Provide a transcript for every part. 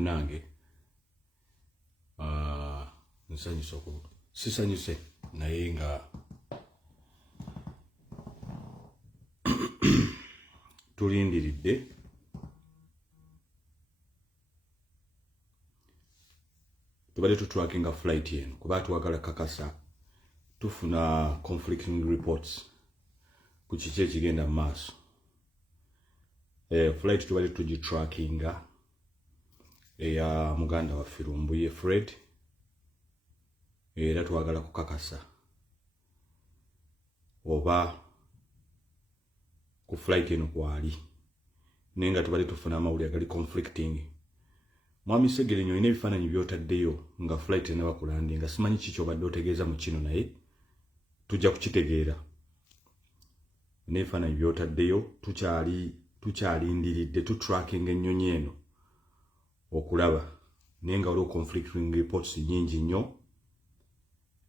bannange nsanyusa okuba sisanyuse naye nga tulindiridde tubadde tutrackinga flight eno kuba tuwagala kakasa tufuna conflicting reports ku kiki ekigenda mu maaso. Flight tubadde tugitrackinga eya muganda waffe Lumbuye Fred, era twagala kukakasa oba ku flight eno kwali naye nga tubadde tufuna amawulire gali conflicting. Mwami Segere nnyo ina ebifaananyi by'otaddeyo nga flight enaba kulandinga, simanyi kiki obadde otegeeza mu kino naye tujja kukitegeera. N'ebifaananyi by'otaddeyo tukyalindiridde tutrackinga ennyonyi eno okulaba, naye nga waliwo conflicting reports nyingi nnyo,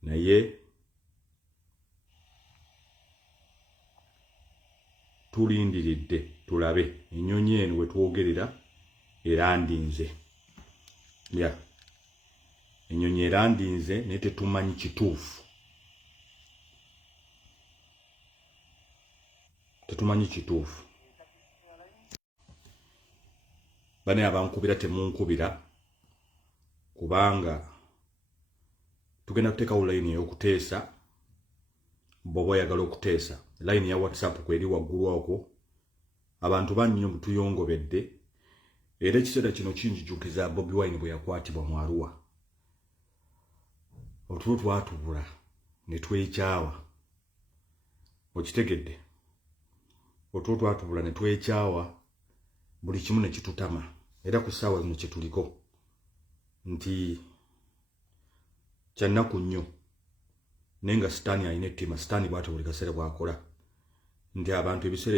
naye tulindiridde tulabe ennyonyi eno we twogerera erandinze. Ennyonyi erandinze naye tetumanyi kituufu. Bane abankubira temunkubira kubanga tugenda kuteekawo layini ey'okuteesa bw'oba oyagala okuteesa. Layini ya WhatsApp kweri waggulu okwo. Abantu bangi nnyo tuyongobedde, era ekiseera kino kinjijukiza Bobi Wine bwe yakwatibwa mu Arua. Otulo twatubula ne twekyawa, okitegedde? Otulo twatubula ne twekyawa, buli kimu ne kitutama, era ku ssaawa zino kye tuliko nti kyannaku nnyo, naye nga sitaani alina ettima. Sitaani bw'atyo buli kaseera bw'akola nti abantu ebiseera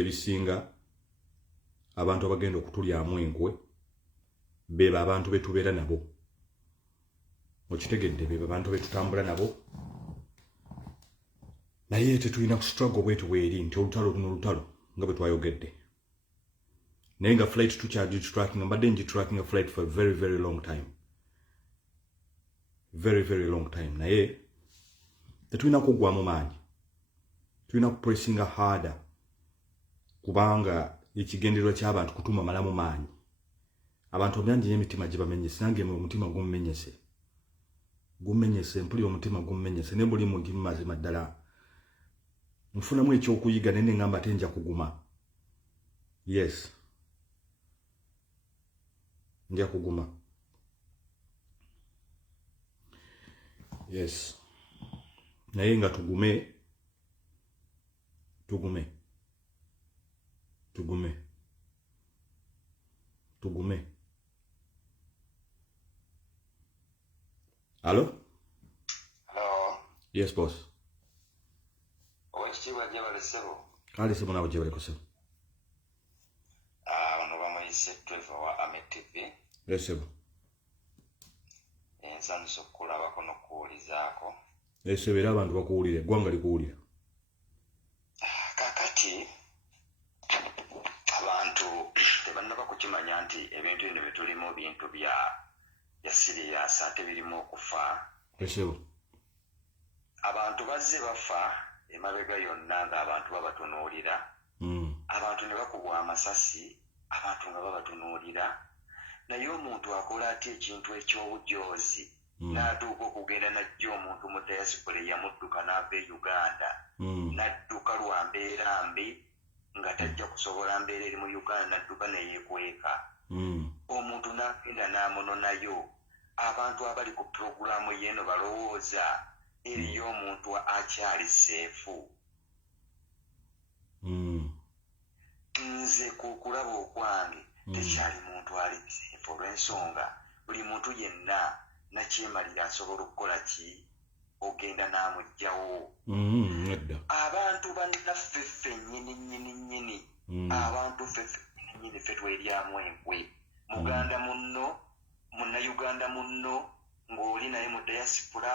ebisinga abantu abagenda okutulyamu enkwe beba abantu betubeera nabo. Okitegedde? Beba abantu betutambula nabo, naye tetulina kustruggle bwetu bweri nti olutalo luno olutalo nga bwe twayogedde. Naye nga flight tukyagitrackinga, mbadde ngitrackinga flight for a very very long time, naye tetulina kuggwamu maanyi, tulina kupressinga harder kubanga ekigendererwa ky'abantu kutuma malamu maanyi. Abantu bangi emitima gibamenyese, nange omutima gummenyese, mpulira omutima gummenyese, ne buli muntu mazima ddala nfunamu ekyokuyiga naye ngamba ate nja kuguma. Yes, nja kuguma. Yes, naye nga tugume. Hello? Yes, boss. Kale sebo nabo gye baleko sebo. Ono bamuyise 12 wa AMTV. Yes, sebo. Ensanyusa okukulabako n'okuwulizaako. Yes, sebo, era abantu bakuwulira, eggwanga likuwulira. Kakati abantu tebannaba kukimanya nti ebintu bino bye tulimu bintu bya siriyaasi ate birimu okufa. Yes, sebo. Abantu bazze bafa emabega yonna ng'abantu babatunuulira. Abantu ne bakubwa amasasi, abantu nga babatunuulira. Naye omuntu akola ati ekintu eky'obujoozi n'atuuka okugenda najja omuntu mu diaspora eyamudduka n'ava e Uganda, n'adduka lwa mbeera mbi nga tajja kusobola mbeera eri mu Uganda, n'adduka neyeekweka. Omuntu n'agenda n'amunonayo. Abantu abali ku pulogulaamu y'eno balowooza eriyo omuntu akyali seefu. Nze ku kulaba okwange tekyali muntu ali seefu, olw'ensonga buli muntu yenna nakyemalira asobola okukola ki? Ogenda n'amugyawo. Abantu bannaffe ffe nnyini, abantu ffe nnyini ffe tweryamu enkwe. Muganda munno, Munnayuganda munno, ng'oli naye mu diaspora,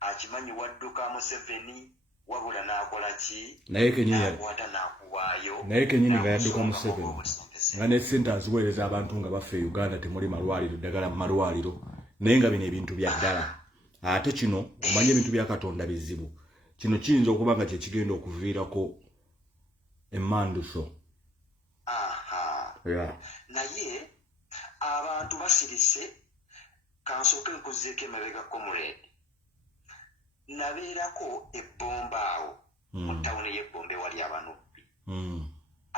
akimanyi wadduka Museveni, wabula n'akola ki? Naye kenyini n'akwata n'akuwaayo. Naye kenyini nga yadduka Museveni. nga ne ssente aziweereza abantu nga baffe Uganda temuli malwaliro ddagala mu malwaliro naye nga bino ebintu bya ddala ate kino omanye ebintu bya Katonda bizibu kino kiyinza okuba nga kyekigenda okuviirako emmanduso naye abantu basirise kansooke nkuzeeko emabega comrade nabeerako ebbomba awo mu ttawuni y'ebbombe wali abanubbi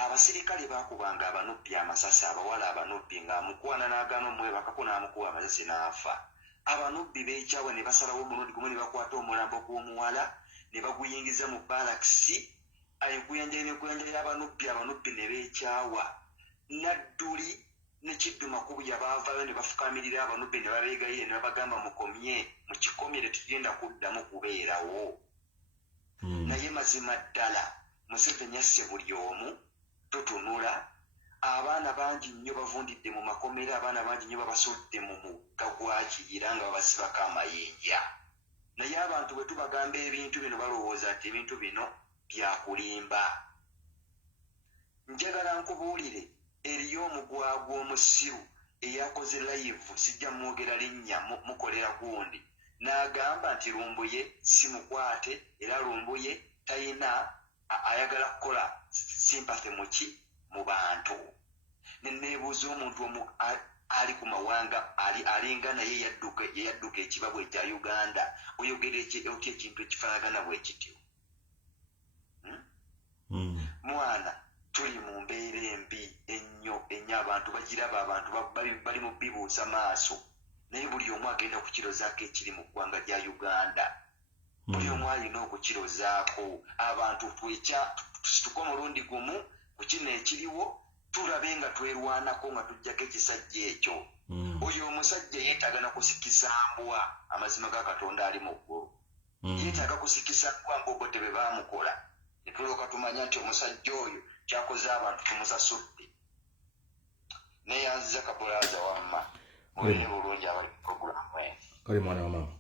abasirikale bakubanga abanubbi amasasi abawala abanubbi ng'amukwana n'agaana omwebakako n'amukuba amasasi n'afa abanubbi beekyawa ne basalawo omulundi gumu ne bakwata omulambo gw'omuwala ne baguyingiza mu balakisi ekuyanja y'abanubbi ne beekyawa nadduli ne kidduma kubuya baavaayo ne bafukamirira abanubbi ne babeegayo ne babagamba mukomye mu kikomere tugenda kuddamu kubeerawo naye mazima ddala Museveni asse buli omu tutunula abaana bangi nnyo bavundidde mu makomera abaana bangi nnyo babasudde mu mugga gwa Kiyira nga babasibako amayinja naye abantu bwe tubagamba ebintu bino balowooza nti ebintu bino byakulimba njagala nkubuulire eriyo omugwagwa omusiru eyakoze live sijja mwogera linnya mukolera gundi n'agamba nti Lumbuye simukwate era Lumbuye tayina ayagala kukola sympathy mu bantu neneebuuza omuntu ali ku mawanga alinga naye yadduka ekibabwe ekya Uganda oyogera otya ekintu ekifaanagana bwe kityo mwana tuli mu mbeera embi ennyo abantu bagiraba abantu bali mu bibuusa maaso naye buli omu agenda kukirozaako ekiri mu ggwanga lya Uganda buli omu alina okukirozaako abantu tusituke omulundi gumu ku kino ekiriwo tulabe nga twerwanako nga tujjako ekisajja ekyo oyo omusajja yeetaaga na kusikisa mbwa amazima ga Katonda ali mu ggulu yeetaaga kusikisa mbwa ng'obote bwe baamukola ne tulyoka tumanya nti omusajja oyo kyakoze abantu tumusasudde neyanziza kabulaaza wamma mulini bulungi abali mu puroguramu eno kale mwana wa mama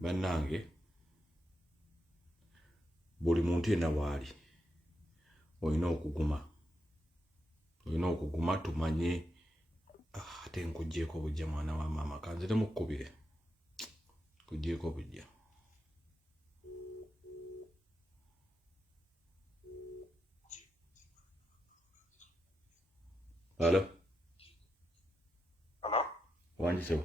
bannange buli muntu yenna waali olina okuguma tumanye ate nkugjeeko bujja mwana wa maama kanzire mukkubire kugjeeko bujja Halo wanjisebo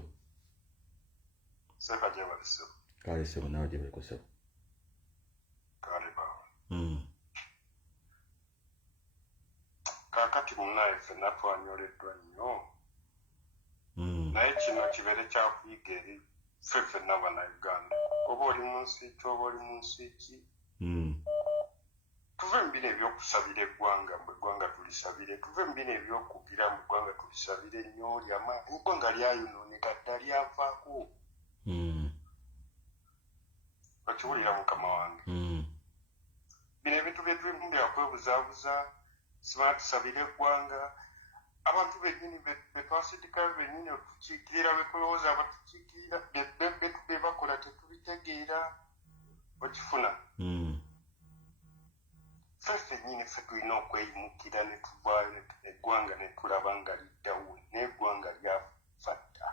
Seka jeba lisebo kale sebo nawe jebe ko sebo kale ba kakati munaye fena twanyoleddwa nnyo naye kino kibere kyakuyiga eri ffe n'Abannayuganda oba oli mu nsi ki oba oli mu nsi ki tuve mu bino ebyokusabira eggwanga mu eggwanga tulisabire tuve mu bino ebyokugira mu eggwanga tulisabire nnyo eggwanga lyayonooneka dda lyavaako okiwulira mukama wange bino ebintu byetulimu byakwebuzaabuza simala tusabire eggwanga abantu bennyini betwasindikayo bennyini otukiikirira bekulowooza abatukiikirira be bakola tetubitegeera okifuna ffe nnyini ffe tulina okweyimukira ne tuvaayo eggwanga ne tulaba nga liddawo n'eggwanga lyafatta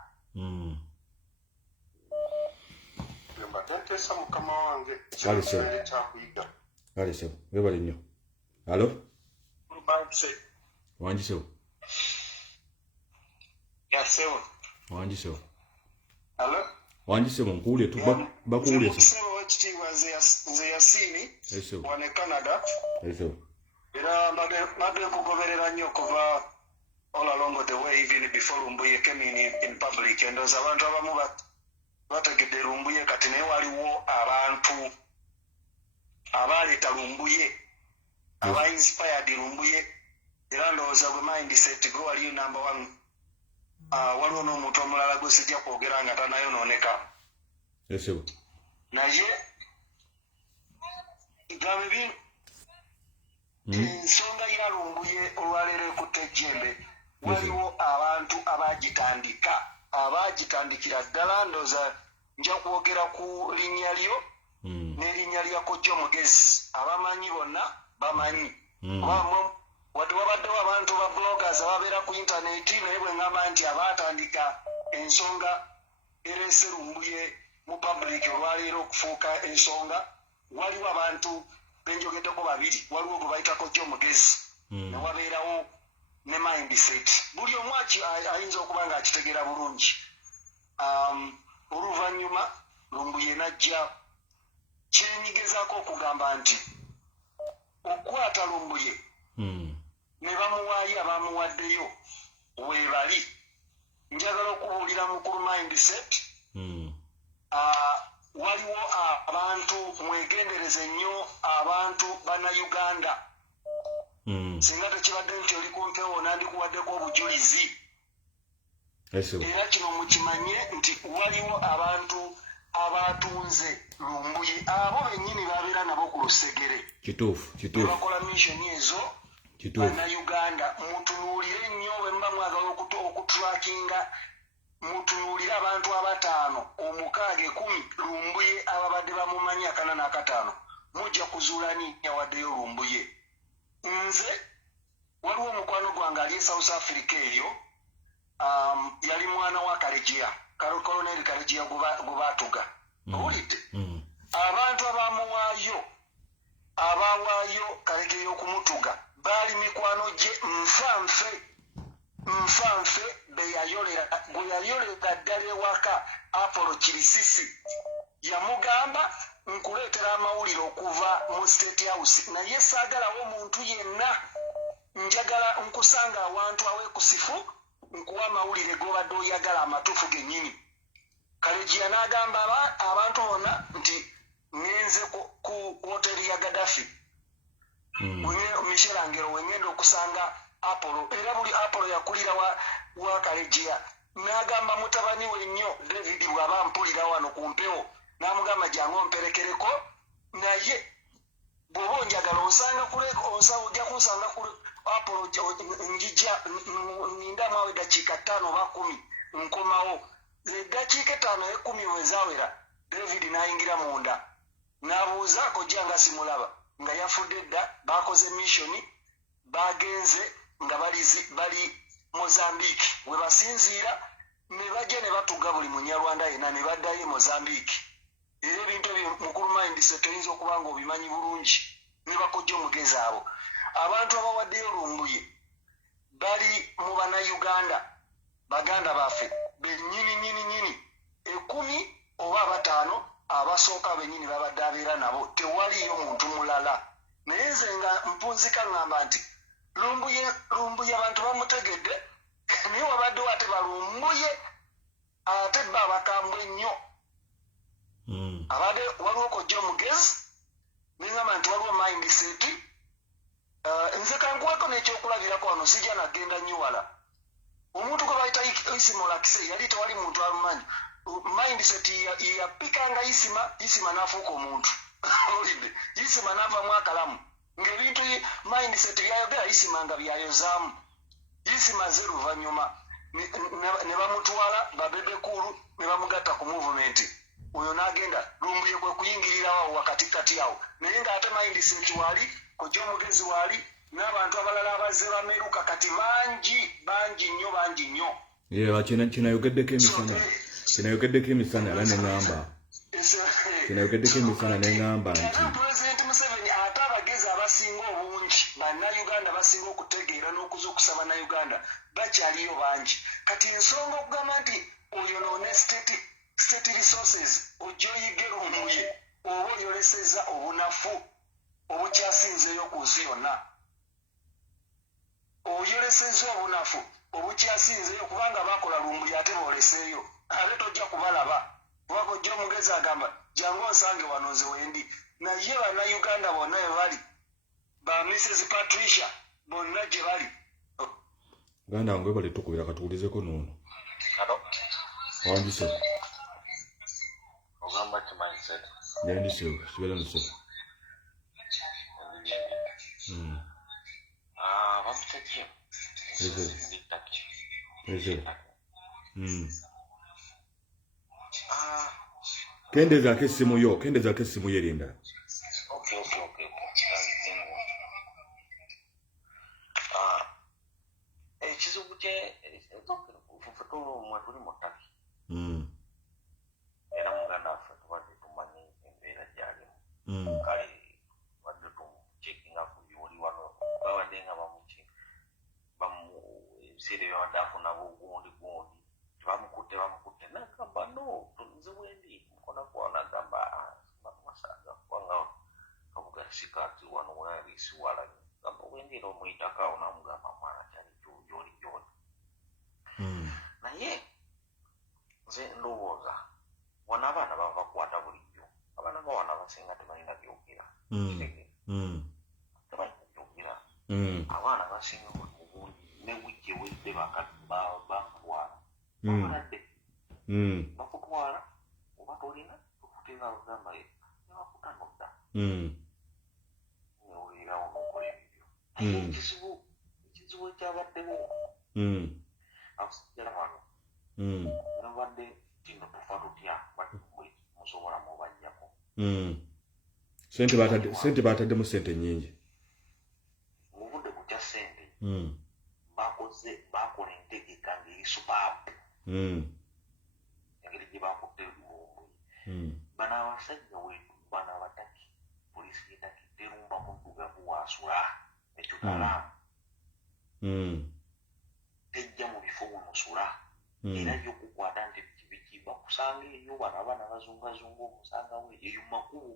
emba tenteesa mukama wange kibaere kyakuyiga kale sebo webale nnyo halo wanjisebo yasewo wanjisebo halo wanjisebo nkuwulye bakuwulye sebo wekitiibwa nze Yasini wane Canada era mbadde nkugoberera nnyo okuva all along the way even before Lumbuye came in public endooza abantu abamu bategedde Lumbuye kati naye waliwo abantu abaleeta Lumbuye aba inspired Lumbuye era ndowooza gwe mindset gwe waliyo number one waliwo n'omuntu omulala gwe sijja kwogera nga tanayonooneka naye gabibi ensonga ya Lumbuye olwaleero ekutte ejjembe waliwo abantu abagitandikira ddala ndooza nja kwogera ku linnya lyo n'erinnya lya kojja omugezi abamanyi bonna bamanyi wadde wabaddewo abantu ba bloggers ababeera ku intaneti naye bwe ŋŋamba nti abaatandika ensonga ereese Lumbuye mu public olwaleero okufuuka ensonga waliwo abantu benjogeddeko babiri waliwo gwe bayita kojja omugezi newabeerawo ne mindset buli omu ayinza okuba nga akitegeera bulungi oluvannyuma Lumbuye najja kyenyigezaako okugamba nti okukwata Lumbuye ne bamuwaayo abamuwaddeyo weebali njagala okubuulira mukulu mindset waliwo abantu mwegendereze nnyo abantu bannayuganda singa tekibadde nti oli kumpewo nandikuwaddeko obujulizi era kino mukimanye nti waliwo abantu abatunze Lumbuye abo bennyini babeera nabo ku lusegere bakola missoni ezo bannayuganda mutunuulire nnyo bwe muba mwagala okutulakinga mutunuulire abantu 5 omukaaga 10 Lumbuye ababadde bamumanyi 45 mujja kuzuula ni yawaddeyo Lumbuye nze waliwo omukwano gwange ali e South Africa eyo yali mwana wa Kalegia koloneli Kalegia gubaatuga owulidde abantu abawaayo Kalegia okumutuga baali mikwano gye nfanfe gwe yayolera ddala ewaka Apollo Kirisisi yamugamba nkuleetera amawulire okuva mu State House naye saagalawo omuntu yenna njagala nkusanga awantu aweekusifu nkuwa amawulire g'obadde oyagala amatuufu gennyini Kalegia n'agamba abantu bonna nti ngenze ku woteri ya Gaddafi Michel Angelo wengenda okusanga Apollo era buli Apollo yakulira wa Kalegia n'agamba mutabani we nnyo David bw'aba mpulira wano ku mpewo n'amugamba jangu omperekereko naye bw'oba onjagala ojja kunsanga ku Apollo njija nindamu awo eddakiika 5 oba 10 nkomawo eddakiika 5 10 we zaawera David n'ayingira munda n'abuuza kojja nga simulaba nga yafudde dda bakoze missoni bagenze nga bali Mozambique we basinziira ne bajja ne batuga buli munyarwanda yenna ne baddayo Mozambique era ebintu ebyo mukulu mindset oyinza okuba nga obimanyi bulungi ne bakojja omugezi abo abantu abawaddeyo Lumbuye bali mu bannayuganda baganda baffe bennyini 10 oba 5 abasooka bennyini babadde abeera nabo tewaliyo muntu mulala naye nze nga mpunzika ngamba nti Lumbuye abantu bamutegedde naye wabaddewo ate balumbuye ate bba abakambwe nnyo abadde waliwo kojja omugezi nengamba nti waliwo mindset nze kankuweko n'ekyokulabirako wano sijja nagenda nnyo wala omuntu gwe bayita Isima Olakise yali tewali muntu amumanyi mindset yapikanga Isima n'afuuka omuntu olidde Isima n'avaamu akalamu ng'ebintu mindset byayogera Isima nga byayozaamu Isima ze luvannyuma ne bamutwala babebekulu ne bamugatta ku movement oyo n'agenda Lumbuye kwe kuyingirirawo wakatikati awo naye ng'ate mindset waali kojja omugezi waali n'abantu abalala abazze bameruka kati bangi nnyo kinayogeddeko emisana era neŋŋamba nti Pulezidenti Museveni ate abagezi abasinga obungi bannayuganda basinga okutegeera n'okuzuukusa bannayuganda bakyaliyo bangi kati ensonga okugamba nti oyo noone state resources ojja oyige Lumbuye oba oyoleseza obunafu obukyasinzeeyo ku nsi yonna oyoleseza obunafu obukyasinzeeyo kubanga bakola Lumbuye ate booleseeyo ate tojja kubalaba kuba kojja omugezi agamba jangu onsange wano nze wendi naye bannayuganda bonna bwe bali ba Mrs Patricia bonna gye bali ganda wange bali tukubira katuwulizeko noono wandise ogamba ki mindset yandise kibeera nse bamutekye Kendeza kesimu yo, kendeza kesimu yerinda. Okay. Ekizibu kye fufuto mwatuli mutaki. Era muganda waffe tubadde tumanyi embeera gyalimu. Kale wadde tumucekinga ku byoli wano babadde nga ebiseera byabadde afunamu gundi bamukutte nagamba no nze bwendi mukona kuwa nagamba masaga kubanga kabuga sikati wano waliisi walabye gamba bwendi era omuyitakawo namugamba mwana kyali gyoli naye nze ndowooza wana abaana bava kwata bulijjo abaana bawana basinga tebalina byogera tebalina byogera abaana basinga obungi ne wiki ewedde bakutwala babaladde bakutwala oba tolina okuteera olugamba nebakutanodda newulirawo nokola ebibyo naye ekizibu ekyabaddewo akusajjala wano nabadde kino tufa tutya musobola mubajjako sente bataddemu sente nyingi mubudde kutya sente bakola entegeka ngeri supaapu engeri gye bakutte Lumbuye bano abasajja wetu bano abataki polisi yetaki terumba muddugavu wasula ekyo talaamu tejja mu bifo mumusula era yokukwata nti biki bakusanga eyo bano abaana bazungazunga omusangawo eyo makubo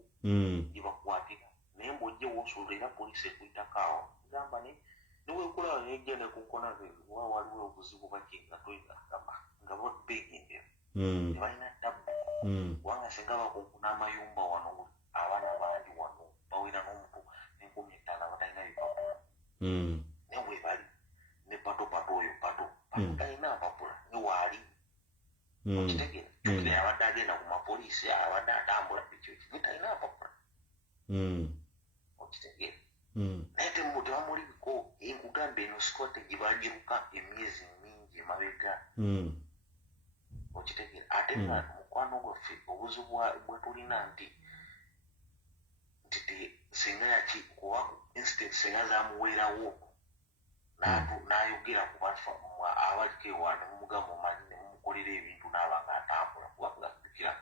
gye bakwatira naye mbojje wosula era polisi ekuyitakawo gamba niweekulawo nejja nekukona waliwo obuzibu bakinga toyagamba nga begendera tebalina tabu kubanga singa bakunkuna amayumba wano abaana bangi wano bawera n'omuntu n'5,000 batalina bipapula naye webali ne pato oyo pato talina mpapula newaali okitegera tukire abadde agenda ku mapoliisi abadde atambula bikyoki talina mpapula okitegera naye tebamuliko enkugamba eno sikote gye bagiruka emyezi mingi emabega okitegera ate nga mukwano gwaffe obuzibu bwe tulina nti singa yaki kuba incident singa zamuweerawo n'ayogera ku abaliko ewaana mumugamba omanyi ne mumukolera ebintu n'aba nga atambula kubanga dukira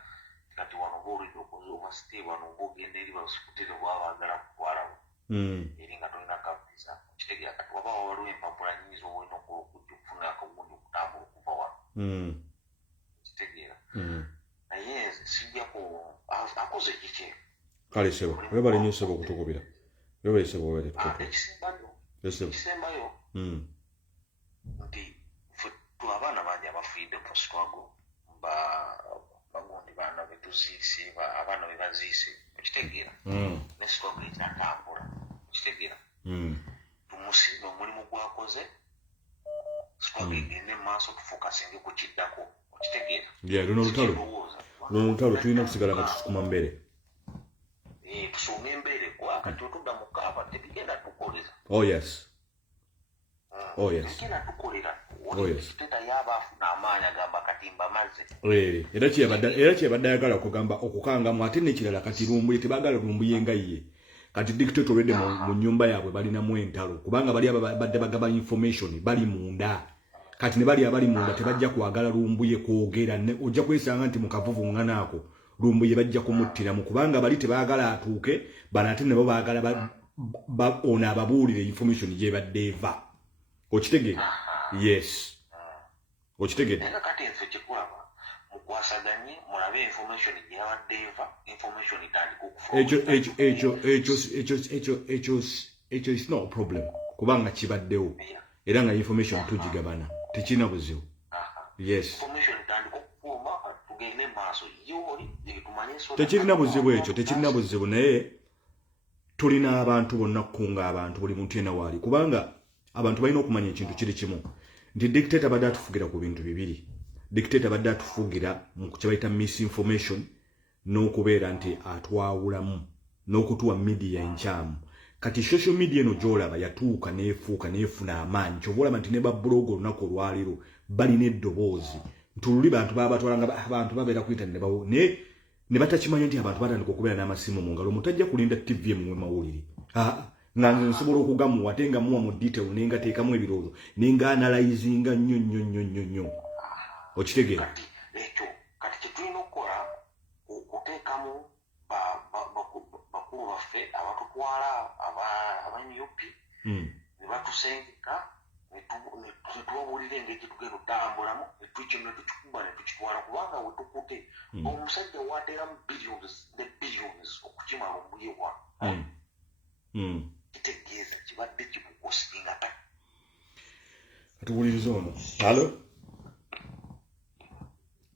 kati wano oba olidde okoze obasite wano oba ogenda eri basikutere bwaba baagala kutwalawo eri nga tolina kabuliza okitegera kati waba waliwo empapula nyingi z'olina okujja okufuna akagundi okutambula okuva wano okitegeera naye sijjako akoze kiki kale sebo webale nnyo sebo okutukubira webale sebo webale ekisembayo nti ffe abaana bangi abafiidde mu struggle bagundi baana betuziise abaana be baziise okitegeera ne struggle ekyatambula okitegeera tumusiime omulimu gwakoze struggle egende maaso tufokasinge ku kiddako okitegeera luno olutalo tulina okusigala nga tusukuma mbere tusuume embeere kwa kati otudda mu kaaba tebigenda tukoleza tebigenda tukolera kiteta yaba afuna amaanyi agamba katimba mazzi era kyebadde ayagala okugamba okukangamu ate nekirala kati Lumbuye tebagala Lumbuye nga ye kati dictator already mu nyumba yaabwe balinamu entalo kubanga bali abadde bagaba information bali munda kati ne bali abali munda tebajja kwagala Lumbuye kwogera ojja kwesanga nti mukavuvu nganaako Lumbuye bajja kumuttira mu kubanga bali tebaagala atuuke banate nabo baagala ona ababuulire information gye badde eva okitegedde yes okitegedde kati nfe kikulaba mukwasaganye mulabe information gye yabadde eva information itandika okufa ekyo is no problem kubanga kibaddewo era nga information tugigabana tekirina buzibu yes tekirina buzibu ekyo tekirina buzibu naye tulina abantu bonna kukunga abantu buli muntu yena waali kubanga abantu balina okumanya ekintu kiri kimu nti dictator badde atufugira ku bintu bibiri dictator badde atufugira mu kyebayita misinformation n'okubeera nti atwawulamu n'okutuwa media enkyamu kati social media eno gyolaba yatuuka neefuuka neefuna amaanyi kyova olaba nti ne babuloga olunaku olwaliro balina eddoboozi ntululi bantu babatwalanga abantu babeera ku internet bawo ne batakimanya nti abantu batandika okubeera n'amasimu mu ngalo mutajja kulinda TV emwe mawulire nga nsobola okugamuwa ate nga muwa mu detail nenga teekamu ebirowoozo nenga analyzinga nnyo okitegeera ekyo kati kyetulina okukola okuteekamu bakulu baffe abatutwala abanyupi ne batusengeka netubabuulira engeri gyetugenda otambulamu netukikuba netukitwala kubanga wetukute omusajja wateeramu billions okukimala Lumbuye wano kitegeeza kibadde kimukosinga ta katuwuliriza ono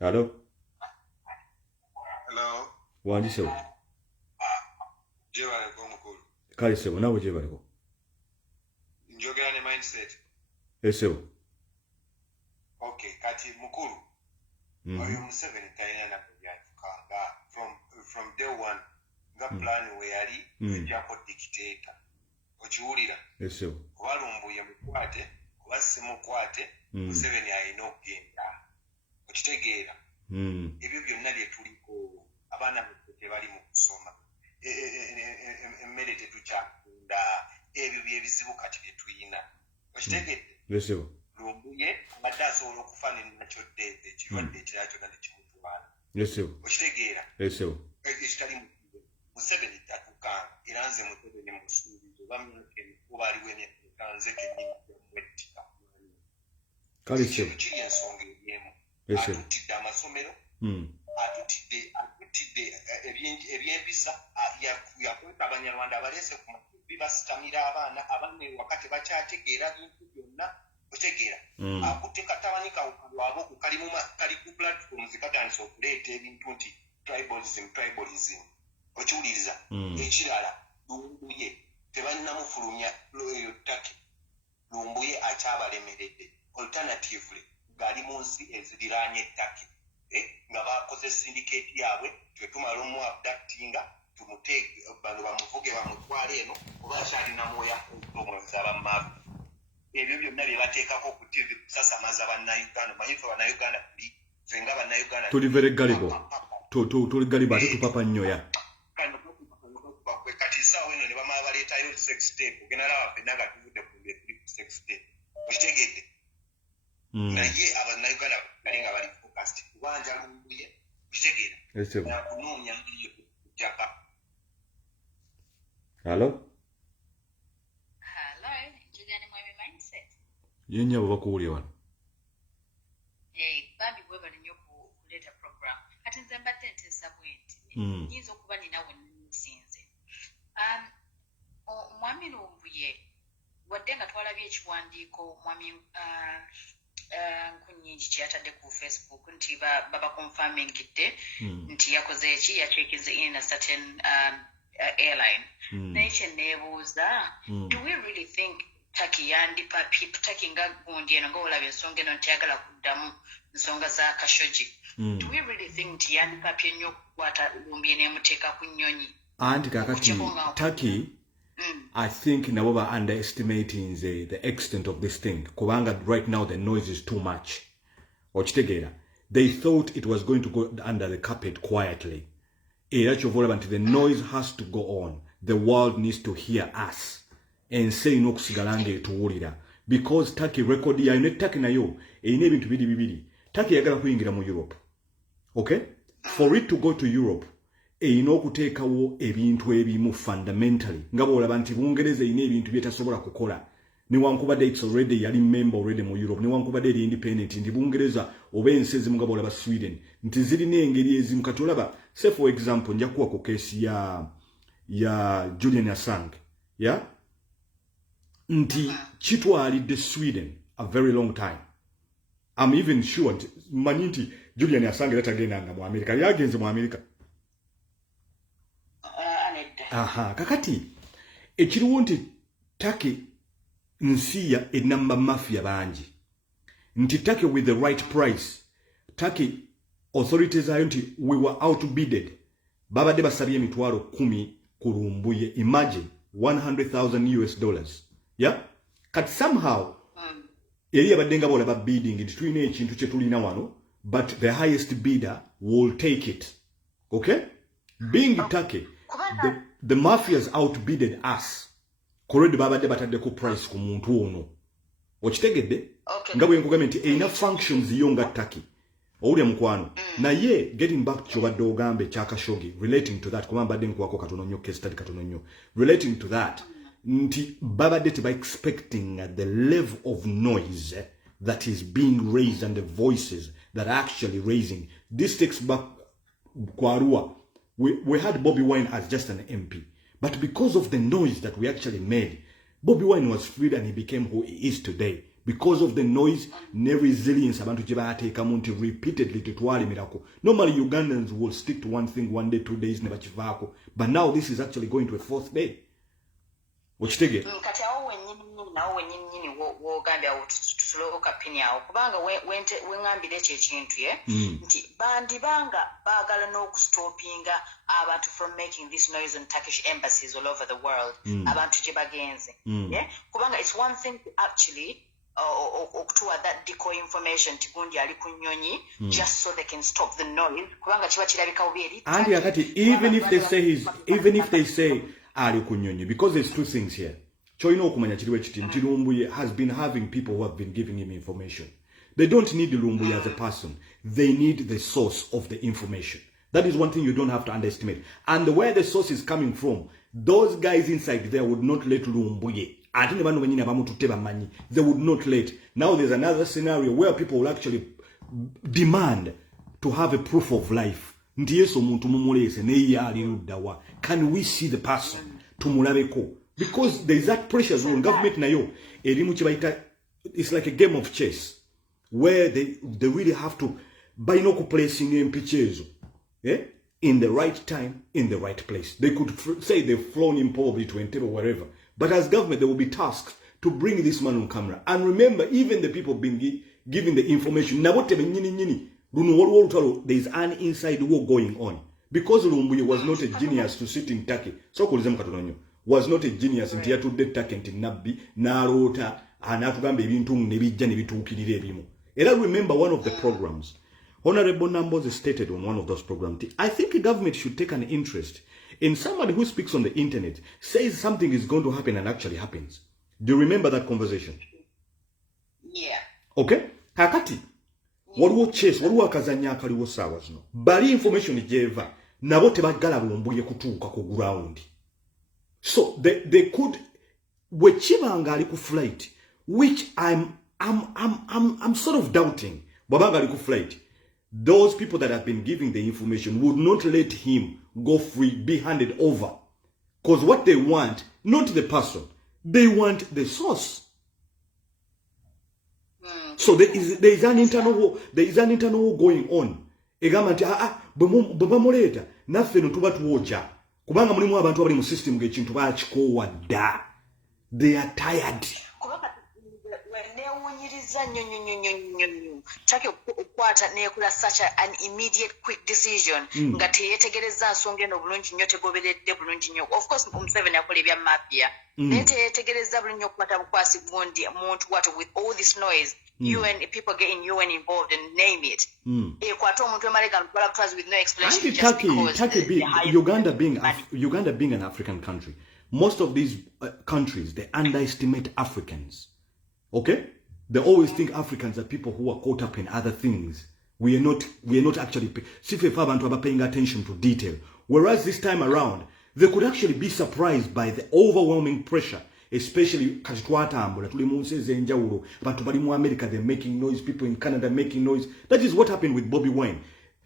Hello? Wanji sebo? Jeba leko mukulu. Kali sebo, nawe jeba leko? Njogera ne mindset. Sebo? Okay, kati mukulu. Oyo Museveni talina na kujyakanga from day one nga plan we yali ejjako dictator. Okiwulira? Sebo. Kuba Lumbuye mukwate, kuba simukwate, Museveni alina okugenda. Okitegeera ebyo byonna bye tuliko abaana tebali mu kusoma emmere tetukyakunda ebyo byebizibu kati bye tulina okitegedde Lumbuye abadde asobola okufaanana nakyo ddembe ekirwadde ekirala kyonna tekimutwala okitegeera ekitali Museveni tatukanga era nze Museveni musuubizo oba myaka oba aliwo emyaka nze kennyini mwettika kiri ensonga ebyemu atutidde amasomero atutidde ebyempisa yakweta abanyarwanda abaleese ku makubi basitamira abaana wakati bakyategeera bintu byonna otegeera akutte katabani kawukalwabo kali ku platforms katandisa okuleeta ebintu nti tribalism okiwuliriza ekirala Lumbuye tebalinamufulumya eyo ttaki Lumbuye akyabalemeredde alternatively gali mu nsi eziriraanye ettaki nga bakoze syndicate yaabwe twetumala omu abductinga tumuteeke bano bamuvuge bamutwale eno oba akyalina mwoya okumweza bamaafu ebyo byonna bye bateekako ku TV kusasamaza bannayuganda manyife bannayuganda fenga bannayuganda tuli very galibo tuli galibo ate tupapa nnyoya kati saawa eno ne bamala baleetayo sex tape ogenda laba ffenna nga tuvudde ku sex tape okitegedde naye abannayuganda bali nga bali focused kubanja Lumbuye okitegeera nakunoonya ngeri yokujjaka Hello, njogera ne mwami mindset. Yennya bwe bakuwulya wano. Bambi bwe bali nnyo kuleeta program. Kati nze mbadde nteesa bwenti. Nyinza okuba nina we nsinze. Mwami Lumbuye wadde nga twalabye ekiwandiiko mwami nkunyingi kyeyatadde ku Facebook nti baba confirmingidde nti yakoze eki yachekinze in a certain airline. Naye kye neebuuza, do we really think Turkey yandipa Turkey nga gundi eno nga olaba ensonga eno ntiyagala kuddamu nsonga za Khashoggi. Do we really think nti yandipapye nnyo okukwata Lumbuye n'emuteeka ku nnyonyi? Anti kakati Turkey I think nabo ba underestimating the extent of this thing. Kubanga right now the noise is too much. Okitegeera. They thought it was going to go under the carpet quietly. Era kyovola nti the noise has to go on. The world needs to hear us. And say no kusigala ngetuwulira. Because Turkey record ya ine Turkey nayo eyina ebintu bibiri. Turkey yagala kuyingira mu Europe. Okay? For it to go to Europe, eyina okuteekawo ebintu ebimu fundamentally nga bw'olaba nti Bungereza eyina ebintu byetasobola kukola newankubadde it's already yali member already mu Europe newankubadde eri independent nti Bungereza oba ensi ezimu nga bw'olaba Sweden nti zirina engeri ezimu kati olaba say for example nja kuwa ku keesi ya Julian Assange nti kitwalidde Sweden a very long time. I'm even sure manyi nti Julian Assange yatagendanga mu America yagenze mu America. Kakati ekiriwo nti Turkey nsi ya enamba mafia bangi nti Turkey with the right price Turkey authorities ayo nti we were outbidded babadde basabye emitwalo 10 ku Lumbuye. Imagine $100,000 kati somehow eri abadenga bola ba bidding tulina ekintu kye tulina wano, but the highest bidder will take it. Okay? Being Turkey, the mafias outbidded us. Korede babadde bataddeko price ku muntu ono. Okitegedde? Nga bwe nkugambye nti enough functions yo nga Turkey. Owulya mukwano. Naye getting back to kyobadde ogambe kya Khashoggi, relating to that, kuba mbadde nkuwako katono nnyo, case study katono nnyo. Relating to that, nti babadde teba expecting the level of noise that is being raised and the voices that are actually raising. This takes back Kwarua. We had Bobby Wine as just an MP. But because of the noise that we actually made, Bobby Wine was freed and he became who he is today. Because of the noise, ne resilience, abantu jibate kamunti repeatedly to twali miracle. Normally Ugandans will stick to one thing 1 day, 2 days, never chivako. But now this is actually going to a 4th day. Ochitege? Kati awo wenyini wo gambia tuloka pini awo kubanga wengambira ekyo ekintu ye nti bandibanga baagala n'okustopinga abantu from making this noise in Turkish embassies all over the world abantu gye bagenze kubanga it's one thing to actually okutuwa that decoy information tigundi ali ku nnyonyi just so they can stop the noise kubanga kiba kirabika obi eri and yakati even if they say ali ku nnyonyi, because there's two things here. Choino okumanya kiriwe kiti nti Lumbuye has been having people who have been giving him information. They don't need Lumbuye as a person. They need the source of the information. That is one thing you don't have to underestimate. And where the source is coming from, those guys inside there would not let Lumbuye. They would not let. Now there's another scenario where people will actually demand to have a proof of life. Can we see the person? Because there is that pressure on government nayo. It's like a game of chess where they really have to buy no placing in pitches in the right time, in the right place. They could say they've flown him probably to Entebbe or wherever. But as government, they will be tasked to bring this man on camera. And remember, even the people being given the information, there is an inside war going on. Because Lumbuye was not a genius to sit in Turkey. So was not a genius in Tiatu de Turkey in Nabi, Narota, and Atugambe Bintung, Nebija, Nebitukiri Ebimo. And I remember one of the programs. Honorable Numbers stated on one of those programs, I think a government should take an interest in somebody who speaks on the internet, says something is going to happen and actually happens. Do you remember that conversation? Yeah. Okay? Hakati. Waliwo chase, waliwo akazanya akaliwo sawa zino. Bali information jeva, nabo tebagala Lumbuye kutuuka ku ground. So they could wechibanga ali ku flight, which I'm sort of doubting. Babanga ali ku flight. Those people that have been giving the information would not let him go free, be handed over. Because what they want, not the person, they want the source. So there is an internal war going on. Egamba nti bwebamuleta naffe no tuba tuwoja kubanga mulimu abantu abali mu system ng'ekintu bakikoowa dda. They are tired. Take okwata nekola such an immediate quick decision nga teyetegereza nsonga eno bulungi nnyo tegoberedde bulungi nnyo. Of course Museveni akola ebya mafia naye teyetegereza bulungi okukwata bukwasi gundi muntu what with all this noise UN people getting UN involved and name it ekwata omuntu emalega nkola class with no explanation just because Uganda being an African country, most of these countries they underestimate Africans. Okay? They always think Africans are people who are caught up in other things. We are not actually paying attention to detail. Whereas this time around, they could actually be surprised by the overwhelming pressure, especially America, they're making noise, people in Canada making noise. That is what happened with Bobby Wine.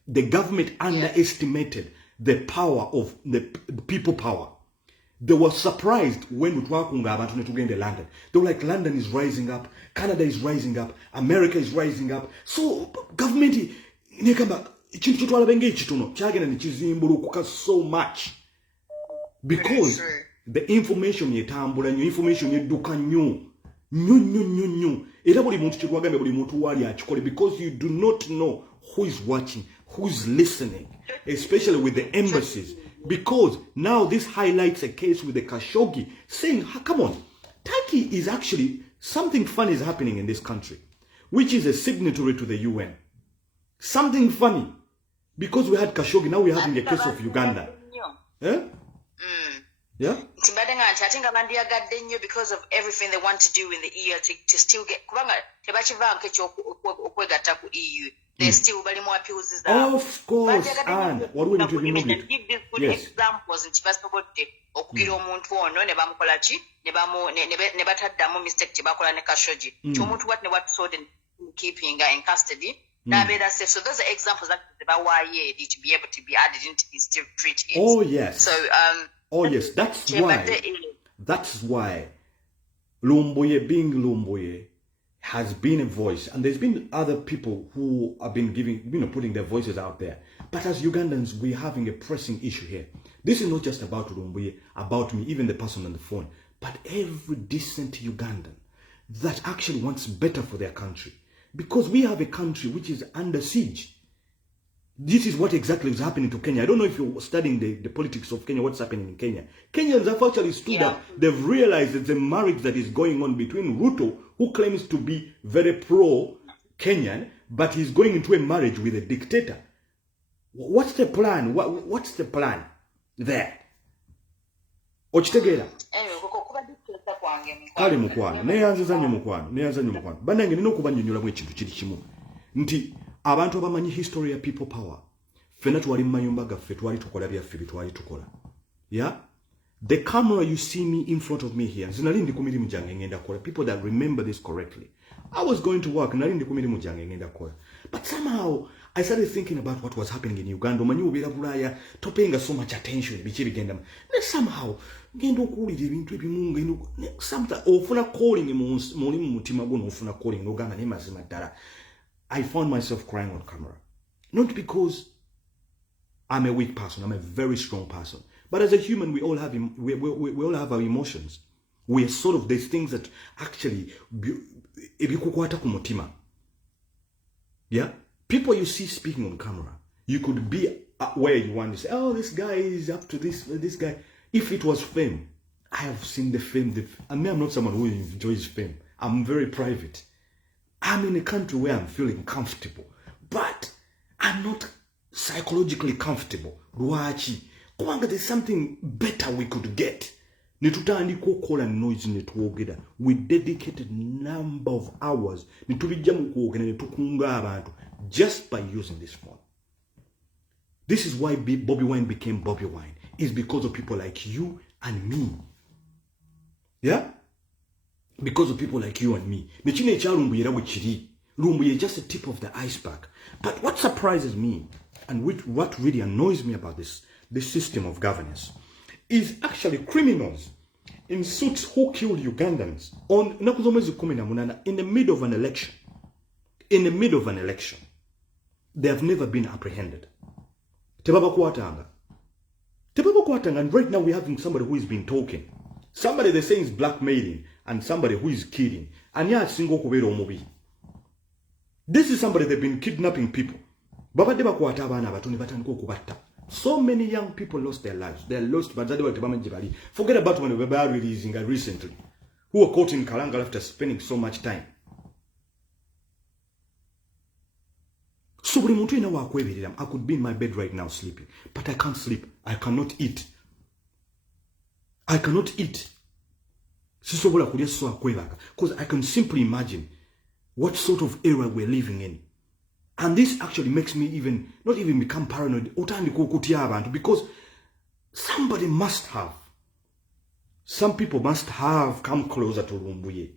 The government underestimated the power of the people power. They were surprised when we talk about London. They were like, London is rising up, Canada is rising up, America is rising up. So government so much because the information yetambula nyo, information yeduka nyo. Because you do not know who is watching, who is listening, especially with the embassies. Because now this highlights a case with the Khashoggi saying, come on, Turkey is actually something funny is happening in this country, which is a signatory to the UN. Something funny. Because we had Khashoggi, now we're having a case of Uganda. Eh? Yeah? Because of everything they want to do in the EU to still get EU. There's still very more appeals. Of course. And what do we need to remove it? Give these good examples in Chibasobote. Okukira omuntu ono ne bamukola ki ne bataddamu mistake gye bakola ne Khashoggi. Ky'omuntu what ne what sold in keeping in custody. So those are examples that the Bawaye need to be able to be added into his treaty. Oh yes. So yes, that's why Lumbuye being Lumbuye has been a voice, and there's been other people who have been putting their voices out there. But as Ugandans, we're having a pressing issue here. This is not just about Lumbuye, about me, even the person on the phone, but every decent Ugandan that actually wants better for their country. Because we have a country which is under siege. This is what exactly is happening to Kenya. I don't know if you're studying the politics of Kenya, what's happening in Kenya. Kenyans have actually stood up. They've realized that the marriage that is going on between Ruto, who claims to be very pro-Kenyan, but he's going into a marriage with a dictator. What's the plan? What's the plan there? Ochitegera. Kale mukwano neyanziza nnyo mukwano bannange nina okubannyonnyolamu ekintu kiri kimu nti abantu abamanyi history ya people power ffenna twali mu mayumba gaffe twali tukola byaffe bitwali tukola the camera you see me in front of me here nze nali ndi ku mirimu gyange ngenda kukola. People that remember this correctly, I was going to work nali ndi ku mirimu gyange ngenda kukola, but somehow I started thinking about what was happening in Uganda. Omanyi obeera Bulaaya topayinga so much attention biki bigenda somehow ngenda okuwulira ebintu ebimu sometimes ofuna calling muli mu mutima gwo n'ofuna calling n'ogamba naye mazima ddala. I found myself crying on camera, not because I'm a weak person. I'm a very strong person. But as a human, we all have our emotions. We are sort of these things that actually ebikukwata ku mutima. Yeah? People you see speaking on camera, you could be where you want to say, oh, this guy is up to this guy. If it was fame, I have seen the fame. I mean, I'm not someone who enjoys fame. I'm very private. I'm in a country where I'm feeling comfortable, but I'm not psychologically comfortable. Lwaki? Kubanga there's something better we could get. Netutandika okukola noise netwogera. We dedicated number of hours. Netubijja mu kwogera netukunga abantu just by using this phone. This is why Bobby Wine became Bobby Wine. It's because of people like you and me. Yeah? Because of people like you and me. Nechine cha Lumbuye bwe kiri. Lumbuye is just the tip of the iceberg. But what surprises me, and what really annoys me about this system of governance, is actually criminals in suits who killed Ugandans on in the middle of an election. In the middle of an election. They have never been apprehended. Tebabakwatanga. And right now we're having somebody who has been talking. Somebody they're saying is blackmailing, and somebody who is killing. And yeah, single kubero omubi. This is somebody they've been kidnapping people. So many young people lost their lives. They're lost. Forget about when we were releasing recently, who were caught in Kalanga after spending so much time. So I could be in my bed right now sleeping, but I can't sleep. I cannot eat. I cannot eat. Because I can simply imagine what sort of era we're living in. And this actually makes me not even become paranoid. Because somebody must have. Some people must have come closer to Lumbuye.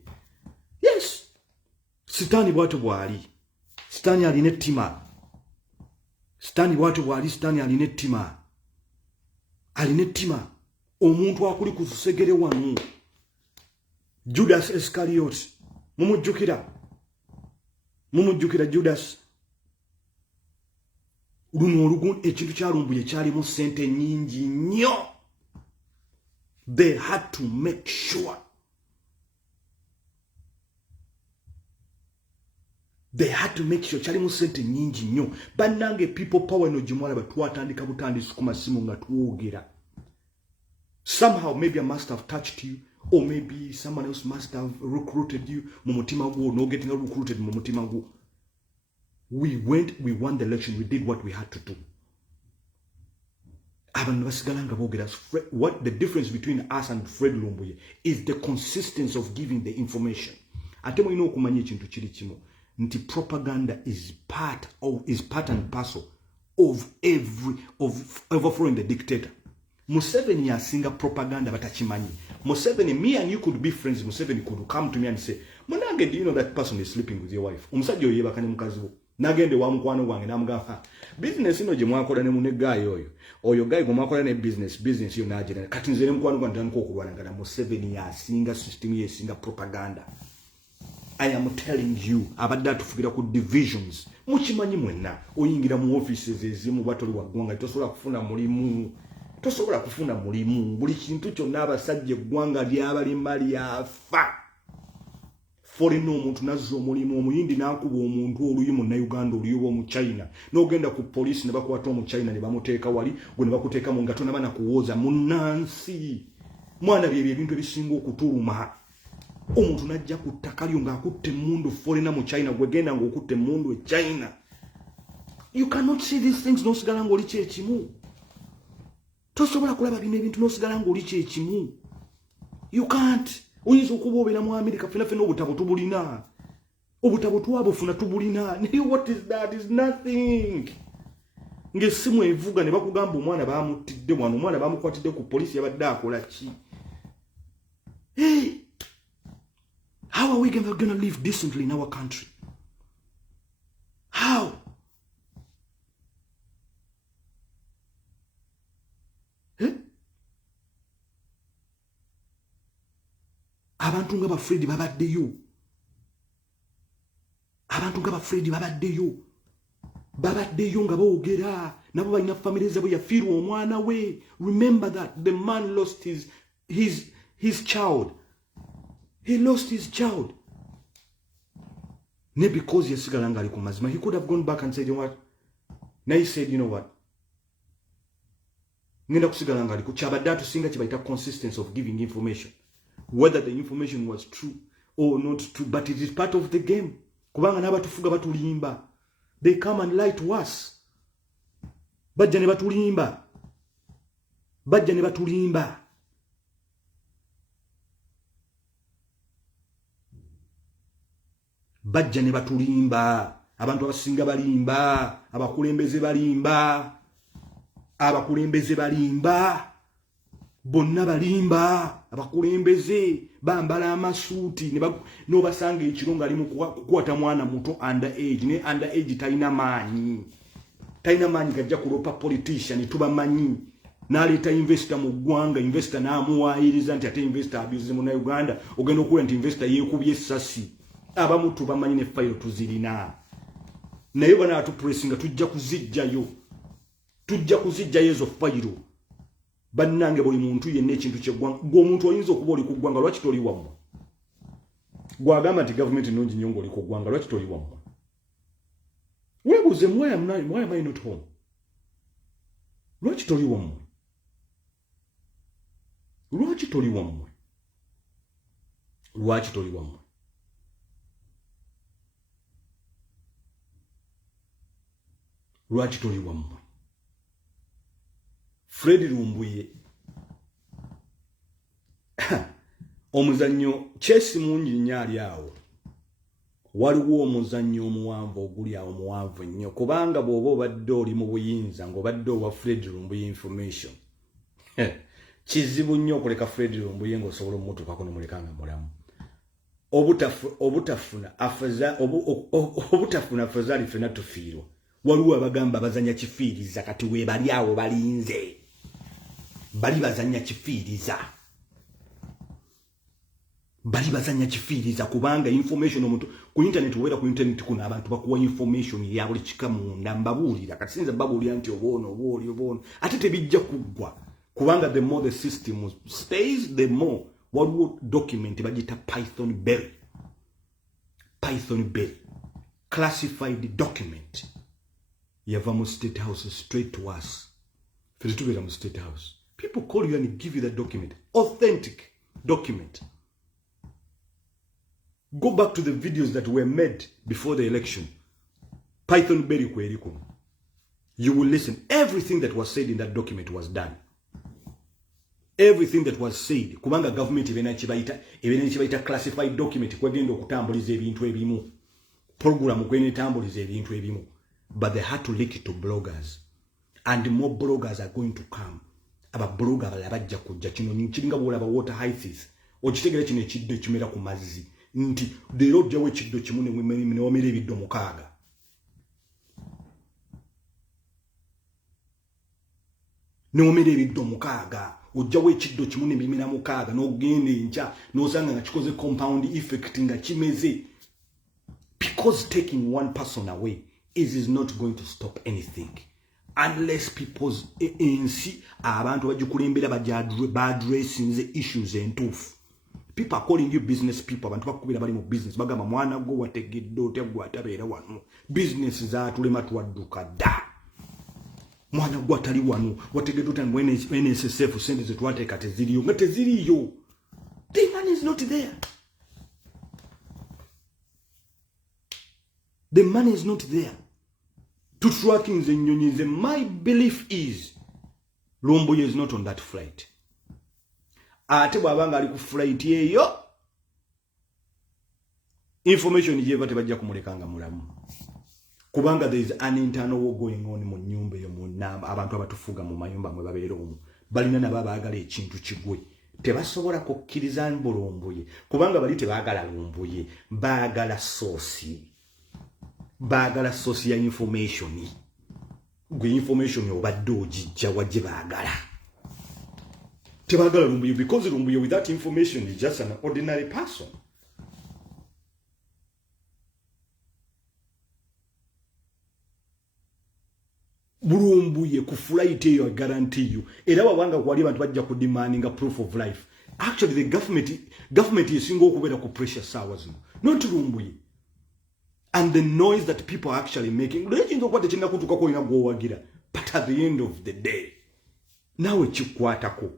Yes. Sitani watu bwali. Sitani alinetima. Sitani watu bwali. Sitani alinetima. Alinetima. Omuntu akuli kusegere wanu. Judas Iscariot. Mumujukira Judas. Ekintu kya Lumbuye kyalimu sente nyingi nnyo. They had to make sure. Kyalimu sente nyingi nnyo. Bannange people power no jimwala batwatandika butandisi ku masimu nga twogera. Somehow maybe I must have touched you, Or maybe someone else must have recruited you. Momotimagu, no getting recruited, Momotimagu. We won the election, we did what we had to do. What the difference between us and Fred Lumbuye is the consistency of giving the information. Atemo ino kumanye chintu chiri chimo. Nti propaganda is part and parcel of overthrowing the dictator. Museveni yasinga propaganda batachimanyi. Museveni, me and you could be friends. Museveni could come to me and say, Monage, do you know that person is sleeping with your wife? Umusaji oyeba kane mukazibo. Nagende wa mkwano wange namugamba business ino je mwakola ne munegayo oyo guy gomwakola ne business yo najira kati nzere mkwano kwa ntanko okulwana ngana Museveni yasinga system yesinga propaganda. I am telling you abadde tufugira ku divisions muchimanyi mwenna oyingira mu offices ezimu batoli wagwanga tosobola kufuna mulimu buli kintu kyonna abasajja eggwanga lyabali mali afa foreign omuntu nazzo mulimu omuyindi nakuba omuntu oluyimu na Uganda oluyibo mu China n'ogenda ku police ne bakwata mu China ne bamuteeka wali gwe ne bakuteeka mu ngato nabana kuwoza munansi mwana bye ebintu ebisinga okutuluma omuntu najja ku ttaka lyo ng'akutte mundu foreigner mu China gwegenda ng'okutte mundu e China. You cannot see these things n'osigala ng'oli kyekimu. Tosobola kulaba bino ebintu n'osigala ng'oli kyekimu. You can't. Oyinza okuba obeera mu America fena obutabo tubulina. Obutabo twabufuna tubulina. What is that? Is nothing. Ng'essimu evuga ne bakugamba omwana baamutidde wano, omwana baamukwatidde ku poliisi yabadde akola ki? Hey! How are we going to live decently in our country? How? Eh? Abantu nga Fred babaddeyo. Abantu nga Fred babaddeyo. Babaddeyo nga boogera. Nabo balina family zaabwe yafiirwa omwana we. Remember that the man lost his child. He lost his child. Ne because yasigala nga ali ku mazima. He could have gone back and said, you know what? Now he said, you know what? Ngenda kusigala nga ali ku kyabadde atusinga kibayita consistency of giving information. Whether the information was true or not true, but it is part of the game. Kubanga n'abatufuga batulimba. They come and lie to us. Bajja ne batulimba. Bajja ne batulimba. Bajja ne batulimba. Abantu abasinga balimba. Abakulembeze balimba. Bonna balimba. Abakulembeze bambala amasuuti n'obasanga ekiro nga ali mu kukwata mwana muto underage. Ne underage talina maanyi gajja kulopa politician tubamanyi. N'aleeta investor mu ggwanga, investor n'amuwaayiriza nti ate investor abuse mu Uganda. Ogenda okuwulira nti investor yeekubye essasi. Abamu tubamanyi ne fayiro tuzirina. Naye bana atupressinga tujja kuzijjayo ezo fayiro. Bannange buli muntu yenna ekintu ky'eggwanga. Gwe omuntu oyinza okuba oli ku ggwanga lwaki toli wammwe? Gwagamba nti government nnungi nnyo ng'oli ku ggwanga lwaki toli wammwe? Weebuuze why am I not home? Lwaki toli wammwe? Lwaki toli wammwe? Lwaki toli wammwe? Lwaki toli wammwe? Fred Lumbuye omuzannyo chesi mungi nnyo ali awo. Waliwo omuzannyo omuwanvu oguli awo muwanvu nnyo kubanga bw'oba obadde oli mu buyinza ng'obadde owa Fred Lumbuye information. Kizibu nnyo okuleka Fred Lumbuye ng'osobola omutukako n'omulekanga mulamu. Obutafuna afazali ffenna tufiirwa. Waliwo abagamba bazanya kifiiriza kati we bali awo balinze. Bali bazanya kifiiriza. Kubanga information omuntu ku internet wera ku internet kuna abantu bakuwa information ya buli kikamu ndambabuulira kati sinza babuulira nti obono ate tebijja kuggwa kubanga the more the system stays the more waliwo document bagita Python berry classified document yava mu State House straight to us. Fere tubera mu State House. People call you and give you that document. Authentic. document. Go back to the videos that were made before the election. Python Berry Kweriko. You will listen. Everything that was said in that document was done. Everything that was said. Kubanga government even chibaita classified document kwegenda okutambuliza ebintu ebimu. Program kwene tambuliza ebintu ebimu. But they had to leak it to bloggers. And more bloggers are going to come. Aba blogger balabajja kujja kino nkiringa bolaba water heights. Okitegere kino ekiddo kimera ku mazzi. Nti leero ojjawo ekiddo kimu ne wamera ebiddo mukaaga. Ne wamera ebiddo mukaaga. Ojjawo ekiddo kimu ne bimera mukaaga n'ogenda enkya n'osanga nga kikoze compound effect nga kimeze. Because taking one person away is not going to stop anything. Unless people's ANC abantu bajukulembera badressing the issues entuufu. People are calling you business people. Abantu bakubira bali mu business. Bagamba mwana go wategeddo tegwa tabeera wano. Business za tulema tuwadduka da. Mwana go atali wano. Wategeddo tan when NSSF send ze twateka teziriyo. Ngate ziriyo. The money is not there. The money is not there. To tracking the nyonyi. My belief is Lumbuye is not on that flight. Ate bwabanga ali ku flight eyo information yeva tebajja kumulekanga mulamu. Kubanga there is an internal war going on mu nyumba yo munamba abantu abatufuga mu mayumba mwe babeera omu. Balina nabo abaagala ekintu kigwe. Tebasobola kukkiriza Lumbuye kubanga bali tebaagala Lumbuye baagala source. Baagala source ya information. Gwe information obadde ogijja wajje baagala. Tebagala Lumbuye because Lumbuye with that information is just an ordinary person. Lumbuye ku flight eyo I guarantee you. Era wabanga kwali abantu bajja ku demanding a proof of life. Actually the government is single okubeera ku pressure sawa zino. Not Lumbuye. And the noise that people are actually making. But at the end of the day, now it's chikwatako.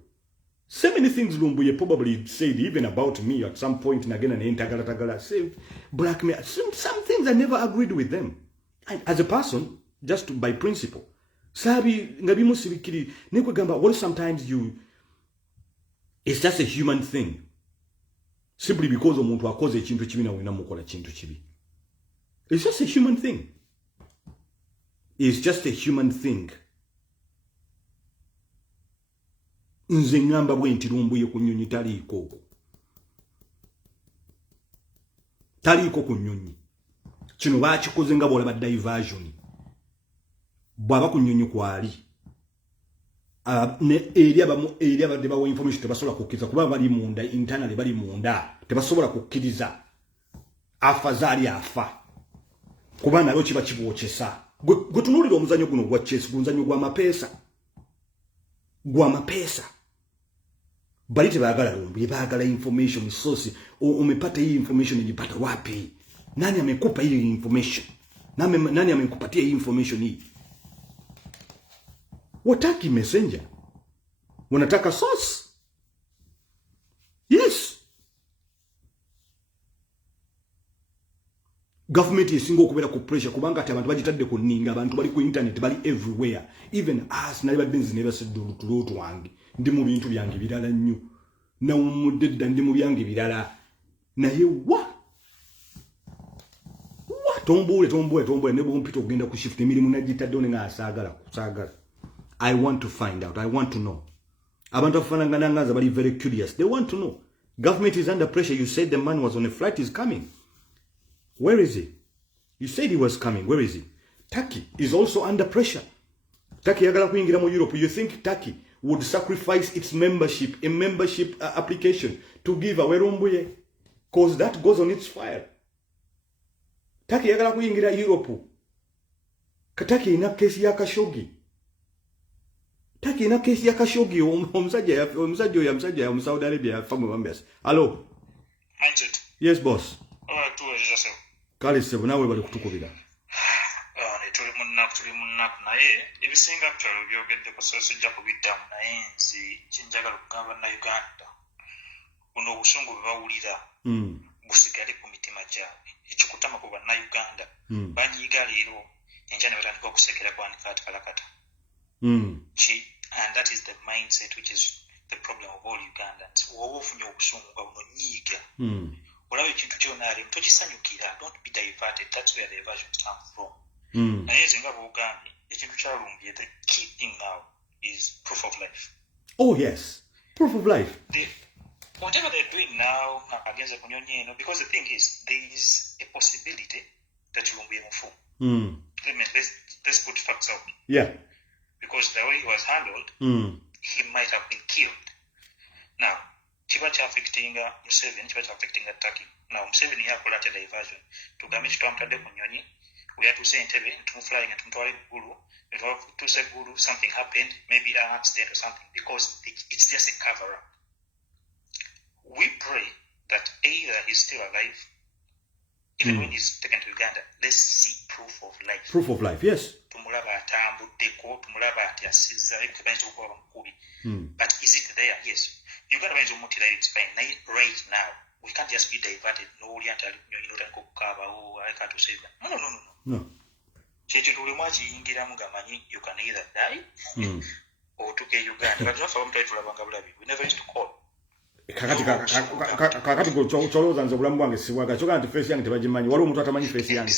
So many things Lumbuye probably said even about me at some point and again and tagala said blackmail. Some things I never agreed with them. As a person, just by principle. Sabi ngabi musibikiri nikwe gamba well sometimes it's just a human thing. Simply because omuntu akoze ekintu kibi na wina mukola kintu kibi. It's just a human thing. It's just a human thing. Nze ngamba bwenti Lumbuye ku nnyonyi taliiko. Taliiko ku nnyonyi. Kino baakikoze nga bwolaba diversion. Bwaba ku nnyonyi kwali. Eri abadde bawa information tebasobola kukkiriza kuba bali munda internally bali munda tebasobola kukkiriza. Afazali afa. Kubana leo kiba kibwokyesa. Gwe tunulira omuzanyo guno gwa chess gunzanyo gwa mapesa. Gwa mapesa. Bali tebaagala Lumbuye baagala information source. Umepata hii information ijipata wapi? Nani amekupa hii information? Nani amekupatia hii information hii? Wataki messenger. Wanataka source. Yes. Government is single kubera ku pressure kubanga ati abantu bagitadde ku ninga abantu bali ku internet bali everywhere. Even us na Benz never said to wangi. Ndi mu bintu byange birala nnyo. Na umudedda ndi mu byange birala. Naye wa tombole nebo mpito ogenda ku shift emirimu najitadde one nga asagala kusagala. I want to find out. I want to know. Abantu afananga nangaza bali very curious. They want to know. Government is under pressure. You said the man was on a flight. He's coming. Where is he? You said he was coming. Where is he? Turkey is also under pressure. Turkey yagala kuyingira mu Europe. You think Turkey would sacrifice its membership, a membership application to give away Lumbuye? Because that goes on its file. Turkey yagala kuyingira Europe. Turkey ina kesi ya Khashoggi. Turkey ina kesi ya Khashoggi. Omusajja ya Saudi Arabia famu bambas. Hello. Anjit. Yes, boss. Tu ejase. Kale sebo nawe bali kutukubira. Tuli munnaku naye ebisinga byalo byogedde ko so sijja kubiddamu naye nsi kinjagala okugamba na Uganda buno obusungu bwe bawulira busigale ku mitima gyabwe. Ekikutama ku bannayuganda banyiiga leero enkya ne batandika okusekera kwanika atikalakata. And that is the mindset which is the problem of all Ugandans. Wowe ofunye obusungu nga buno nyiiga. Olaba ekintu kyonna ali tokisanyukira. Don't be diverted. That's where the diversions come from. Naye nze nga bw'ogambye ekintu kya Lumbuye, the key thing now is proof of life. Oh yes, proof of life. Whatever they're doing now against the Kunyonye, because the thing is, there is a possibility that Lumbuye mufu. Let's put facts out. Yeah. Because the way he was handled, he might have been killed. Now, kiba affecting Museveni, kiba affecting Turkey. Now, Museveni yakola a diversion. Tugambe kitwamutadde ku Nyonyi, we had to say Entebbe, tumuflying and tumutwale Gulu. To say Gulu, something happened, maybe an accident or something, because it's just a cover-up. We pray that either he's still alive, even when he's taken to Uganda, let's see proof of life. Proof of life, yes. Tumulaba atambuddeko, tumulaba ati asizza, bayinza okuba bamukubi. But is it there? Yes. Uganda bayinza omutirayo, it's fine. Right now, we can't just be diverted. N'oli anti ali kunyonyi n'otandika okukaaba, aleka atuseega. No. Kyekyo buli mwakiyingiramu ng'amanyi you can either die or otuuka e Uganda. But naffe abamu twali tulabanga bulabi. We never used to call. Kakati kyolowooza nze obulamu bwange sibwaga kyogera nti feesi yange tebagimanyi waliwo omuntu atamanyi feesi yange.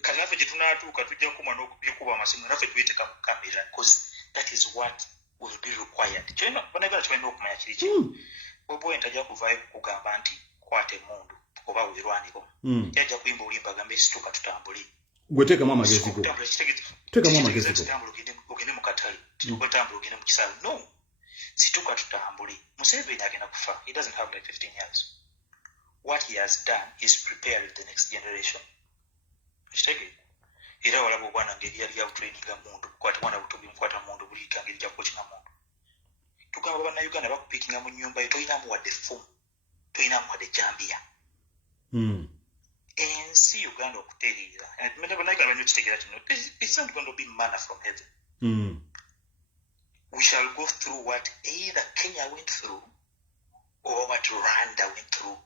Kati naffe gye tunaatuuka tujja kuma n'okubikuba amasimu naffe tubiteeka mu kamera because that is what will be required. Bannayuganda kybalina okumanya kiri kimu. Bobi tajja kuvaayo kugamba nti kwata emmundu oba weerwaniko. Yajja kuyimba olimba agambe situka tutambule. Gwe teekamu amagezi go. Teekamu amagezi go. Ogende mu katale. Tutambule ogende mu kisaawe. No. Situka tutambule. Museveni agenda kufa. He doesn't have like 15 years. What he has done is prepared the next generation. Era walaba obwana ngeri yali yabutraininga mundu kukwata mwana butobi mukwata mundu buli kangeri ja kukochina mundu. Tugamba bannayuganda bakupiikinga mu nnyumba ye toyinamu wadde ffumu. Toyinamu wadde jambiya. Ensi Uganda okutereera. Bannayuganda banyo kitegeera kino. It's not going to be manna from heaven. We shall go through what either Kenya went through or what Rwanda went through.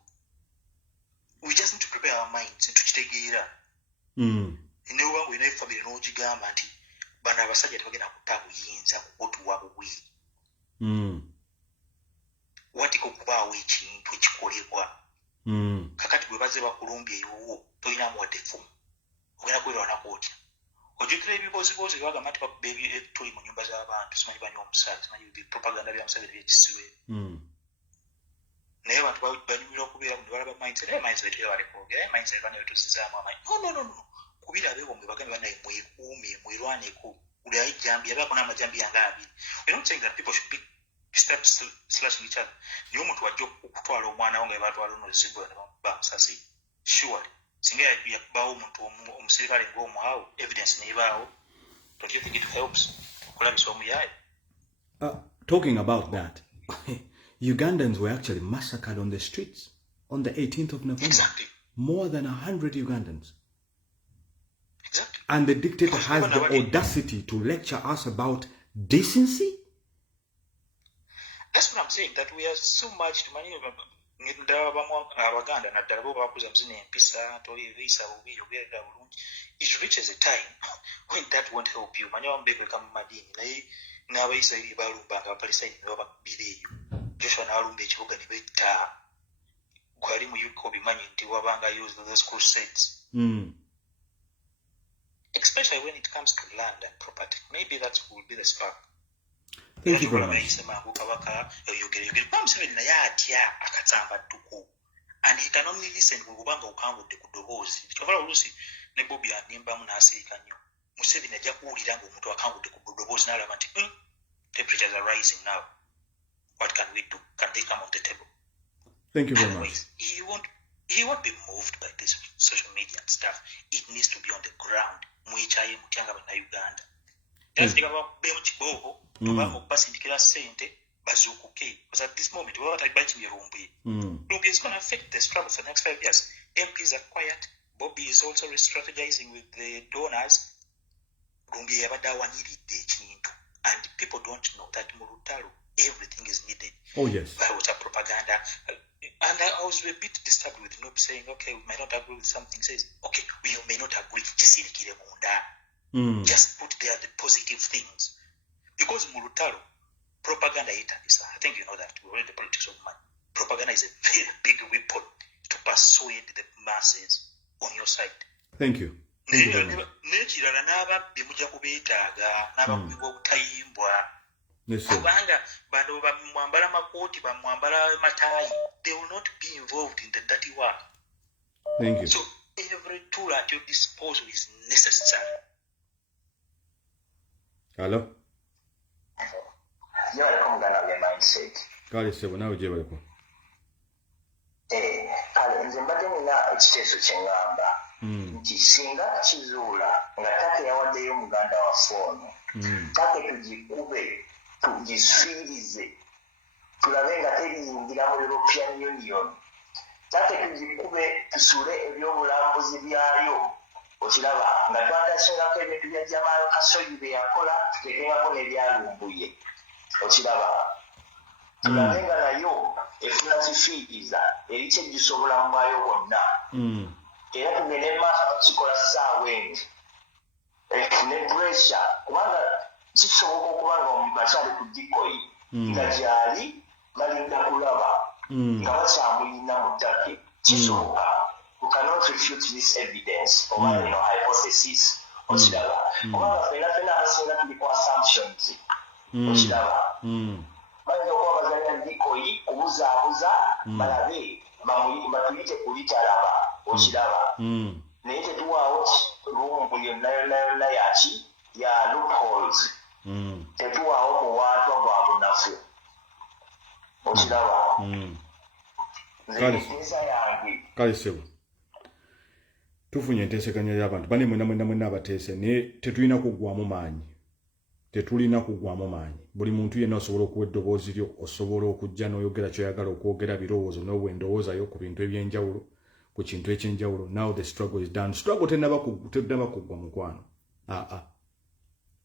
We just need to prepare our minds to kitegeera. Newa we ne family n'ogigamba nti bano abasajja tebagenda kutta buyinza kukutuwa bubi. Watika okubaawo ekintu ekikolebwa. Kakati bwe bazze bakulumbi eyowo toyinamu wadde effumu. Ogenda kwerwanako otya. Ojjukira ebibozibozi bagamba nti bakuba tuli mu nnyumba z'abantu simanyi banywa omusaala simanyi propaganda bya Museveni byekisiwe. Naye abantu banyumira okubeera mu balaba mindset naye mindset yabalekogera mindset bana betuzizaamu amaanyi. No. Kubira beewo mwe bagambe banaye mwekuumye mwerwaneko uli jambi yabaako n'amajambi yange abiri. We're not saying that people should start slashing each other. Niyo omuntu wajja okutwala omwana wo nga batwala n'ozibula ne bamusasi. Surely. Singa yakubaawo omuntu omusirikale ng'omwawo evidence neebaawo. Don't you think it helps? Okulabisa omuyaye. Talking about that, Ugandans were actually massacred on the streets on the 18th of November. Exactly. More than 100 Ugandans. Exactly. And the dictator has the audacity to lecture us about decency? That's what I'm saying, that we are so much money. Abaganda naddala bo bakuza muzina empisa toyisa bubi yogera bulungi. It reaches a time when that won't help you. Manya wambekwe kama madini naye n'abayisirayiri balumbanga abapalisayini ne babakubira eyo. Joshua n'alumba ekibuga ne betta. Gwali mu UK obimanyi nti wabanga used those crusades. Especially when it comes to land and property. Maybe that will be the spark. Thank you very much. And he can only listen to Ubanga Ukangudde ku ddoboozi. Kyova oluusi ne Bobby animbamu n'asiika nnyo. Museveni ajja kuwulira ng'omuntu akangudde ku ddoboozi n'alaba nti temperatures are rising now. What can we do? Can they come on the table? Thank you very much. He won't be moved by this social media and stuff. It needs to be on the ground. Mwichaye mutyanga bannayuganda. Yafika bakubbe mu kiboobo, tubanga okubasindikira ssente bazuukuke. Because at this moment, we are bachimbye Lumbuye. Lumbuye is going to affect the struggle for the next 5 years. MPs are quiet. Bobby is also strategizing with the donors. Lumbuye yabadde awaniridde ekintu. And people don't know that mu lutalo everything is needed. Oh, yes. What's a propaganda? And I was a bit disturbed with Noob saying, okay, we might not agree with something. Says, okay, you may not agree. Just put there the positive things. Because Murutalo, propaganda I think you know that. We read the politics of man. Propaganda is a very big weapon to persuade the masses on your side. Thank you. Yes, sir. They will not be involved in the dirty work. Thank you. So every tool at your disposal is necessary. Hello? You're welcome to your mindset. Kale sebo nawe je baleko. Kale nze mbadde nina ekiteeso kye ngamba nti singa kizuula nga tate yawaddeyo muganda waffe ono tate tugikube tugifiirize tulabe nga teriyingira mu European Union tate tugikube tusule ebyobulambuzi byayo okiraba nga twatasingako ebintu bya Jamal Kasoyi bye yakola tuteekengako n'ebya Lumbuye okiraba tulabe nga nayo efuna kifiiriza eri kyegisobola mu bwayo bwonna era tugende maaso kikola ssaawa eno efune puresha kubanga kisoboka okuba nga omuntu akyali ku dikoyi nga gyali balinda kulaba nga bakyamulina mu ttake kisoboka we cannot refute this evidence oba hypothesis okiraba kubanga fena abasinga tuli ku assumptions okiraba bayinza okuba bazalina dikoyi kubuzaabuza balabe batuyite kulitalaba okiraba naye tetuwaawo lumbu yonna yonna yaki ya loopholes tetuwaawo muwaatwa gwa bunafu okiraba nze yange kale sebo tufunye enteeseganya y'abantu bane mwena abateese naye tetulina kuggwamu maanyi buli muntu yenna osobola okuwa eddoboozi lyo osobola okujja n'oyogera ky'oyagala okwogera birowoozo n'obwe ndowoozayo ku bintu eby'enjawulo ku kintu ekyenjawulo. Now the struggle is done. Struggle tennaba kuggwa mukwano.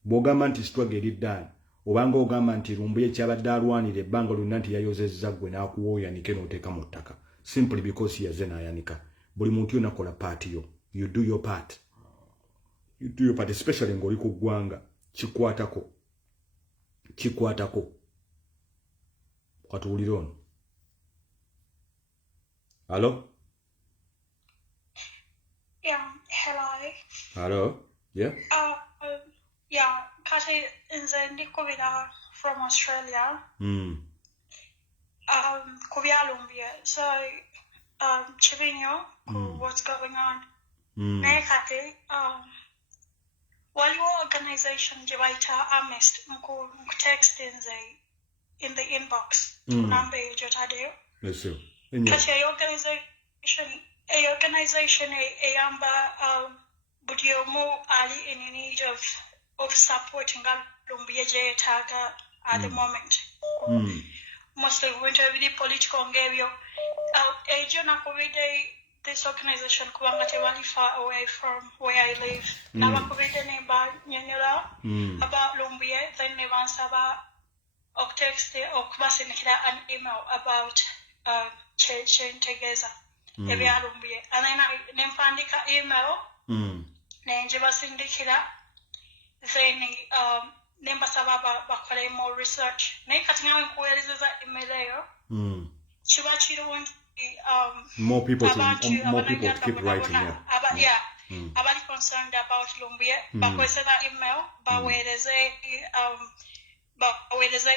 Bw'ogamba nti struggle eri done obanga ogamba nti Lumbuye kyabadde alwanira ebbanga lyonna nti yayozezza ggwe n'akuwa oyanike n'oteeka mu ttaka simply because yaze n'ayanika. Buli muntu yonna kola paati yo. You do your part. You do your part, especially ng'oli ku ggwanga kikwatako katuwulire ono. Hello? Yeah, hello. Hello? Yeah? Yeah, Kati nze ndikubira from Australia. Kubya Lumbuye. So, Chibinyo, what's going on? Naye Kati, waliwo organization gye bayita Amest text in the inbox number gy'otaddeyo. Yes, sir. Kati organization eyamba buli omu ali in need of support nga Lumbuye gye yeetaaga at the moment. Mostly winter ebiri political ng'ebyo. Egyo nakubidde this organization kubanga tebali far away from where I live. Nabakubidde ne banyonyola about Lumbuye, then ne bansaba okubasindikira an email about kyentegeeza ebya Lumbuye. And then ne mpandika email ne ngibasindikira, then ne mbasaba bakole more research. Naye kati nga nkuweerezeza email eyo kiba kirungi more people to keep writing. Abali concerned about Lumbuye bakozesa that email baweereze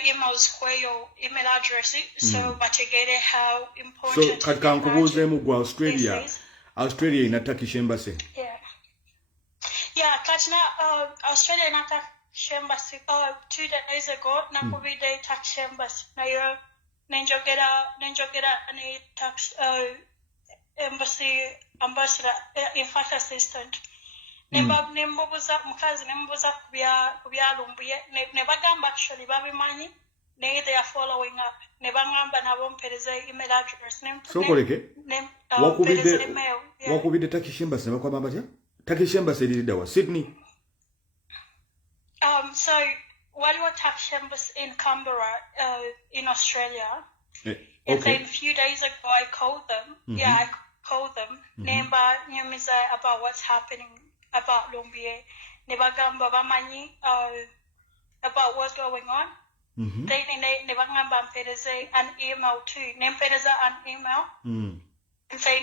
emails kweyo email address so bategeere how important. So kati kankubuuzeemu gwa Australia ina Turkish embassy. Yeah, kati na Australia ina Turkish embassy 2 days ago nakubidde Turkish embassy nayo nenjogera ne tax embassy ambassador in fact assistant nembubuza mukazi nembubuza kubya Lumbuye ne bagamba actually babimanyi naye they are following up ne bangamba nabo mpereze email address so koleke wakubidde Turkish embassy ne bakwamba batya Turkish embassy eri dawa Sydney. So waliwo tax chambers in Canberra, in Australia. Okay. And then a few days ago, I called them. Yeah, I called them. Nemba nyumiza about what's happening about Lumbuye. Nebagamba bamanyi about what's going on. Then nebagamba mpeleze an email too. Nempeleza an email. And say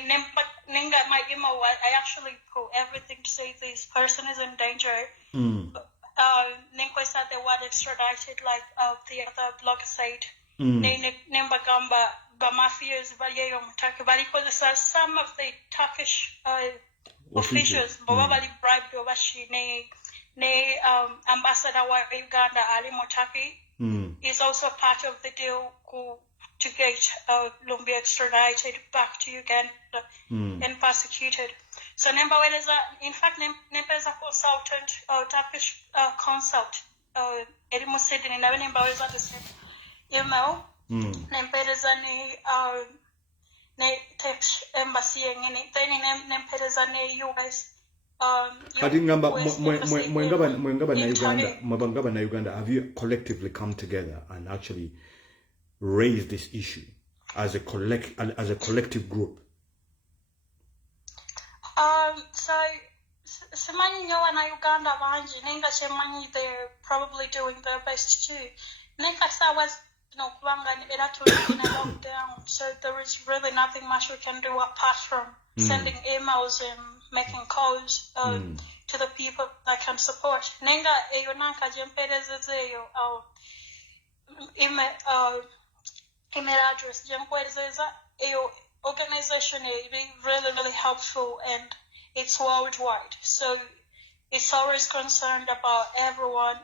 ninga my email. I actually put everything to say this person is in danger. Ninkwesa they were extradited, like the other blogger said. Nembagamba bamafias baliyo mutaki balikoze some of the Turkish officials bali bribed obashi ne ambassador wa Uganda Ali Mutaki is also part of the deal to get Lumbuye extradited back to Uganda and persecuted. So in fact nembaweza consultant Turkish consult elimu Sydney na nembaweza the same email nempeleza ne text embassy ngene then nempeleza ne US kati ngamba mwengaba na Uganda, have you collectively come together and actually raised this issue as a collective group? So semanyi nyowa na Uganda banji nenga semanyi they're probably doing their best too. Nenga sawas no kubanga era to in a lockdown, so there is really nothing much we can do apart from sending emails and making calls to the people that can support. Nenga eyo nanka jemperezezeyo email address jemperezeza eyo organization is really helpful, and it's worldwide, so it's always concerned about everyone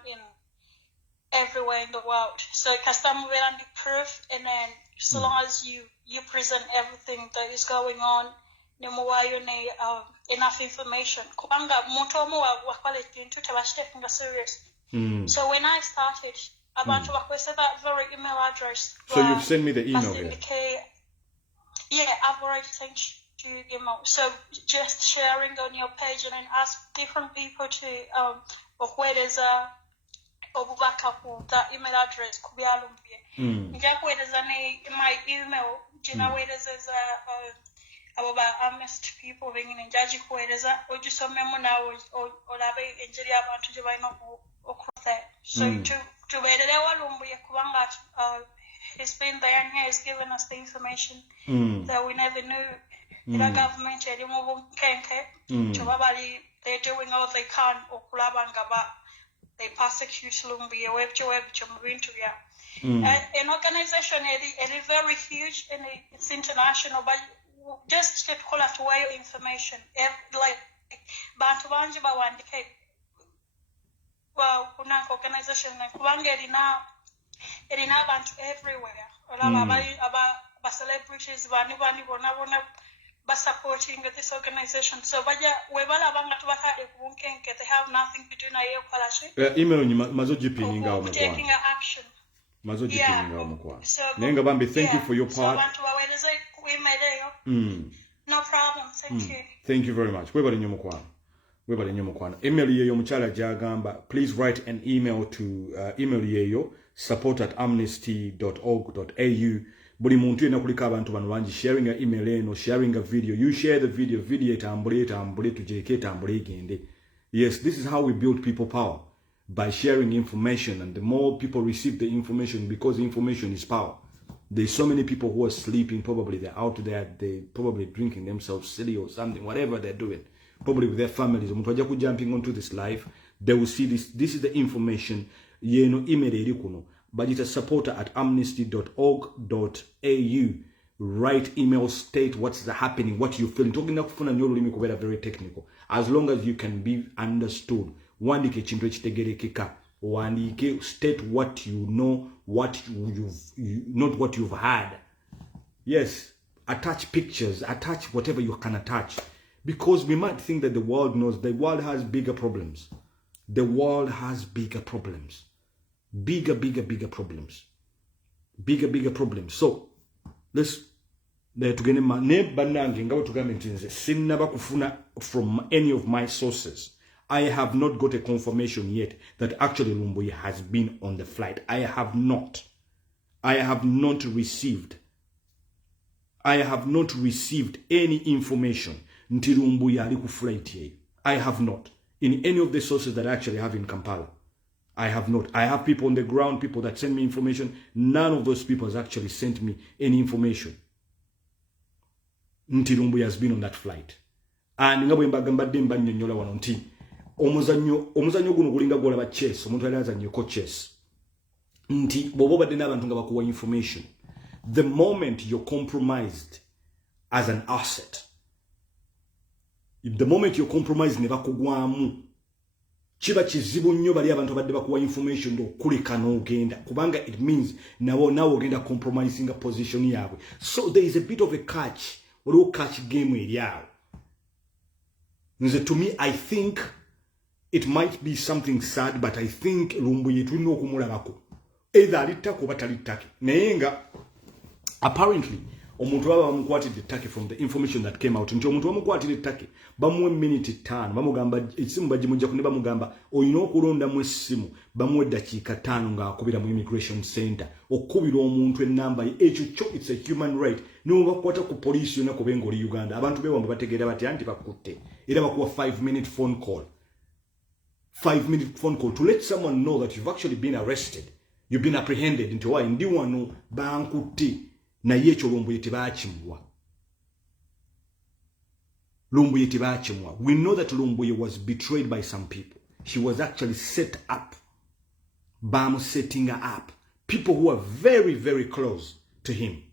everywhere in the world. So customer will be proof, and then so long as you present everything that is going on, enough information. Serious. So when I started, abantu requested that very email address. So you've sent me the email here. Yeah, I've already sent you the email. So just sharing on your page and then ask different people to where there's a that email address could be Lumbuye. My email, where there's about honest people being in judge where there's or just some memo now or labe injury about to join that. So to where there were Lumbuye he's been there and he has given us the information that we never knew. The government they're doing all they can they persecute Lumbuye an organization is very huge and it's international, but just to call out wire information like bantu banji bawandike kuna organization like kubanga erina abantu everywhere aba celebrities bani bona supporting this organization, so webala banga tubatade kubunkenke they have nothing to do na yeyo kwalashi email nyi mazojipinga omukwa taking action mazojipinga omukwa nenga bambi thank you for your part, so abantu baweleze ku email eyo no problem, thank you very much. Webale nyo mukwana email yeyo muchala jagamba please write an email to email yeyo support@amnesty.org.au. Buli muntu yena kulika abantu bano banji sharing a email eno, sharing a video. You share the video etambule tujeke etambule igende. Yes, this is how we build people power, by sharing information, and the more people receive the information, because information is power. There's so many people who are sleeping, probably they're out there, they probably drinking themselves silly or something, whatever they're doing, probably with their families. Jumping onto this live, they will see this. This is the information. Yeno email erikuno. But it's a supporter@amnesty.org.au. Write email, state what's happening, what you feel. Talking very technical. As long as you can be understood. State what you know, what not what you've had. Yes, attach pictures, attach whatever you can attach. Because we might think that the world knows. The world has bigger problems. The world has bigger problems. Bigger problems. Bigger problems. So let's from any of my sources. I have not got a confirmation yet that actually Lumbuye has been on the flight. I have not received any information until Lumbuye ali ku flight here. I have not. In any of the sources that I actually have in Kampala. I have not. I have people on the ground, people that send me information. None of those people has actually sent me any information until Lumbuye has been on that flight. And ngabwe mbagambadde mbanyonyola wano nti omuzanyo guno gulinga gwolaba chess, omuntu ali azannyeko chess. Nti bw'oba obadde n'abantu nga bakuwa information, the moment you're compromised as an asset, the moment you're compromised ne bakugwamu, chiba kizibu nnyo bali abantu abadde bakuwa information ndo kuleka n'ogenda, kubanga it means nawo ogenda compromising a position yaabwe. So there is a bit of a catch, waliwo catch game eri awo. To me, I think it might be something sad, but I think Lumbuye tulina okumulabako. Either alittako oba talittake. Naye nga apparently omuntu baba bamukwatidde ettake from the information that came out. Nti omuntu bamukwatidde ettake bamuwe minute 5 bamugamba essimu bajimujja ku ne bamugamba oyina okulonda mu essimu bamuwe eddakiika 5 ng'akubira mu immigration center okubira omuntu ennamba ye. Ekyo kyo it's a human right. No bakwata ku police yonna kubenga oli Uganda. Abantu bewamba bategeera bati anti bakutte. Era bakuwa 5-minute phone call. 5-minute phone call to let someone know that you've actually been arrested. You've been apprehended into why ndi wano bankutte. Na yecho Lumbuye tebakimwa. Lumbuye tebakimwa. We know that Lumbuye was betrayed by some people. She was actually set up. Bam setting her up. People who are very, very close to him.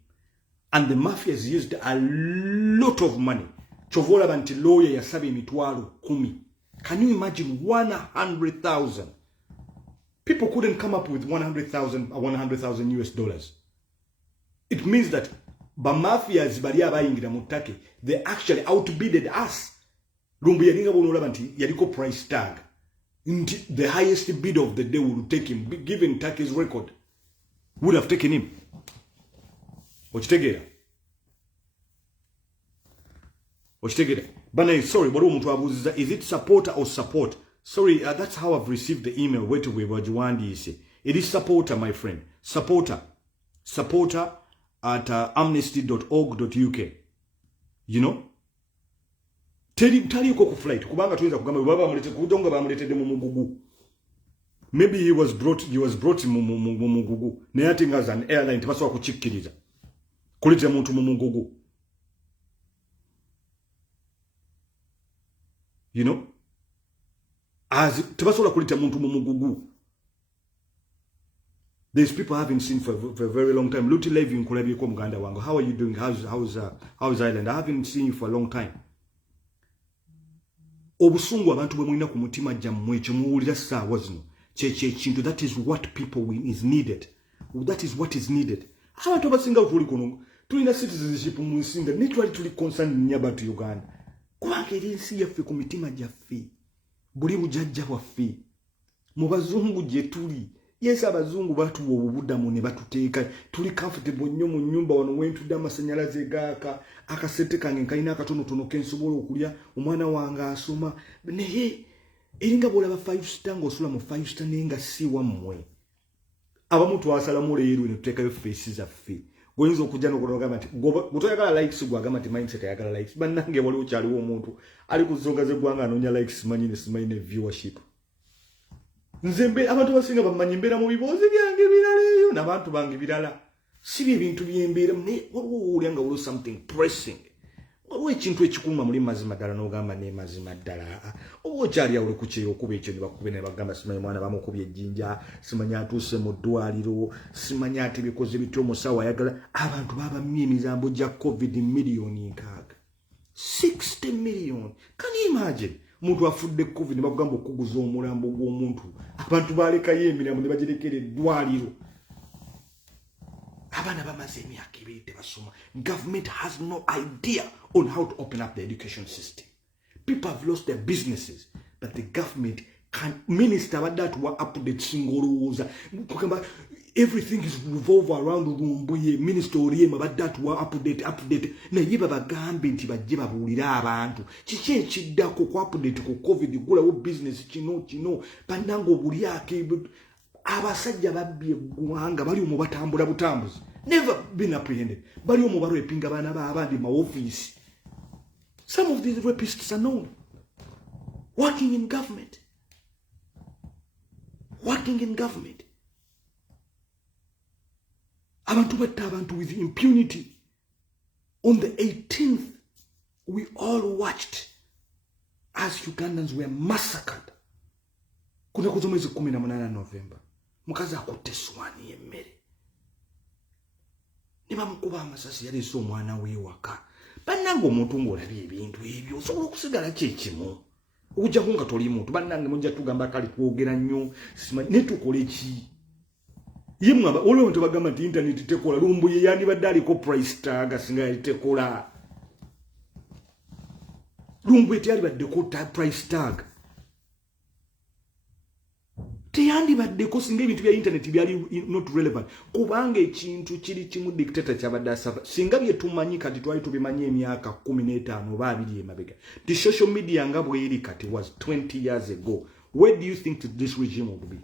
And the mafia has used a lot of money. Chovola banti lawyer yasabe emitwalo 10. Can you imagine 100,000? People couldn't come up with 100,000 US dollars. It means that the mafias bali abayingira mu ttake, they actually outbidded us. Lumbuye yalinga bonola banti yaliko price tag. The highest bid of the day would take him, given Take's record, would have taken him. Ochitegera. Bana, sorry, but is it supporter or support? Sorry, that's how I've received the email. Wait away, Wajiwandi. It is supporter, my friend. Supporter at amnesty.org.uk. You know? Tell you ku flight. Kubanga tuweza kugamba baba amulete kudonga bamuletede mu mugugu. Maybe he was brought mu mugugu. Ne yatinga as an airline tebaswa kuchikkiriza. Kulete muntu mu mugugu. You know? As tebaswa kulete muntu mu mugugu. These people I haven't seen for a very long time. Luti Levi nkulabi kwa muganda wangu. How are you doing? How's Ireland? I haven't seen you for a long time. Obusungu abantu bwe mulina ku mutima jammwe ekyo muwulira ssaawa zino. Kintu, that is what people is needed. That is what is needed. Abantu abasinga tuli kuno tulina citizenship mu nsinga ne tuli concerned nnyo about Uganda. Kubanga eri ensi yaffe ku mitima gyaffe. Buli bujajja bwaffe. Mu bazungu gye tuli. Yes, abazungu batuwa obubudamu ne batuteeka tuli comfortable nnyo mu nyumba wano wentudde amasanyalaze gaaka akasente kange kalina akatonotono kensobola okulya omwana wange asoma naye eringa bwolaba 5 star ng'osula mu 5 star naye nga si wammwe abamu twasalamu leero ne tuteekayo face zaffe goyinza okujja n'okugamba nti gwotoyagala likes gwagamba nti mindset ayagala likes bannange waliwo kyaliwo omuntu ali ku zzonga z'eggwanga anoonya likes simanyi ne viewership. Nzembe abantu basinga bamanyi mbeera mu biboozi byange birala eyo n'abantu bange birala si bintu byembeera ne waliwo nga something pressing waliwo ekintu ekikuuma muli mazima ddala n'ogamba ne mazima ddala oba okyali awuli ku kyeyo okuba ekyo ne bakube ne bagamba simanyi mwana bamukubye ejjinja simanyi atuuse mu ddwaliro simanyi ate bikoze bityo omusawo ayagala abantu babamye emizambo gya covid miliyoni 60 million. Can you imagine? Muntu afudde covid ne bagamba okuguza omulambo gw'omuntu abantu balekayo emirimu ne bagirekera eddwaliro abana bamaze emyaka 2 tebasoma. Government has no idea on how to open up the education system. People have lost their businesses, but the government can minister about that wa update singolooza kugamba everything is revolve around Lumbuye minister Oriema badatu wa update na yiba bagambe nti bajje babulira abantu kiki ekiddako ku update ku covid gula wo business kino banango bulyake abasajja babbye gwanga bali mu batambula butambuzi never been apprehended bali mu baro epinga bana ba abandi ma office. Some of these rapists are known working in government abantu batta abantu with impunity. On the 18th we all watched as Ugandans were massacred. Kuna kuzomwezi 18 November mukazi akuteswani yemmere niba mukuba amasasi yali so mwana wewaka bannange omuntu ng'olabye ebintu ebyo osobola okusigala kyekimu ujja kunga toli muntu bannange mujja tugamba kali twogera nnyo netukole ki yimwe olwo nti bagamba nti internet tekola Lumbuye yandibadde aliko price tag singa yali tekola Lumbuye teyalibaddeko price tag teyandibaddeko singa ebintu bya internet byali not relevant kubanga ekintu kiri kimu dictator kyabadde asaba singa bye tumanyi kati twali tubimanyi emyaka 15 oba 2 emabega. The social media nga bweri kati was 20 years ago. Where do you think this regime would be?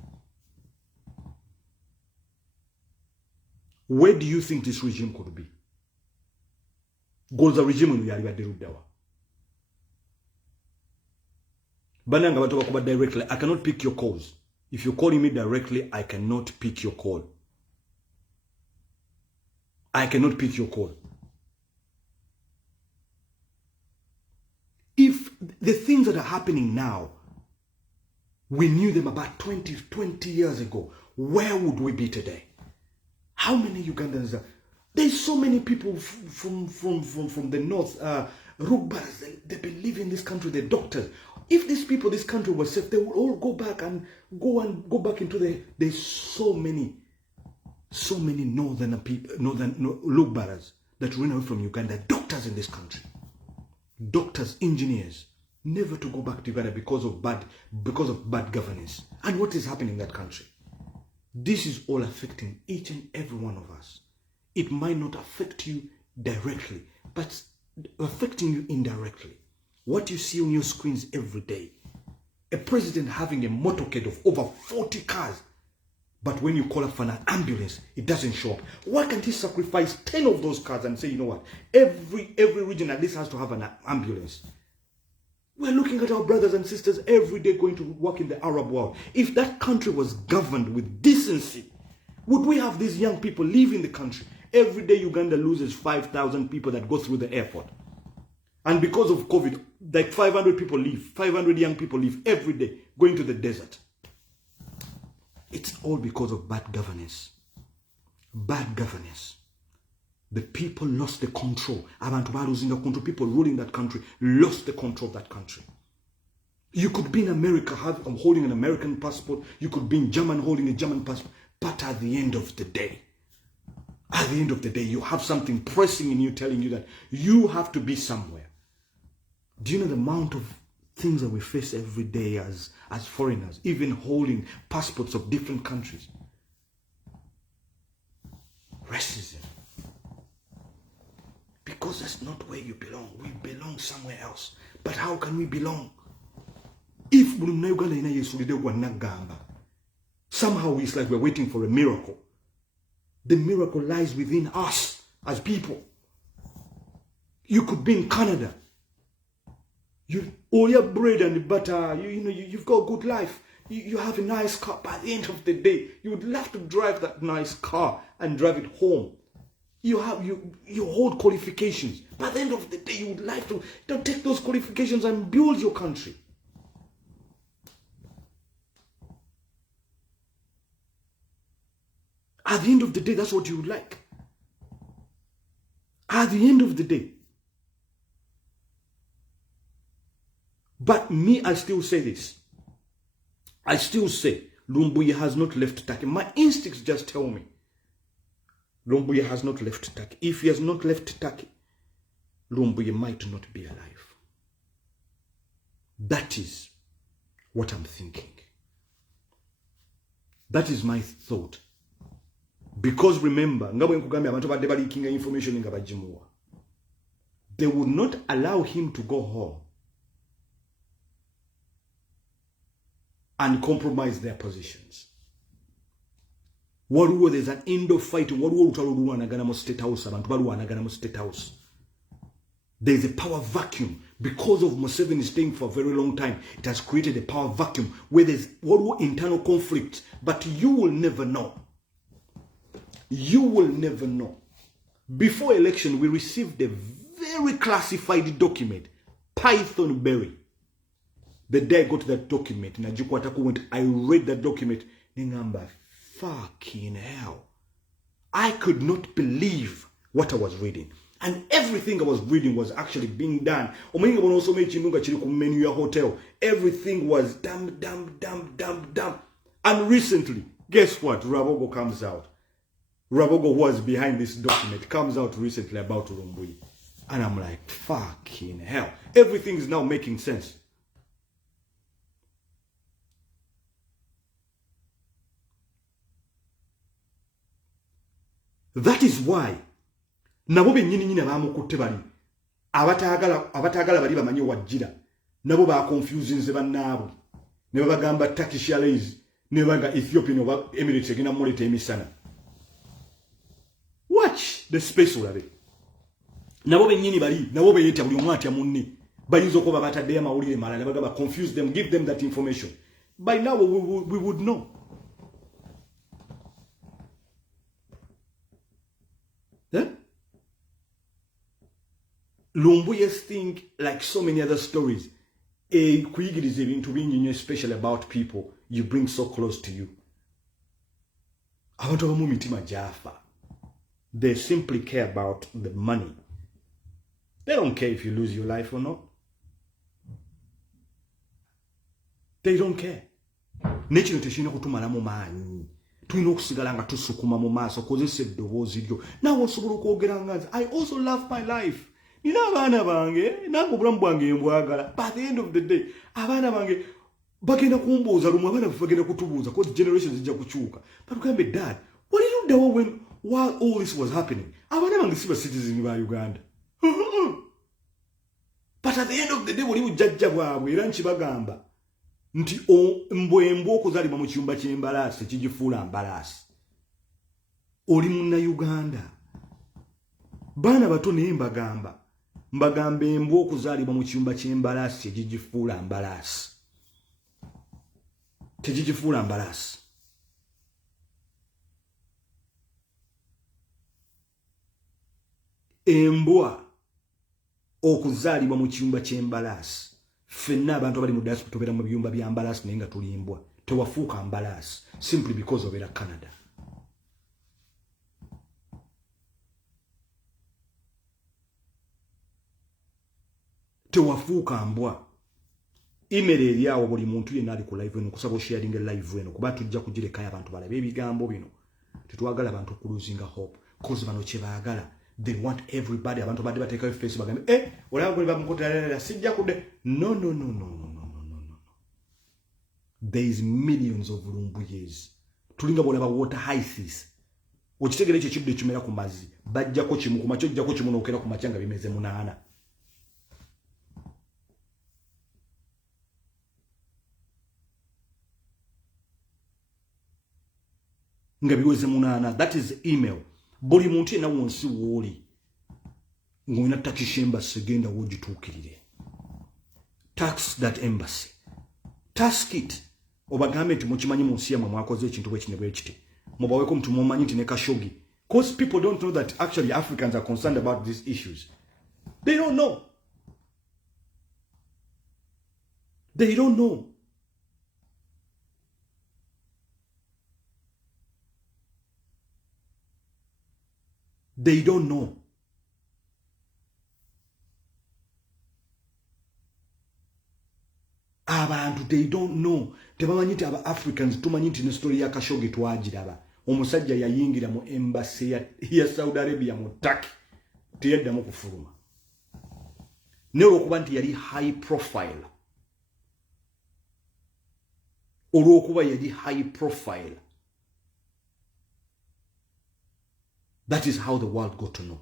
Where do you think this regime could be? Goza regime no yali badde luddawa. Bananga batoka kuba directly. I cannot pick your calls. If you're calling me directly, I cannot pick your call. I cannot pick your call. If the things that are happening now, we knew them about 20 years ago, where would we be today? How many Ugandans are? There's so many people from the north, Rugbas, they've been living in this country, the doctors. If these people, this country was safe, they would all go back into there's so many northern people, Lugbaras that ran away from Uganda, doctors in this country. Doctors, engineers, never to go back to Uganda because of bad governance. And what is happening in that country? This is all affecting each and every one of us. It might not affect you directly, but affecting you indirectly. What you see on your screens every day, a president having a motorcade of over 40 cars, but when you call up for an ambulance, it doesn't show up. Why can't he sacrifice 10 of those cars and say, you know what, every region at least has to have an ambulance? We're looking at our brothers and sisters every day going to work in the Arab world. If that country was governed with decency, would we have these young people leaving the country? Every day Uganda loses 5,000 people that go through the airport. And because of COVID, like 500 people leave, 500 young people leave every day, going to the desert. It's all because of bad governance. Bad governance. The people lost the control. People ruling that country lost the control of that country. You could be in America holding an American passport. You could be in Germany holding a German passport. But at the end of the day, you have something pressing in you telling you that you have to be somewhere. Do you know the amount of things that we face every day as foreigners, even holding passports of different countries? Racism. Because that's not where you belong. We belong somewhere else. But how can we belong? If somehow it's like we're waiting for a miracle. The miracle lies within us as people. You could be in Canada. All your bread and butter, you've got a good life. You have a nice car. By the end of the day, you would love to drive that nice car and drive it home. You hold qualifications. By the end of the day, you would like to take those qualifications and build your country. At the end of the day, that's what you would like. At the end of the day. But me, I still say this. I still say Lumbuye has not left Turkey. My instincts just tell me Lumbuye has not left Turkey. If he has not left Turkey, Lumbuye might not be alive. That is what I'm thinking. That is my thought. Because remember, information they would not allow him to go home and compromise their positions. There's an end of fighting. State House. There's a power vacuum. Because of Museveni staying for a very long time, it has created a power vacuum where there's internal conflict. But you will never know. You will never know. Before election, we received a very classified document, Python Berry. The day I got that document, I read that document, fucking hell. I could not believe what I was reading. And everything I was reading was actually being done. Everything was damn. And recently, guess what? Rabogo comes out. Rabogo, who was behind this document, comes out recently about Lumbuye. And I'm like, fucking hell. Everything is now making sense. That is why nabo benyini nyina bamukutte bali abatagala bali bamanyi wajjira nabo ba confusing ze bannabo ne bagamba Turkish Airways ne baga Ethiopian oba Emirates egina muleta emisana. Watch the space olabe nabo benyini bali nabo beyeta buli omwatya munni bayinza okuba batadde amawulire malala bagamba confuse them, give them that information. By now we would know. Lumbuye's thing, like so many other stories, especially about people you bring so close to you. They simply care about the money. They don't care if you lose your life or not. They don't care. Nature teshina kutumala mu maanyi. Tulina okusigala nga tusukuma mu maaso kozesa eddoboozi lyo. Nawe osobola okwogera nga I also love my life. Nina abaana bange nange obulamu bwange mbwagala. By the end of the day, abaana bange bagenda kumbuuza lumu, abaana bagenda kutubuuza because generations zijja kukyuka. But ugambe, Dad, what did you do while all this was happening? Abaana bange si ba citizens ba Uganda. But at the end of the day, wali bujjajja bwabwe era nkibagamba nti mbwembwa okuzaalibwa mu kiyumba ky'embalaasi kigifuula mbalaasi. Oli munna Uganda. Baana bato naye mbagamba embwa okuzaalibwa mu kiyumba ky'embalaasi tegigifuula mbalaasi. Tegigifuula mbalaasi. Embwa okuzaalibwa mu kiyumba ky'embalaasi. Fenna abantu abali mu diaspora tubera mu biyumba bya mbalaasi naye nga tuli embwa. Tewafuuka mbalaasi simply because obeera Canada. Tewafuuka mbwa. Email eri awo buli muntu yenna ali ku live eno kusaba sharing live eno kuba tujja kugirekayo abantu balabe ebigambo bino. Tetwagala abantu kuluzinga hope cause bano kye baagala. They want everybody abantu badde bateekayo face bagambe olaba gwe bamukotalera sijja kude. No. There is millions of Lumbuyes. Tulinga bolaba water hysis. Okitegere kye kidde kimera ku mazzi. Bajjako kimu ku macho jjako kimu n'okera ku machanga bimeze munaana. Nga biweze munaana. That is email. Buli muntu yenna wonsi wooli ng'olina Turkish Embassy genda wogituukirire. Tax that embassy. Task it. Obagambe nti mukimanyi mu nsi yammwe mwakoze ekintu bwe kino bwe kiti. Mubaweko mtu mumanyi nti ne Khashoggi. Because people don't know that actually Africans are concerned about these issues. They don't know. They don't know. They don't know. Abantu, they don't know. Tebamanyi nti aba Africans tumanyi nti ne story ya Khashoggi twagiraba. Omusajja yayingira mu embassy ya Saudi Arabia mu Turkey. Teyaddamu kufuluma. Ne olw'okuba nti yali high profile. Olw'okuba yali high profile. That is how the world got to know.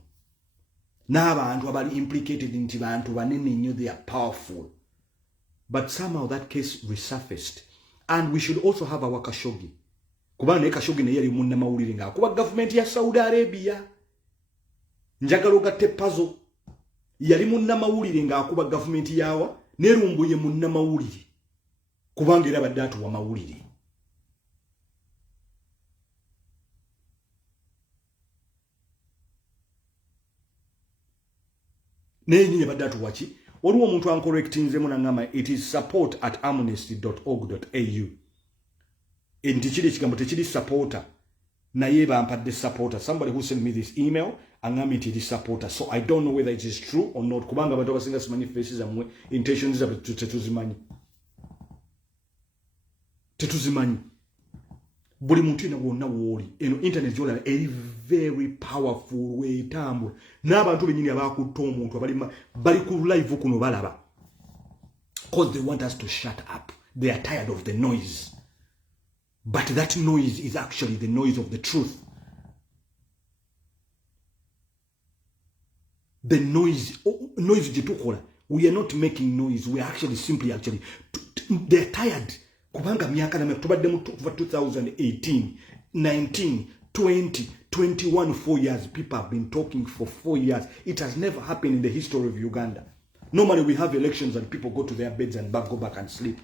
N'abantu abali implicated nti bantu banene nnyo, they are powerful. But somehow that case resurfaced. And we should also have our Khashoggi. Kubanga ne Khashoggi naye yali munnamawulire ng'akuba government ya Saudi Arabia. Njagala ogatte puzzle. Yali munnamawulire ng'akuba government yawa, ne Lumbuye munnamawulire. Kubanga era badde atuwa mawulire. Naye nyinyi badde atuwa ki? Waliwo omuntu ancorrectinzemu n'angamba it is support@amnesty.org.au. Nti kiri ekigambo tekiri supporter. Naye bampadde supporter. Somebody who sent me this email angambye nti it is supporter. So I don't know whether it is true or not. Kubanga abantu abasinga simanyi faces amwe, intentions zabwe tetuzimanyi. Tetuzimanyi. Buli muntu yena wonna wooli. Eno internet gyolaba eri very powerful weetambula. N'abantu bennyini abaakutta omuntu bali ku live kuno balaba. Because they want us to shut up. They are tired of the noise. But that noise is actually the noise of the truth. The noise jitukola. We are not making noise. We are actually simply they are tired. Kubanga miaka na tubadde mu 2018, 19, 20, 21, 4 years. People have been talking for 4 years. It has never happened in the history of Uganda. Normally we have elections and people go to their beds and go back and sleep.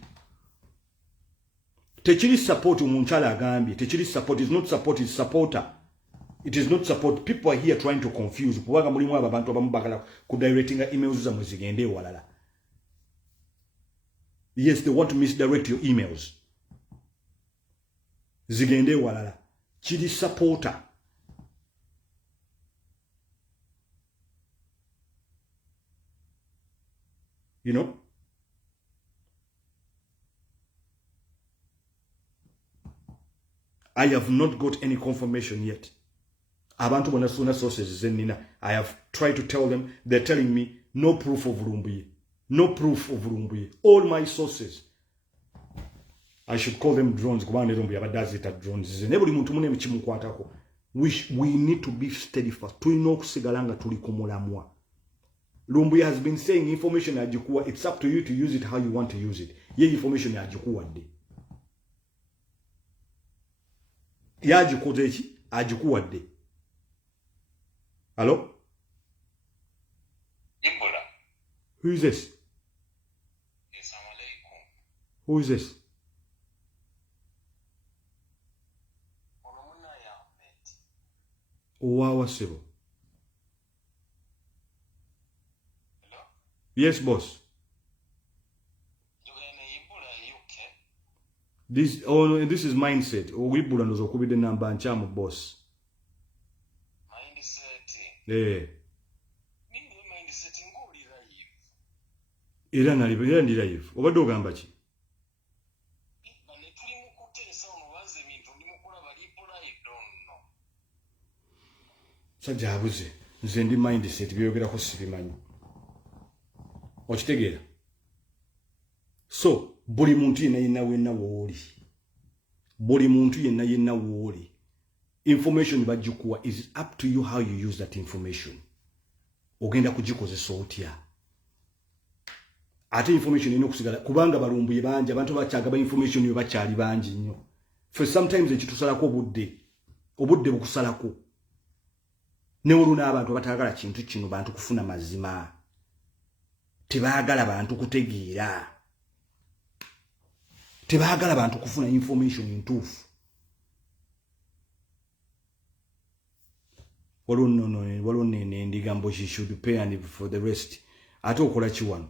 Techiri support umunchala agambi. Techiri support is not support, is supporter. It is not support. People are here trying to confuse. Kuwaga mulimu abantu abamubagala kudirectinga emails za muzigende walala. Yes, they want to misdirect your emails. Zigende walala. Chidi supporter. You know? I have not got any confirmation yet. Abantu bonasuna sources zenina. I have tried to tell them. They're telling me no proof of Lumbuye. No proof of Lumbuye. All my sources. I should call them drones. Drones. We need to be steadfast. Lumbuye has been saying information ajikuwa. It's up to you to use it how you want to use it. Ye information ajikuwa de. Ya ajikuwa ajikuwa de. Hello? Who is this? Who is this? Owawa Sebo. Yes, boss. This is mindset. Wibula nozo kubide namba nchamu boss. Mindset. Era ndi live. Obadde ogamba ki? Sajja abuze. Nze ndi mindset byogerako sibimanyi. Okitegeera. So, buli muntu yenna wooli. Buli muntu yenna wooli. Information bajikuwa is up to you how you use that information. Ogenda kugikozesa otya. Ate information ino kusigala kubanga balumbuye banje abantu bakyagaba information yo bakyali banji nnyo. For sometimes ekitusalako obudde bukusalako. Ne oluna abantu batagala kintu kino bantu kufuna mazima. Tebagala bantu kutegeera. Tebagala bantu kufuna information entuufu. Waliwo ndigambo she should pay and for the rest. Ate okola kiwano.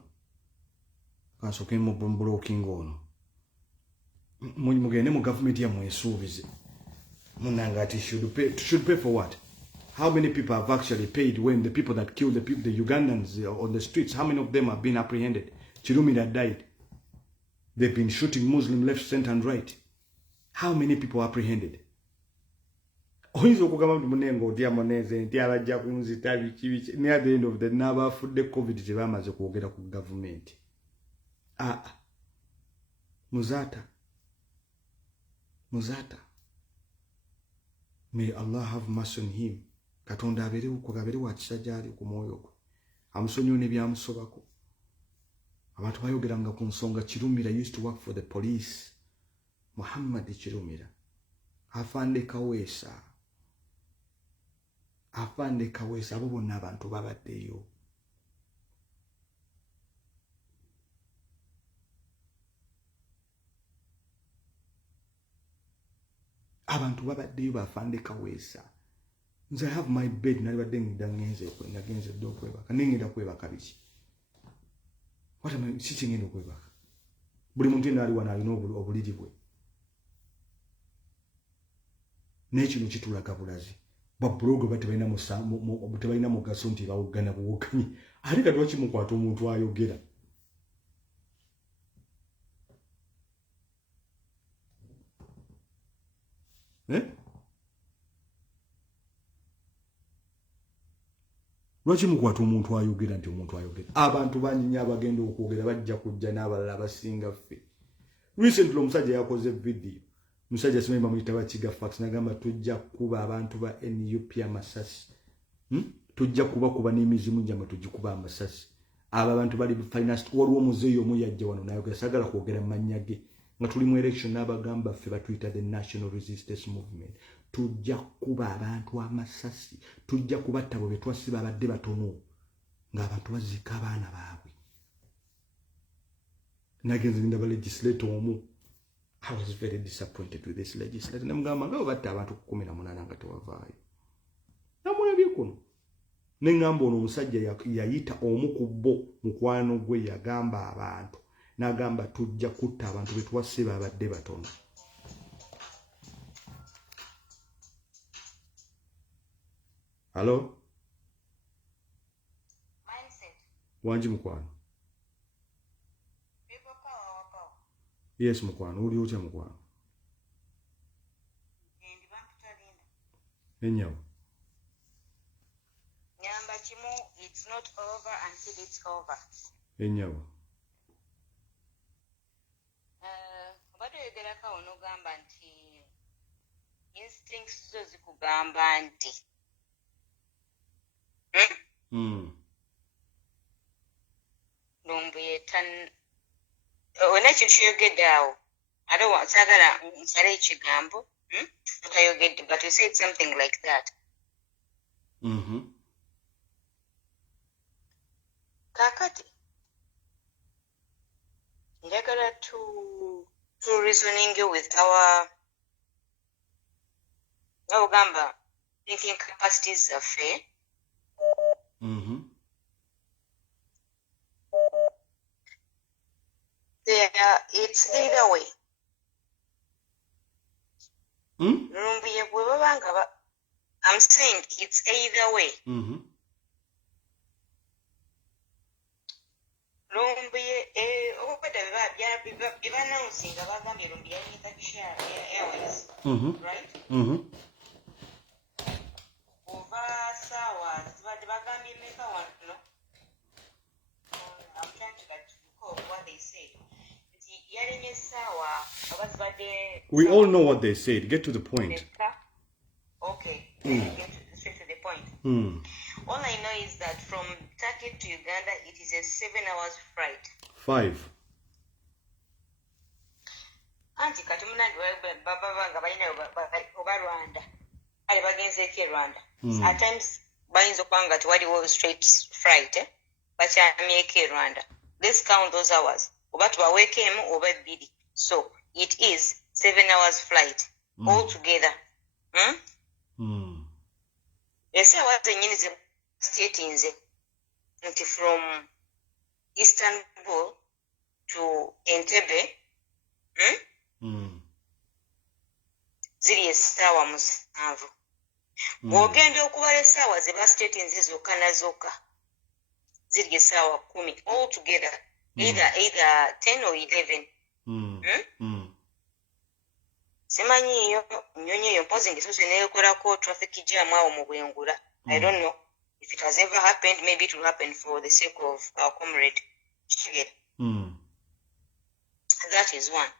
Kasoke mu blocking ono. Mugende mu government ya mwesuubize. Munangati should pay for what? How many people have actually paid when the people that killed the Ugandans on the streets, how many of them have been apprehended? Chirumi that died. They've been shooting Muslim left, center, and right. How many people are apprehended? Oyinza okugamba nti munengo otya moneze nti abajja kunzita biki near the end of the n'abafudde COVID tebamaze kwogera ku government. Muzata. May Allah have mercy on him. Katonda abeere wa kisajja ali ku mwoyo gwe amusonyiwe ne byamusobako. Abantu bayogeranga ku nsonga Kirumira used to work for the police. Muhammad Kirumira Afande Kaweesa abo bonna abantu babaddeyo. Abantu babaddeyo Afande Kaweesa. Nze I have my bed nalibadde nagenze ddo okwebaka nengenda kwebaka biki. What am I sitting okwebaka? Buli muntu yenna ali wano alina obuliri bwe. N'ekino kitulaga bulazi. Babuloogo tebalina mugaso nti bawugana buwuganyi. Ate kati wakimukwata omuntu ayogera. Lwaki mukwata omuntu ayogera nti omuntu ayogera? Abantu banyinya abagenda okwogera bajja kujja n'abalala basinga ffe. Recently omusajja yakoze video. Musajja simanyima muyita bakiga fax nagamba tujja kuba abantu ba NUP amasasi. Tujja kuba n'emizimu gyamwe tugikuba amasasi. Abo abantu bali finance waliwo muzeeyo omu yajja wano nayogera sagala kwogera mannya ge. Nga tuli mu election n'abagamba ffe batuyita the National Resistance Movement. Tujja kuba abantu amasasi. Tujja kubatta bwe twasiba abadde batono ng'abantu bazika abaana baabwe. Nagenze ndaba legislator omu. I was very disappointed with this legislator. Namugamba nga batta abantu 18 nga tewavaayo. Namulabye kuno. Nengamba ono omusajja yayita omu ku bo mukwano gwe yagamba abantu. Nagamba tujja kutta abantu be twasiba abadde batono. Hello? Mindset. Wanji mukwano. Yes mukwano, uli otya mukwano? Ndi bampitalinda. Enyawo. Nyamba kimu, it's not over until it's over. Enyawo. Obadde oyogerako onogamba nti instincts zo zikugamba nti Lumbuye wena ekintu kyoyogedde awo ate saagala nsale ekigambo otayogedde but you said something like that. Kakati njagala to reasoning with our Uganda thinking capacities affair. It's either way. Lumbuye bwe babanga I'm saying it's either way. Lumbuye obadde bannansinga bagambye Lumbuye ayinza kushare airways. Right? Over saawa zibadde bagambye meka wano. I'm trying to recall what they said. We all know what they said. Get to the point. Okay. Get straight to the point. All I know is that from Turkey to Uganda, it is a 7 hours flight. 5. Anti katumunandi babanga balina oba Rwanda. Ali bagenzeeko e Rwanda. At times bayinza okubanga tewaliwo straight flight. Bakyamyeko e Rwanda. Let's count those hours. Oba tubaweekemu oba 2. So it is 7 hours flight altogether. Esaawa zennyini ze statinze nti from Istanbul to Entebbe ziri essaawa 7. Bw'ogenda okubala essaawa ze ba statinze zokka na zokka ziri essaawa 10 altogether. Either 10 or 11. Simanyiyo nnyonyi eyo mpozi ngisose neekolako traffic jam awo mu Bwengula. I don't know if it has ever happened. Maybe it will happen for the sake of our comrade. That is one.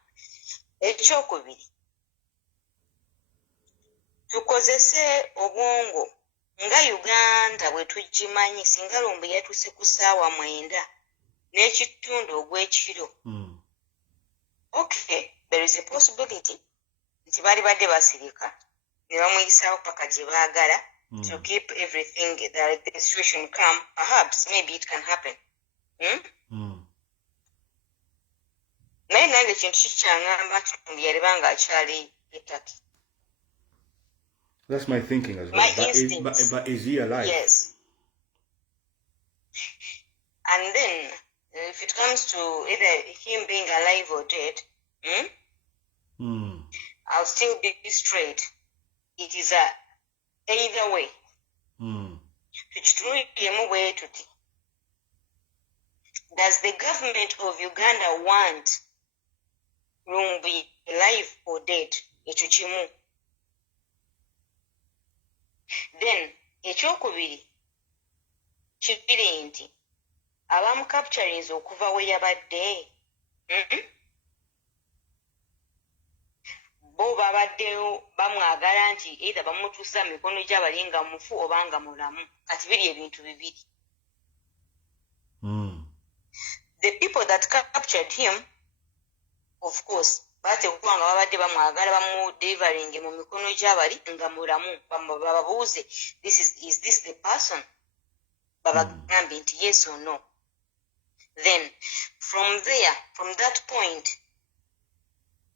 Ekyokubiri, tukozese obwongo nga Uganda bwe tugimanyi singa Lumbuye yatuuse ku ssaawa 9 n'ekitundu ogw'ekiro. Okay, there is a possibility nti bali badde basirika ne bamuyisaawo paka gye baagala to keep everything the situation calm. Perhaps maybe it can happen. Naye nange ekintu kikyaŋŋamba nti Lumbuye yaleba nga akyali etaki. That's my thinking as well. But is he alive? Yes. And then, if it comes to either him being alive or dead, I'll still be straight. It is either way. Does the government of Uganda want Lumbuye alive or dead? Then, ekyokubiri kibiri nti abamukapturing okuva we yabadde bo babaddeyo bamwagala nti either bamutuusa mikono gy'abali nga mufu oba nga mulamu. Kati biri ebintu bibiri. The people that captured him, of course, bateekuba nga babadde bamwagala bamudelivering mu mikono gy'abali nga mulamu. Bababuuze, is this the person? Babagambe nti yes or no. Then, from there, from that point,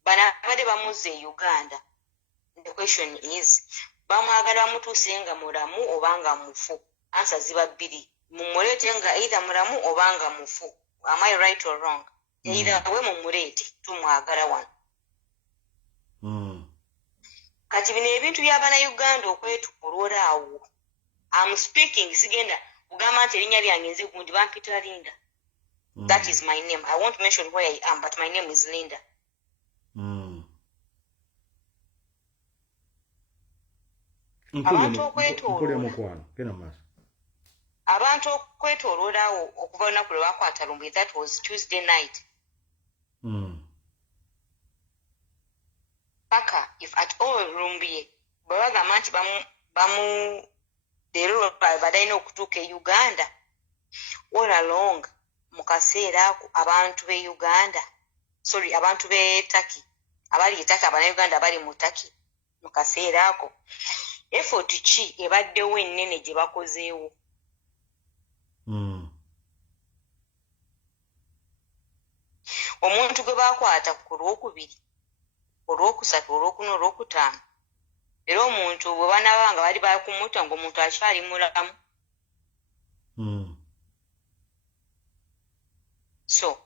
bano abadde bamuzze Uganda. The question is, bamwagala bamutuuse nga mulamu oba nga mufu? Answer ziba bbiri. Mumuleete nga either mulamu oba nga mufu. Am I right or wrong? Either we mumuleete tumwagala wano. Kati bino ebintu by'abana Uganda okwetoloola awo. I'm speaking, sigenda kugamba nti erinnya lyange nze gundi bampita Linda. That is my name. I won't mention where I am, but my name is Linda. Abantu okwetoloola okuva olunaku lwe bakwata Lumbuye, that was Tuesday night. Paka, if at all Lumbuye bwe bagamba nti leero badalina okutuuka e Uganda, all along mu kaseera ako abantu b'e Uganda, abantu b'e Turkey, abali e Turkey, Abannayuganda abali mu Turkey mu kaseera ako, effort ki ebaddewo ennene gye bakozeewo? Omuntu gwe bakwata ku Lwokubiri, Olwokusatu, Olwokuna, Olwokutaano, era omuntu bwe banaba nga bali bakumuta ng'omuntu akyali mulamu. So,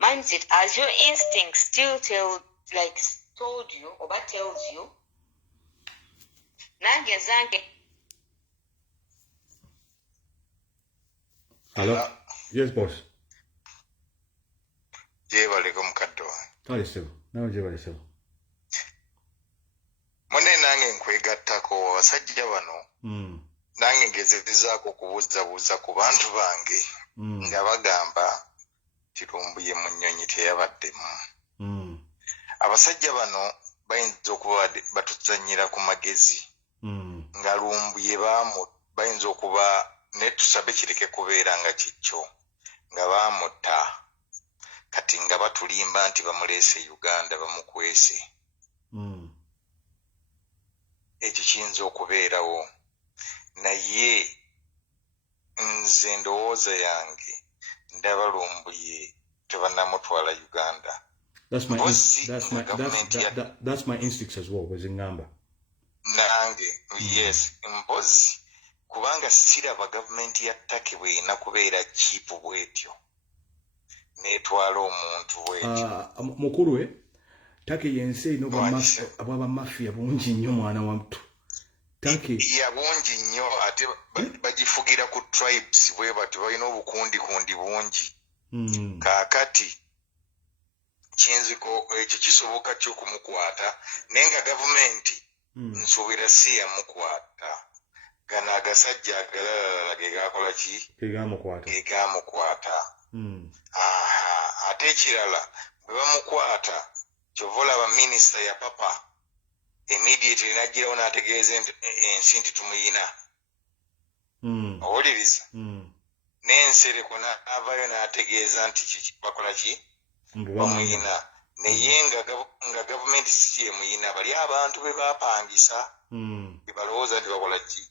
mindset, as your instinct still told you, or tells you, nange zange. Hello? Yes, boss. Jebaleko mukadde wange. Kale sebo, nawe jebaleko sebo. Mune nange nkwegattako abasajja bano. Nange ngezezaako okubuuzabuuza ku bantu bange nga bagamba nti Lumbuye mu nnyonyi teyabaddemu. Abasajja bano bayinza okuba batuzannyira ku magezi nga Lumbuye bayinza okuba ne tusabe kireke kubeera nga kikyo nga baamutta kati nga batulimba nti bamuleese Uganda bamukwese. Ekyo kiyinza okubeerawo, naye nze ndowooza yange ndaba Lumbuye tebannamutwala Uganda. That's my instincts as well, was in Ngamba. Nange, yes, mpozi kubanga siraba gavumenti ya Turkey bw'erina kubeera chipu bw'etyo n'etwala omuntu bw'etyo. Mukulu we, Turkey yensi erina ab'abamafiya bungi nnyo mwana wa mtu. Turkey ya bungi nnyo ate bagifugira ku tribes bwe batyo balina obukundi bungi. Kaakati kinziko ekyo kisoboka kyo kumukwata naye nga gavumenti nsuubira si yamukwata. Gano agasajja agalala ge gakola ki? Egamukwata. Ate ekirala bwe bamukwata kyova olaba minisita ya papa immediately najjirawo n'ategeeza ensi nti tumuyina owuliriza n'ensereko n'avayo n'ategeeza nti bakola ki bamuyina naye nga gavumenti si yemuyina bali abantu be bapangisa bebalowooza nti bakola ki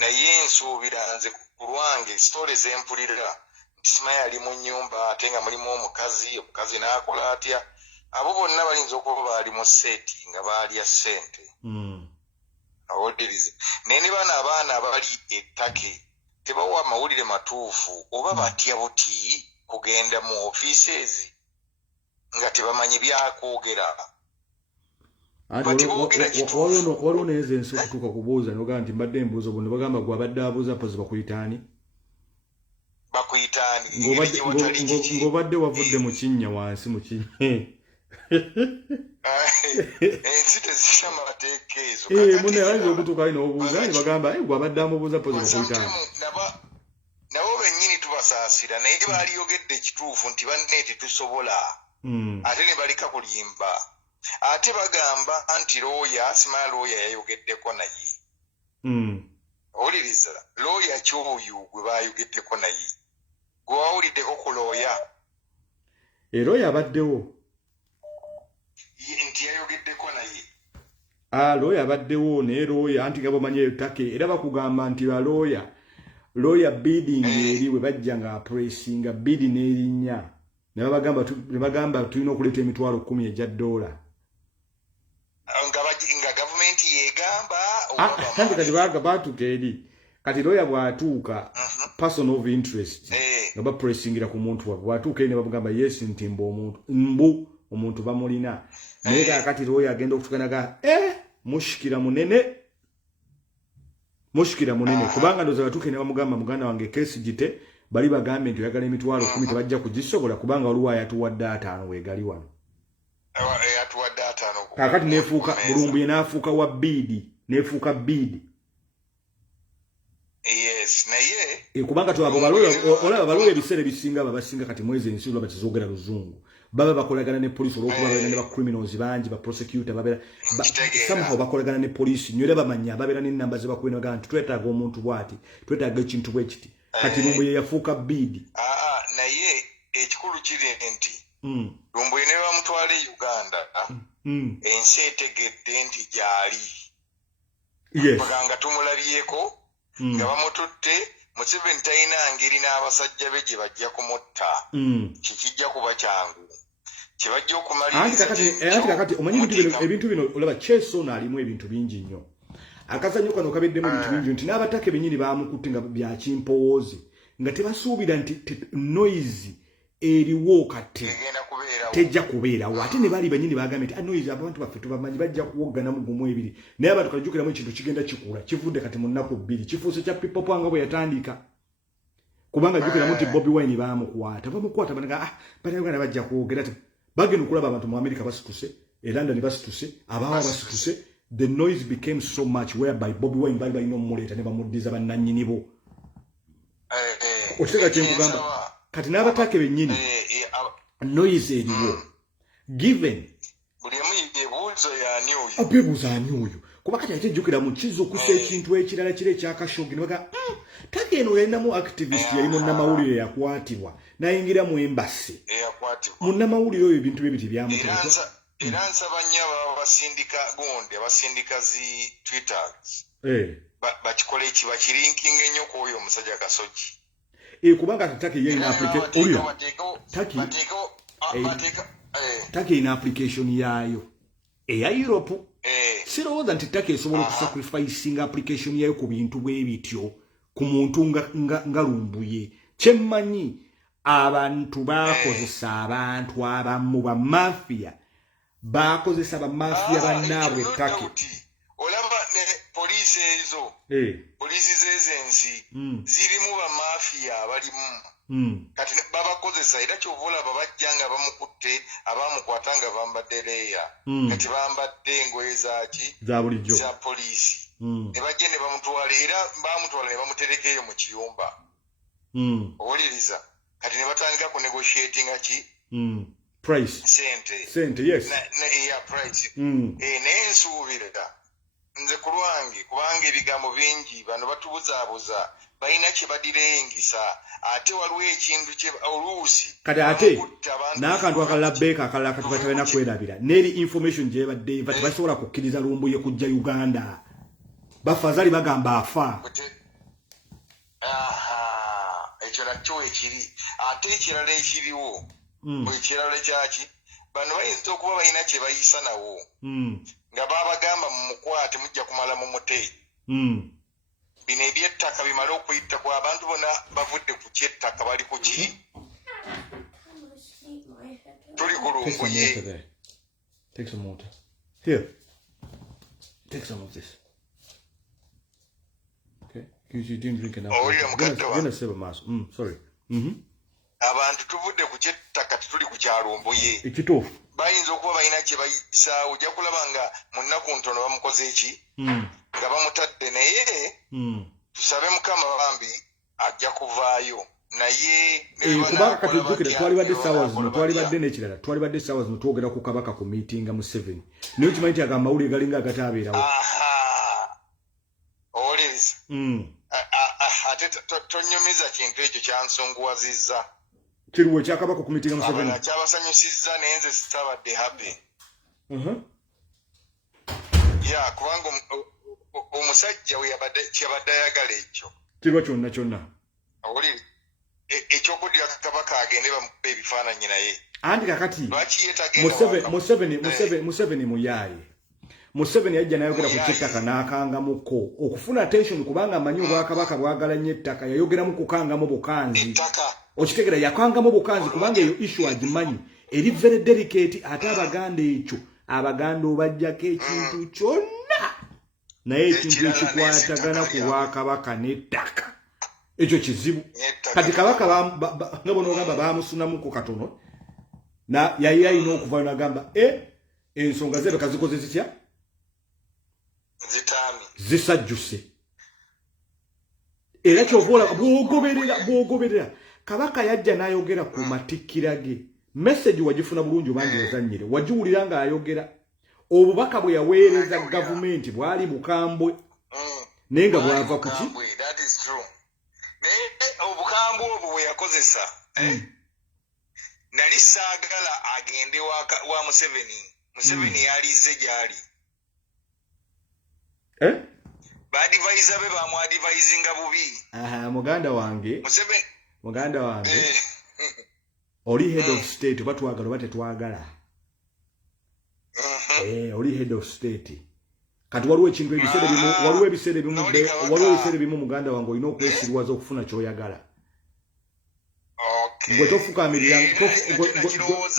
naye nsuubira nze ku lwange sitole zempulira nti simanyi ali mu nnyumba ate nga mulimu omukazi n'akola atya abo bonna balinza okuba baali mu seeti nga baalya ssente awulirize naye ne bano abaana abali ettake tebawa amawulire matuufu oba batya buti kugenda mu ofiises nga tebamanyi byakwogera waliwo neze ensi okutuuka kubuuza nogaa nti mbadde embuuzo buno bagamba gwe abadde abuuza pozi bakuyitaani ng'obadde wavudde mu kinnya wansi mu kinnya ensi tezisha mateeka ezo mune ayinza okutuuka ali n'obuuza ne bagamba gwe abadde amubuuza pozi bakuyitaani nabo bennyini tubasaasira naye baaliyogedde ekituufu nti banne tetusobola ate ne baleka kulimba ate bagamba nti looya simala looya yayogeddeko naye owuliriza looya kyoyo gwe baayogeddeko naye gwe wawuliddeko ku looya looya abaddewo nti yayogeddeko naye looya abaddewo naye looya anti nga bomanyi ettake era bakugamba nti looya bidding eri bwe bajja nga apuresinga bidi n'erinnya ne bagamba tulina okuleeta $10,000 egya $1 nga gavumenti yegamba kandi kati baatuuka eri kati looya bw'atuuka person of interest nga bapuresingira ku muntu wabwe bw'atuuka eri ne bamugamba yes nti omuntu bamulina naye kakati looya agenda okutukanaga mushikira munene kubanga ndoza batuuke ne bamugamba muganda wange kesi gite bali bagambe nti oyagala $10,000 tebajja kugisobola kubanga oluwa yatuwadde 5 weegali wano kakati nefuuka Lumbuye n'afuuka wa bidi nefuuka bidi naye kubanga twabo olaba balooya ebiseera ebisinga babasinga kati mwezi ensi olaba kizogera luzungu baba bakolagana ne police olwokuba balina ne ba criminals bangi ba prosecutor babera somehow bakolagana ne police nyo bamanya babera n'ennamba ze bakwina gantu twetaaga omuntu bwati twetaaga ekintu bwe kiti kati Lumbuye yafuuka bidi naye ekikulu kiri nti Lumbuye ne bamutwala e Uganda ensi etegedde nti gyali baganga tumulabyeko nga bamututte Museveni talina ngeri n'abasajja be gye bajja kumutta kikijja kuba kyangu kibajja okumaliriza kakati omanyi ebintu bino olaba Chesono alimu ebintu bingi nnyo akazanyo kano kabeddemu ebintu bingi nti n'abatake bennyini baamukutte nga bya kimpowoozi nga tebasuubira nti noise eriwo kati tejja kubeerawo ate ne bali bennyini bagambye nti noise abantu baffe tubamanyi bajja kuwoggana mu gumu ebiri naye abantu kajjukiramu ekintu kigenda kikula kivudde kati mu nnaku 2 kifuuse kya pipopo nga bwe yatandika kubanga jjukiramu nti Bobi Wine bamukwata banaga banauganda bajja kwogera ti bagenda okulaba abantu mu America basituse e London basituse abawa basituse the noise became so much whereby Bobi Wine bali balina omumuleeta ne bamuddiza bannannyini bo okitega kyenkugamba kati n'abatake bennyini noise eriwo given abebuuza ani oyo kuba kati ate jjukira mu kizo okusa ekintu ekirala kiri ekyakashogi ne baga take eno yalinamu activist yali munnamawulire yakwatibwa n'ayingira mu embasi munnamawulire oyo ebintu bye biti byamuteeka era nsaba nnyo abasindika gundi abasindika zi twitters bakikole bakirinkinga ennyo ku oyo omusajja Kasoki kubanga Taki yalina application Taki ina application yayo eya Europe sirowooza nti Taki esobola okusacrificing application yayo ku bintu bwe bityo ku muntu nga Lumbuye kyemmanyi abantu bakozesa abantu abamu ba mafia bakozesa ba mafia bannaabwe Taki olaba ne police ezo police zezensi zirimu ba mafia balimu kati babakozesa era kyovula babajjanga bamukutte abamukwata nga bambadde leya kati bambadde engoye zaki za bulijjo za polisi ne bajje ne bamutwala era bamutwala ne bamuterekeyo mu kiyumba owuliriza kati ne batandika ku negotiating ki price sente yes yeah price nensuubira nze ku lwange kubanga ebigambo bingi bano batubuzaabuza balina kye badirengisa ate waliwo ekintu kye oluusi kati ate n'akantu akalala beeka akalala kati batalina kwerabira n'eri information gye badde tebasobola kukkiriza Lumbuye kujja Uganda bafazaali bagamba afa ekyo nakyo ekiri ate ekirala ekiriwo ekirala kyaki bano bayinza okuba balina kye bayisa nawo nga babagamba mumukwate mujja kumala mu muteyi bino ebyettaka bimale okuyita ku abantu bona bavudde ku kyettaka bali ku ki tuli ku Lumbuye. Take some water. Here. Take some of this. Okay. Because you didn't drink enough. Gonna save a mass. Sorry. Abantu tuvudde ku kyettaka tuli ku kya Lumbuye. Ekituufu. Bayinza okuba balina kye bayisa ojja kulaba nga mu nnaku ntono bamukoze eki nga bamutadde naye tusabe Mukama bambi ajja kuvaayo naye kubanga kati ojjukira twalibadde essaawa zino twalibadde n'ekirala twalibadde essaawa zino twogera ku kabaka ku miitinga mu 7 naye okimanyi nti amawulire galinga agataabeerawo owuliriza ate tonyumiza kintu ekyo kyansunguwazizza kiriwo ekyakabaka ku miitinga mu 7 kyabasanyusizza naye nze sitabadde happy ya kubanga omusajja we kyabadde ayagala ekyo kiriwo kyonna owulire ekyokudira kabaka agende bamukuba ebifaananyi naye anti kakati Museveni muyaaye Museveni yajja nayogera ku kyettaka n'akangamuko okufuna attention kubanga amanyi obwakabaka bwagala nnyo ettaka yayogeramu kukangamu bukanzi okitegera yakangamu bukanzi kubanga eyo issue agimanyi eri very delicate ate Abaganda ekyo Abaganda obajjako ekintu kyonna naye ekintu ekikwatagana ku bwakabaka n'ettaka ekyo kizibu kati kabaka nga bono ogamba bamusunamuko katono na yali alina okuva n'agamba ensonga ze bakazikoze zitya zisajjuse era kyovola bwogoberera kabaka yajja n'ayogera ku matikkira ge message wagifuna bulungi obangi wazannyire wagiwulira ng'ayogera obubaka bwe yaweereza gavumenti bwali bukambwe naye nga bwava ku ki obukambwe obwo bwe yakozesa nali saagala agende wa Museveni yalize gyali baadivaiza be bamwadivaizinga bubi muganda wange oli head of state batwagala oba tetwagala oli head of state kati waliwo ekintu ebiseera ebimu muganda wange olina okwesirwaza okufuna kyoyagala gwe tofukamirira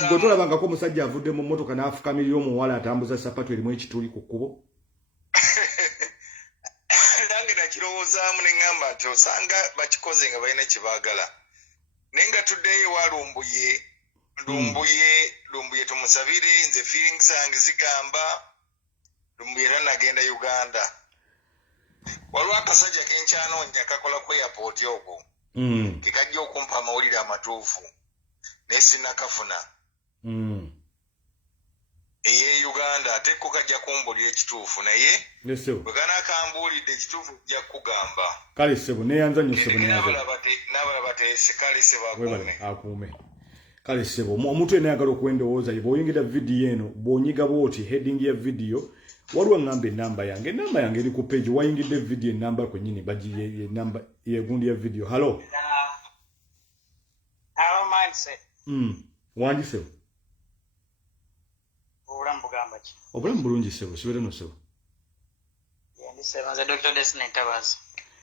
gwe tolabangako omusajja avudde mu mmotoka n'afukamirira omuwala atambuza sapatu erimu ekituli ku kkubo nange nakirowoozaamu ne ŋŋamba nti osanga bakikoze nga balina kye baagala naye nga tuddeyo ewa Lumbuye tumusabire nze feelings zange zigamba Lumbuye era nagenda Uganda waliwo akasajja kenkyanoonya kakola ku airport okwo kikajja okumpa amawulire amatuufu naye sinnakafuna eye Uganda ate ko kajja kumbulira ekituufu naye bwe kanaakambuulidde ekituufu kujja kugamba kale ssebo neyanza nnyo ssebo n'abalala bateese kale ssebo akuume kale ssebo omuntu yenna ayagala okwendowooza ye bw'oyingira vidiyo eno bw'onyiga bw'oti heading ya vidiyo waliwo ngamba enamba yange eri ku page wayingidde vidiyo enamba kwennyini bagiye enamba yegundi ya vidiyo halo wangi ssebo obulamu bulungi ssebo kibere no ssebo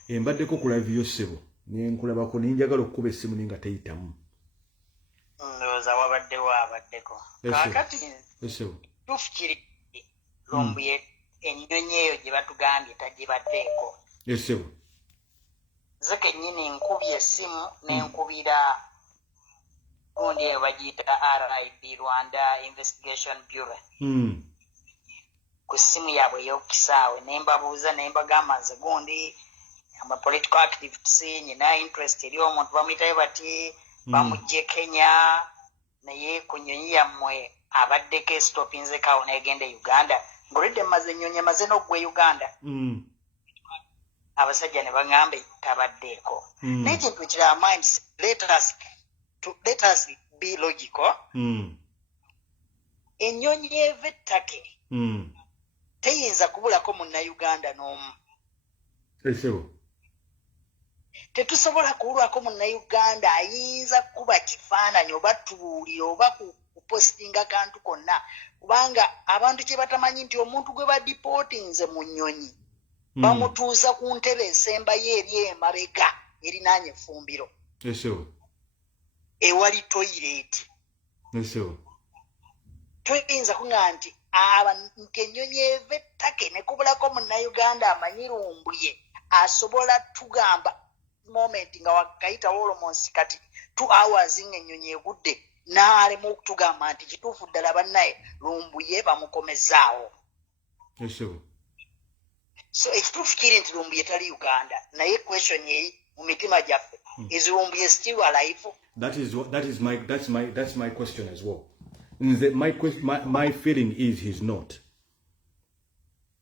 embaddeko ku live yo ssebo nenkulabako ninjagala okukuba essimu naye nga teyitamu ndowooza wabaddeko kaakati tuufu kiri Lumbuye ennyonyi eyo gye batugambye tagibaddeeko ssebo ze kennyini nkubye essimu n'enkubira gundi eyo bagiyita RIB Rwanda Investigation Bureau ku ssimu yaabwe ey'okukisaawe ne mbabuuza ne mbagamba nze gundi ama political activities nyina interest eri omuntu bamuyitayo bati bamugye Kenya naye ku nnyonyi yammwe abaddeko estopinzekawo n'egenda e Uganda ng'olwedde mmaze ennyonyi emaze n'oggwa e Uganda abasajja ne baŋŋamba tabaddeeko naye ekintu ekirala minds let us be logical ennyonyi eva ettake teyinza kubulako munnayuganda n'omu tetusobola kubulwako munnayuganda ayinza kuba kifaananyi oba tubuulira oba kupostinga kantu konna kubanga abantu kye batamanyi nti omuntu gwe badipootinze mu nnyonyi bamutuuza ku ntebe ensembayo eri emabega erinaanye effumbiro ewali toyireeti toyinza kuŋŋamba nti nti ennyonyi eva ettake ne kubulako munnayuganda amanyi Lumbuye asobola tugamba moment nga wakayitawo olomonsi kati 2 hours ng'ennyonyi egudde n'alema okutugamba nti kituufu ddala bannaye Lumbuye bamukomezaawo. So ekituufu kiri nti Lumbuye tali Uganda naye question eri mu mitima gyaffe is Lumbuye still alive? That's my question as well. My feeling is he's not.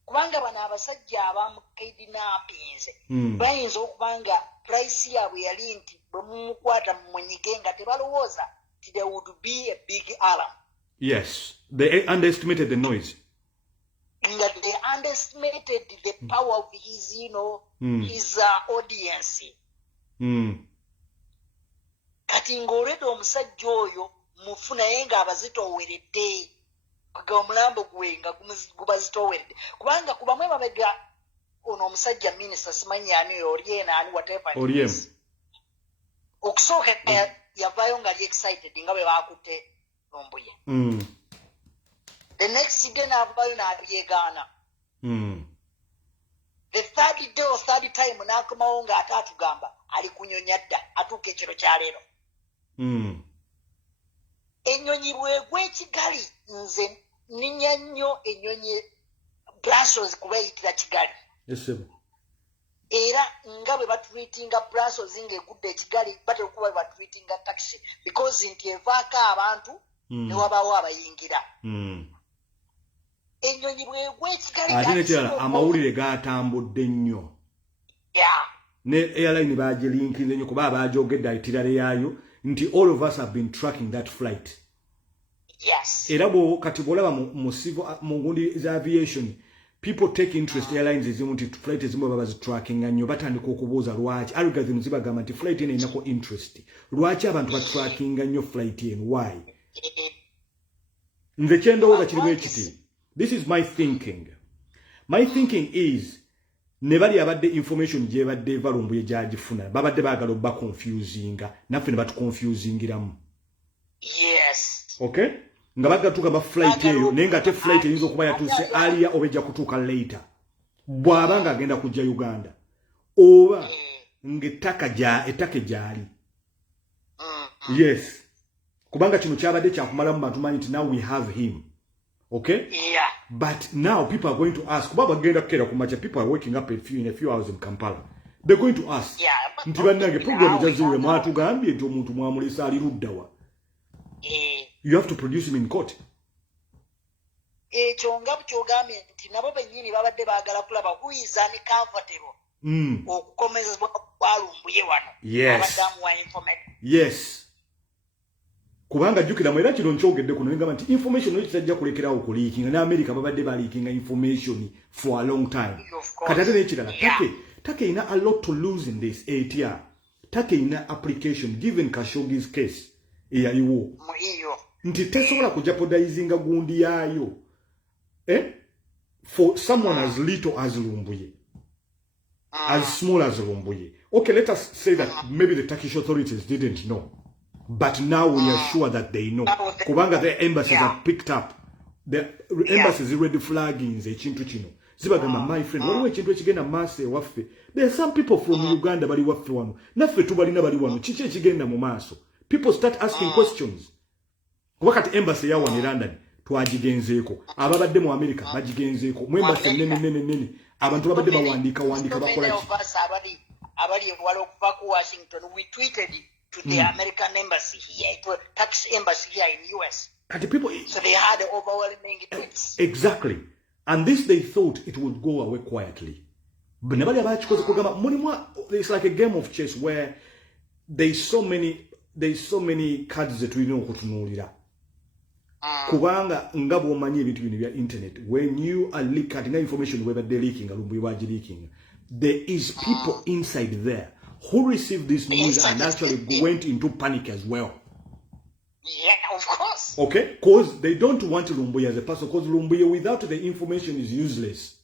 Kubanga bano abasajja abamukidnappinze bayinza okubanga price yaabwe yali nti bwe mumukwata mumunyige nga tebalowooza nti there would be a big alarm. Yes, they underestimated the noise. That they underestimated the power of his, his audience. Kati ng'olwedde omusajja oyo mufu naye ng'abazitooweredde nga omulambo gwe nga gubazitooweredde kubanga kubamu emabega ono omusajja minisita simanyi ani Oryena ani whatever okusooka yavaayo nga ali excited nga bwe baakutte Lumbuye. The next day n'avaayo n'abyegaana. The third day or third time n'akomawo ng'ate atugamba ali kunyonya dda atuuka ekiro kya leero. Ennyonyi bwegwa e Kigali nze ninya nnyo ennyonyi Brussels kuba eyitira Kigali. Era nga bwe batweetinga Brussels ng'egudde e Kigali batera okuba bwe batweetinga taxi because nti evaako abantu ne wabaawo abayingira. Ennyonyi bwegwa e Kigali ate nekirala amawulire gaatambudde nnyo. Ne airline bagilinkinze nnyo kuba abagyogedde itinerary yaayo nti all of us have been tracking that flight. Yes. Era kati bw'olaba mu ngundi za aviation people take interest airlines ezimu nti flight ezimu baba bazitrackinga nnyo batandika okubuuza lwaki algorithm zibagamba nti flight eno erinako interest lwaki abantu batrackinga nnyo flight eno why. Nze kyendowooza kirimu ekiti. This is my thinking. My thinking is ne bali abadde information gye badde eva Lumbuye gyagifuna babadde baagala obba confusinga naffe ne batuconfusingiramu. Yes. Okay? Nga bagatuka ba flight eyo naye nga te flight eyinza okuba yatuuse aliya oba ejja kutuuka later bw'aba nga agenda kujja Uganda oba ng'ettaka gyali. Yes. Kubanga kino kyabadde kyakumalamu bantu manyi nti now we have him. Okay? Yeah. But now people are going to ask, Baba Genda Kera Kumacha, people are waking up in a few hours in Kampala. They're going to ask. Yeah. Ntibanage program jazuwe mwatu gambye nti omuntu mwamulisa ali luddawa. You have to produce him in court. Kyonga bukyogambye nti nabo bennyini babadde baagala kulaba who is uncomfortable. Okukomezebwa kwa Lumbuye wano. Yes. Abadamu wa information. Yes. Kubanga jukira mwera kino nkyogedde kuno ngamba nti information oyo kitajja kulekerawo kuliikinga ne America babadde baliikinga information for a long time. Katate n'ekirala Take ina a lot to lose in this ATR. Take ina application given Khashoggi's case eyaliwo. Nti tesobola kujapodizinga gundi yaayo. For someone as little as Lumbuye. As small as Lumbuye. Okay, let us say that maybe the Turkish authorities didn't know. But now we are sure that they know. Kubanga the embassies have picked up. The embassies already flagging ekintu kino. Zibagamba my friend, waliwo ekintu ekigenda maaso ewaffe. There are some people from Uganda bali waffe wano. Naffe tubalina bali wano. Kiki ekigenda mu maaso? People start asking questions. Wakati embassy ya wano London twagigenzeeko. Ababadde mu America bagigenzeeko. Mu embassy nene. Abantu babadde bawandiika bakola ki? Abali wala okuva ku Washington we tweeted to the American embassy here, to a tax embassy here in US. And the people, so they had overwhelming tweets. Exactly. And this they thought it would go away quietly. But it's like a game of chess where there's so many cards that we know what to know. Kubanga ngabo manye bitu bya internet, when you are leaking information, whether they're leaking or leaking, there is people inside there who received this news and actually went into panic as well. Yeah, of course. Okay, because they don't want Lumbuye as a person, because Lumbuye without the information is useless.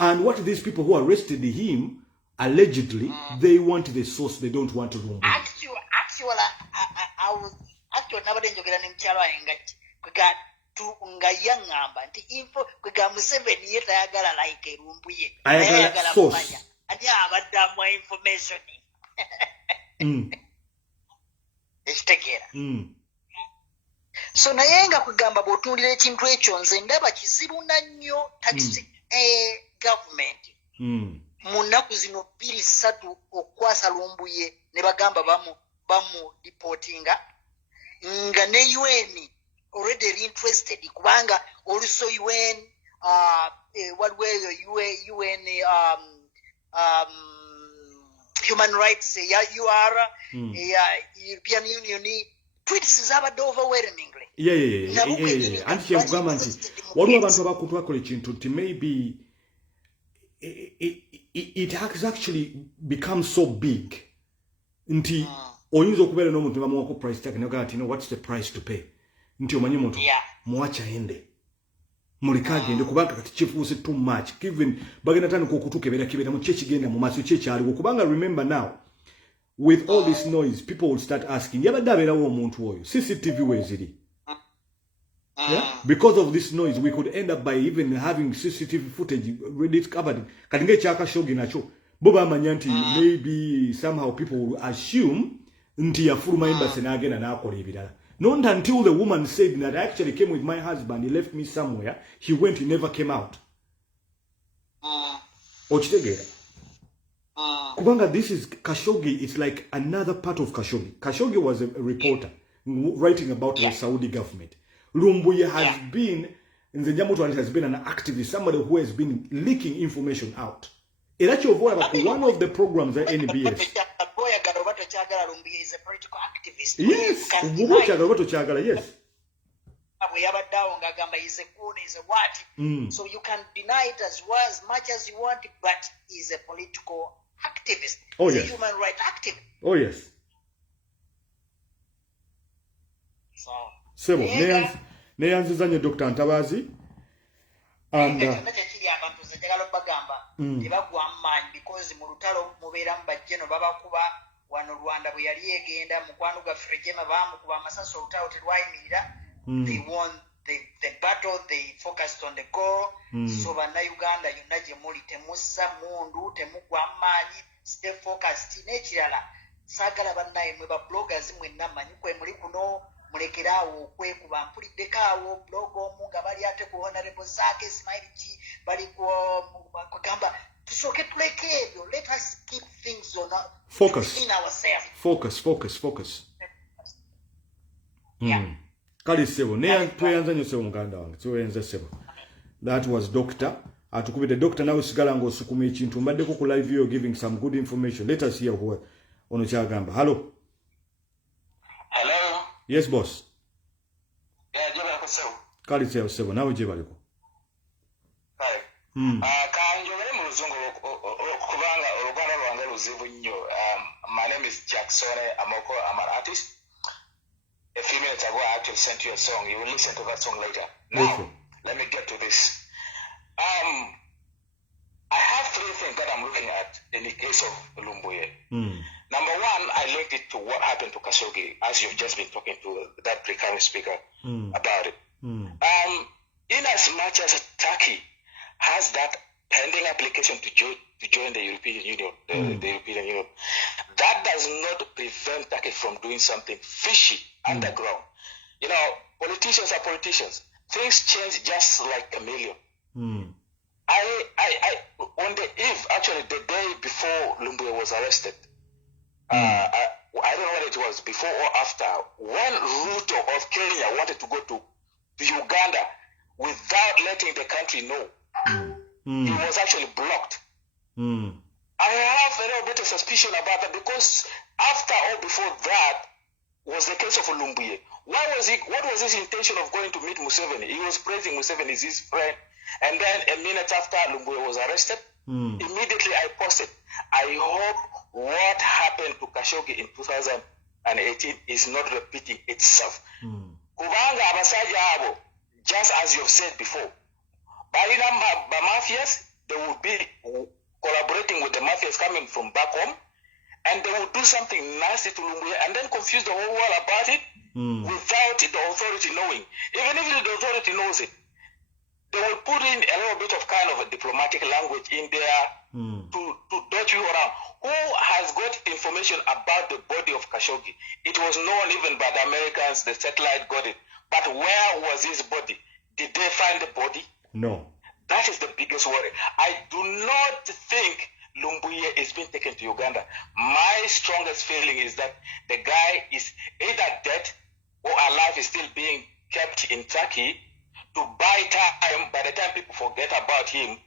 And what these people who arrested him, allegedly, they want the source, they don't want Lumbuye. Actually, I was nabadde njogera ne mukyala wange nga kwega nga yaŋŋamba nti info kwega Museveni ye tayagala like Lumbuye, ayagala kumanya ani abadde amuwa information. Ekitegeera. So naye nga kugamba bw'otuulira ekintu ekyo nze ndaba kiziruna nnyo taxi government mu nnaku zino 2-3 okukwasa Lumbuye ne bagamba bamu deportinga nga ne UN already interested kubanga also UN waliwo eyo UN human rights ya UR European Union tweets zabadde overwhelmingly. Yeah. And kyekugamba nti waliwo abantu abakola ekintu nti maybe it has actually become so big nti oyinza okubeera n'omuntu bamuwako price tag naga ati what's the price to pay nti omanyi muntu muwacha ende mulika agende kubanga kati kifuuse too much given bagenda tandika okutukebera mu kyekigenda mu maaso kyekyaliwo kubanga remember now with all this noise people will start asking yabadde abeerawo omuntu oyo CCTV weziri. Yeah? Because of this noise we could end up by even having CCTV footage ready covered kati ng'ekyakashogi nakyo bo bamanya nti maybe somehow people will assume nti yafuluma embassy n'agenda n'akola ebirala. Not until the woman said that I actually came with my husband, he left me somewhere, he went, he never came out. Okitegeera. Kubanga this is Khashoggi, it's like another part of Khashoggi. Khashoggi was a reporter writing about the Saudi government. Lumbuye has been, in the Nyamutu has been an activist, somebody who has been leaking information out. It's actually one of the programs at NBS. Is a political activist. Yes, yes. He's a goon, he's a what? So you can deny it as much as you want, but he's a political activist. Oh, he's yes. a human rights activist. Oh, yes. So, Sebo, neyanziza nnyo Dr. Ntabazi. And because mu lutalo mubeeramu bajjeno babakuba wano Rwanda bwe yali egenda mukwano ga Frejema bamukuba amasasi olutalo terwayimirira. They won the battle, they focused on the goal. So bannayuganda yonna gye muli temussa mundu temugwa amaanyi, stay focused. N'ekirala saagala bannaye mwe ba bloggers mwenna mmanyi kwe muli kuno mulekeraawo okwekuba mpuliddeko awo blog omu nga bali ate ku honorable Zaake Ismail G bali kugamba tusooke tuleke ebyo. Let us keep things on focus in ourselves. Focus. Kali Sebo, tweyanza nnyo Sebo muganda wange, tweyanza Sebo. That was Doctor. Atukubide Doctor nawe sigala ng'osukuma ekintu mbaddeko ku live yo giving some good information. Let us hear what ono kyagamba. Hello. Hello. Yes boss. Yeah, gye baliko Sebo. Kali Sebo, nawe gye baliko. Right. Kanjogere mu luzungu kubanga oluganda lwange luzibu nnyo. My name is Jackson Amoko. I'm an artist. A few minutes ago, I actually sent you a song. You will listen to that song later. Now, let me get to this. I have 3 things that I'm looking at in the case of Lumbuye. Number one, I linked it to what happened to Khashoggi, as you've just been talking to that precarious speaker about it. In as much as Turkey has that pending application to join the European Union, the European Union, that does not prevent Turkey from doing something fishy underground. You know, politicians are politicians. Things change just like a chameleon. I on the eve, actually the day before Lumbuye was arrested, I don't know whether it was before or after, when Ruto of Kenya wanted to go to Uganda without letting the country know. He was actually blocked. I have a little bit of suspicion about that, because after or before that was the case of Lumbuye. What was his intention of going to meet Museveni? He was praising Museveni as his friend, and then a minute after Lumbuye was arrested, immediately I posted, I hope what happened to Khashoggi in 2018 is not repeating itself. Kubanga abasajja abo, just as you've said before, balina mafias, they will be collaborating with the mafias coming from back home, and they will do something nasty to Lumbuye and then confuse the whole world about it without the authority knowing. Even if the authority knows it, they will put in a little bit of kind of a diplomatic language in there to dodge you around. Who has got information about the body of Khashoggi? It was known even by the Americans, the satellite got it. But where was his body? Did they find the body? No. That is the biggest worry. I do not think Lumbuye is being taken to Uganda. My strongest feeling is that the guy is either dead or alive, is still being kept in Turkey to buy time. By the time people forget about him,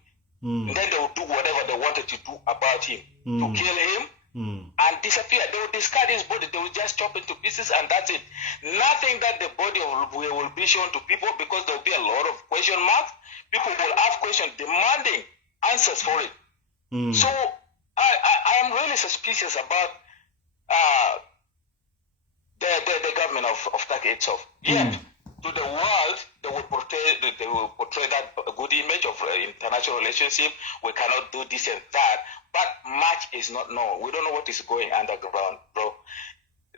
then they will do whatever they wanted to do about him, to kill him and disappear. They will discard his body. They will just chop it to pieces, and that's it. Nothing that the body of Lumbuye will be shown to people, because there will be a lot of question marks. People will ask questions demanding answers for it. So I am really suspicious about the government of Turkey itself. Yet to the world, they will portray that good image of international relationship. We cannot do this and that, but much is not known. We don't know what is going underground, bro.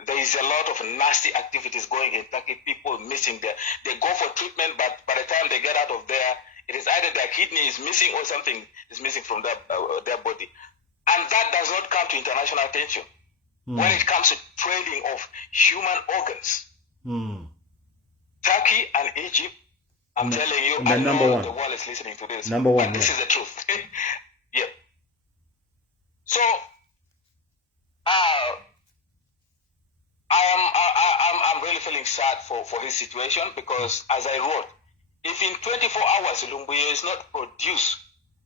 There is a lot of nasty activities going in Turkey. People missing there. They go for treatment, but by the time they get out of there, it is either their kidney is missing or something is missing from their body. And that does not come to international attention. When it comes to trading of human organs, Turkey and Egypt, I'm telling you, I know the world is listening to this. Number one, but this is the truth. Yeah. So, I'm really feeling sad for his situation, because as I wrote, if in 24 hours Lumbuye is not produced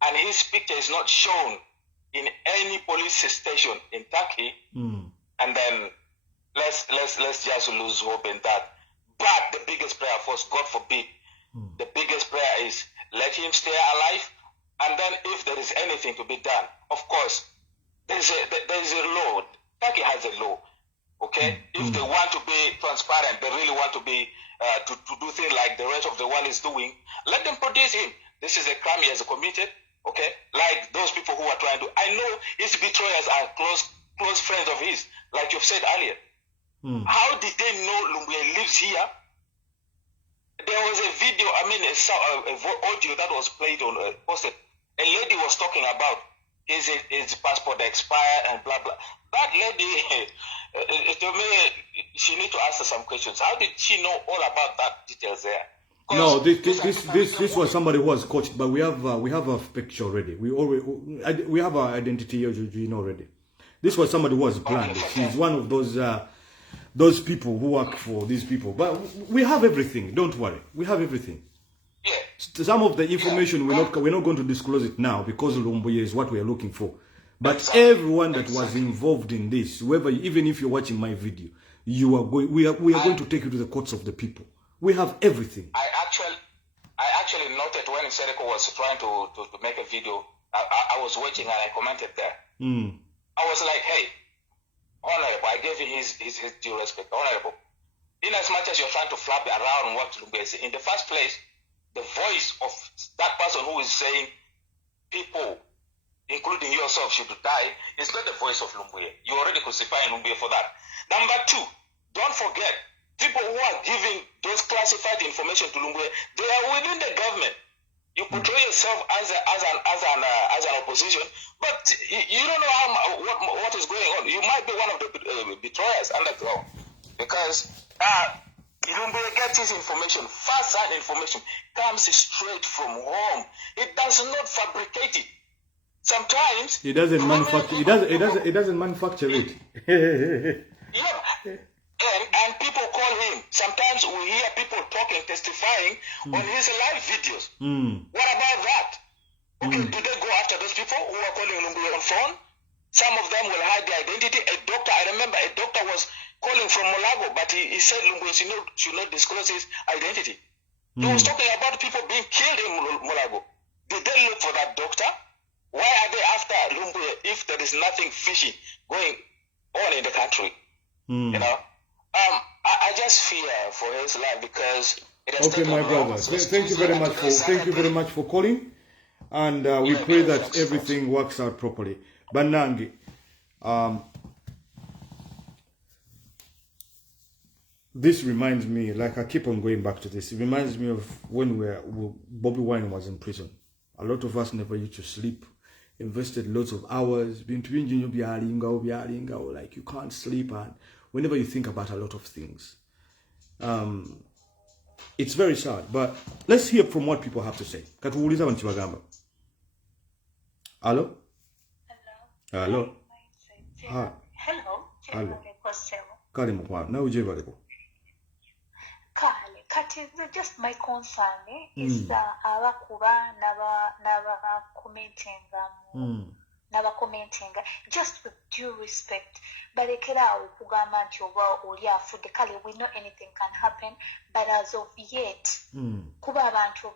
and his picture is not shown in any police station in Turkey, and then let's just lose hope in that. But the biggest prayer for us, God forbid, the biggest prayer is let him stay alive, and then if there is anything to be done, of course, there is a law. Turkey has a law. Okay, if they want to be transparent, they really want to be to do things like the rest of the world is doing, let them produce him. This is a crime he has committed. Okay, like those people who are trying to. I know his betrayers are close friends of his, like you've said earlier. How did they know Lumbuye lives here? There was a video, a audio that was played on posted. A lady was talking about his passport expired and blah blah. That lady, to me, she need to ask her some questions. How did she know all about that details there? No, this was somebody who was coached, but we have a picture already. We have our identity already. This was somebody who was planned. She's one of those people who work for these people. But we have everything. Don't worry, we have everything. Yeah. Some of the information we're not going to disclose it now, because Lumbuye is what we are looking for. But everyone that was involved in this, whoever, even if you're watching my video, we are going to take you to the courts of the people. We have everything. I actually noted when Sereko was trying to make a video. I was watching and I commented there. I was like, hey, Honorable, I gave him his due respect. Honorable, in as much as you're trying to flap around what Lumbuye is, in the first place, the voice of that person who is saying people, including yourself, should die, is not the voice of Lumbuye. You're already crucifying Lumbuye for that. Number two, don't forget, people who are giving those classified information to Lumbuye, they are within the government. You portray yourself as an opposition, but you don't know what is going on. You might be one of the betrayers underground, because Lumbuye gets his information, first-hand information, comes straight from home. It does not fabricate it. Sometimes he doesn't manufacture. He doesn't manufacture it. Yeah. And people call him. Sometimes we hear people talking, testifying on his live videos. What about that? Okay, do they go after those people who are calling Lumbuye on phone? Some of them will hide their identity. A doctor, I remember a doctor was calling from Mulago, but he said Lumbuye should not disclose his identity. He was talking about people being killed in Mulago. Did they look for that doctor? Why are they after Lumbuye if there is nothing fishy going on in the country? You know? I just fear for his life because it has okay, my brother. Thank you very much for calling. And we pray that everything works out properly. Banangi, this reminds me, like I keep on going back to this, it reminds me of when Bobby Wine was in prison. A lot of us never used to sleep, invested lots of hours, like you can't sleep, and whenever you think about a lot of things. It's very sad, but let's hear from what people have to say. Hello? Hello? Hello? Hello? Kale mukwana, nawe uje baleko? Kale, kati just my concern is abakuba naba commenting just with due respect. Balekera okugamba nti oba oli afudde kale we know anything can happen, but as of yet kuba abantu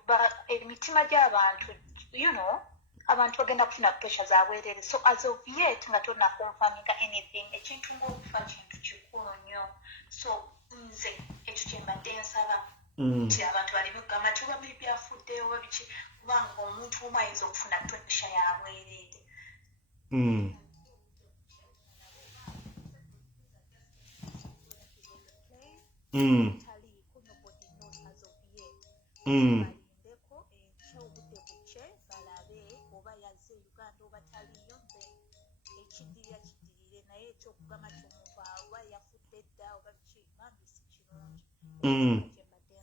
emitima gy'abantu, you know, abantu bagenda kufuna pressure zabwerere, so as of yet nga tonna confirming anything. Ekintu ng'okufa kintu kikulu nnyo, so nze ekyo kye mbadde nsaba nti abantu baleme kugamba nti oba maybe afudde oba biki, kubanga omuntu omu ayinza okufuna pressure yabwerere.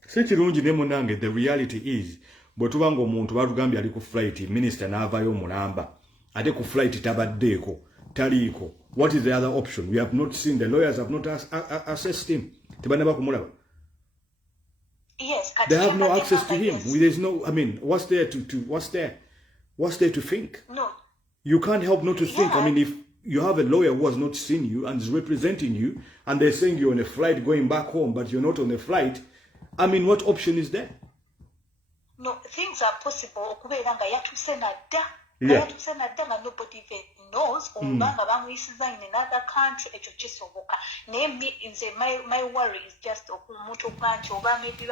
Si kirungi ne munange, the reality is bwetubanga omuntu batugambye ali ku flight, minister n'avaayo mulamba ate ku flight tabaddeeko taliiko, what is the other option? We have not seen, the lawyers have not assessed him. Tebanaba kumulaba. Yes, they have no access to him. There's no, I mean, what's there to think? No. You can't help not to think. I mean, if you have a lawyer who has not seen you and is representing you, and they're saying you're on a flight going back home, but you're not on a flight, I mean, what option is there? No, things are possible. Yeah. Nobody even knows. In another country, my worry is just maybe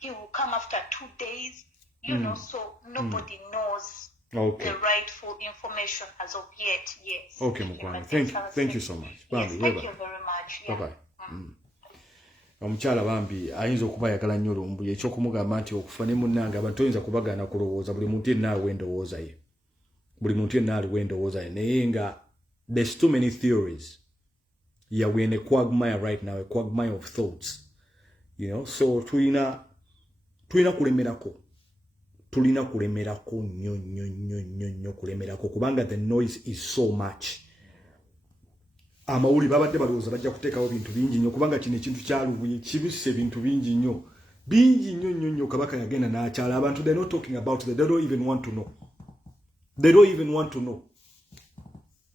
he will come after 2 days, you know, so nobody knows the rightful information as of yet. Yes. Okay, Mukwana. Thank you so much. Yes, thank you very much. Yeah. Bye-bye. Omukyala bambi ayinza okuba ayagala nnyo Lumbuye, ekyokumugamba nti okufa ne munnange abantu oyinza kubagaana kulowooza, buli muntu yenna aliwo endowooza ye, buli muntu yenna aliwo endowooza ye, naye nga there's too many theories. Yeah, we're in a quagmire right now, a quagmire of thoughts, you know. So tulina kulemerako nnyo kulemerako kubanga the noise is so much. Amawuli babadde balowooza bajja kuteekawo bintu bingi nnyo kubanga kino ekintu kya Lumbuye kibisse ebintu bingi nnyo kabaka yagenda n'akyala abantu. They're not talking about it. They don't even want to know.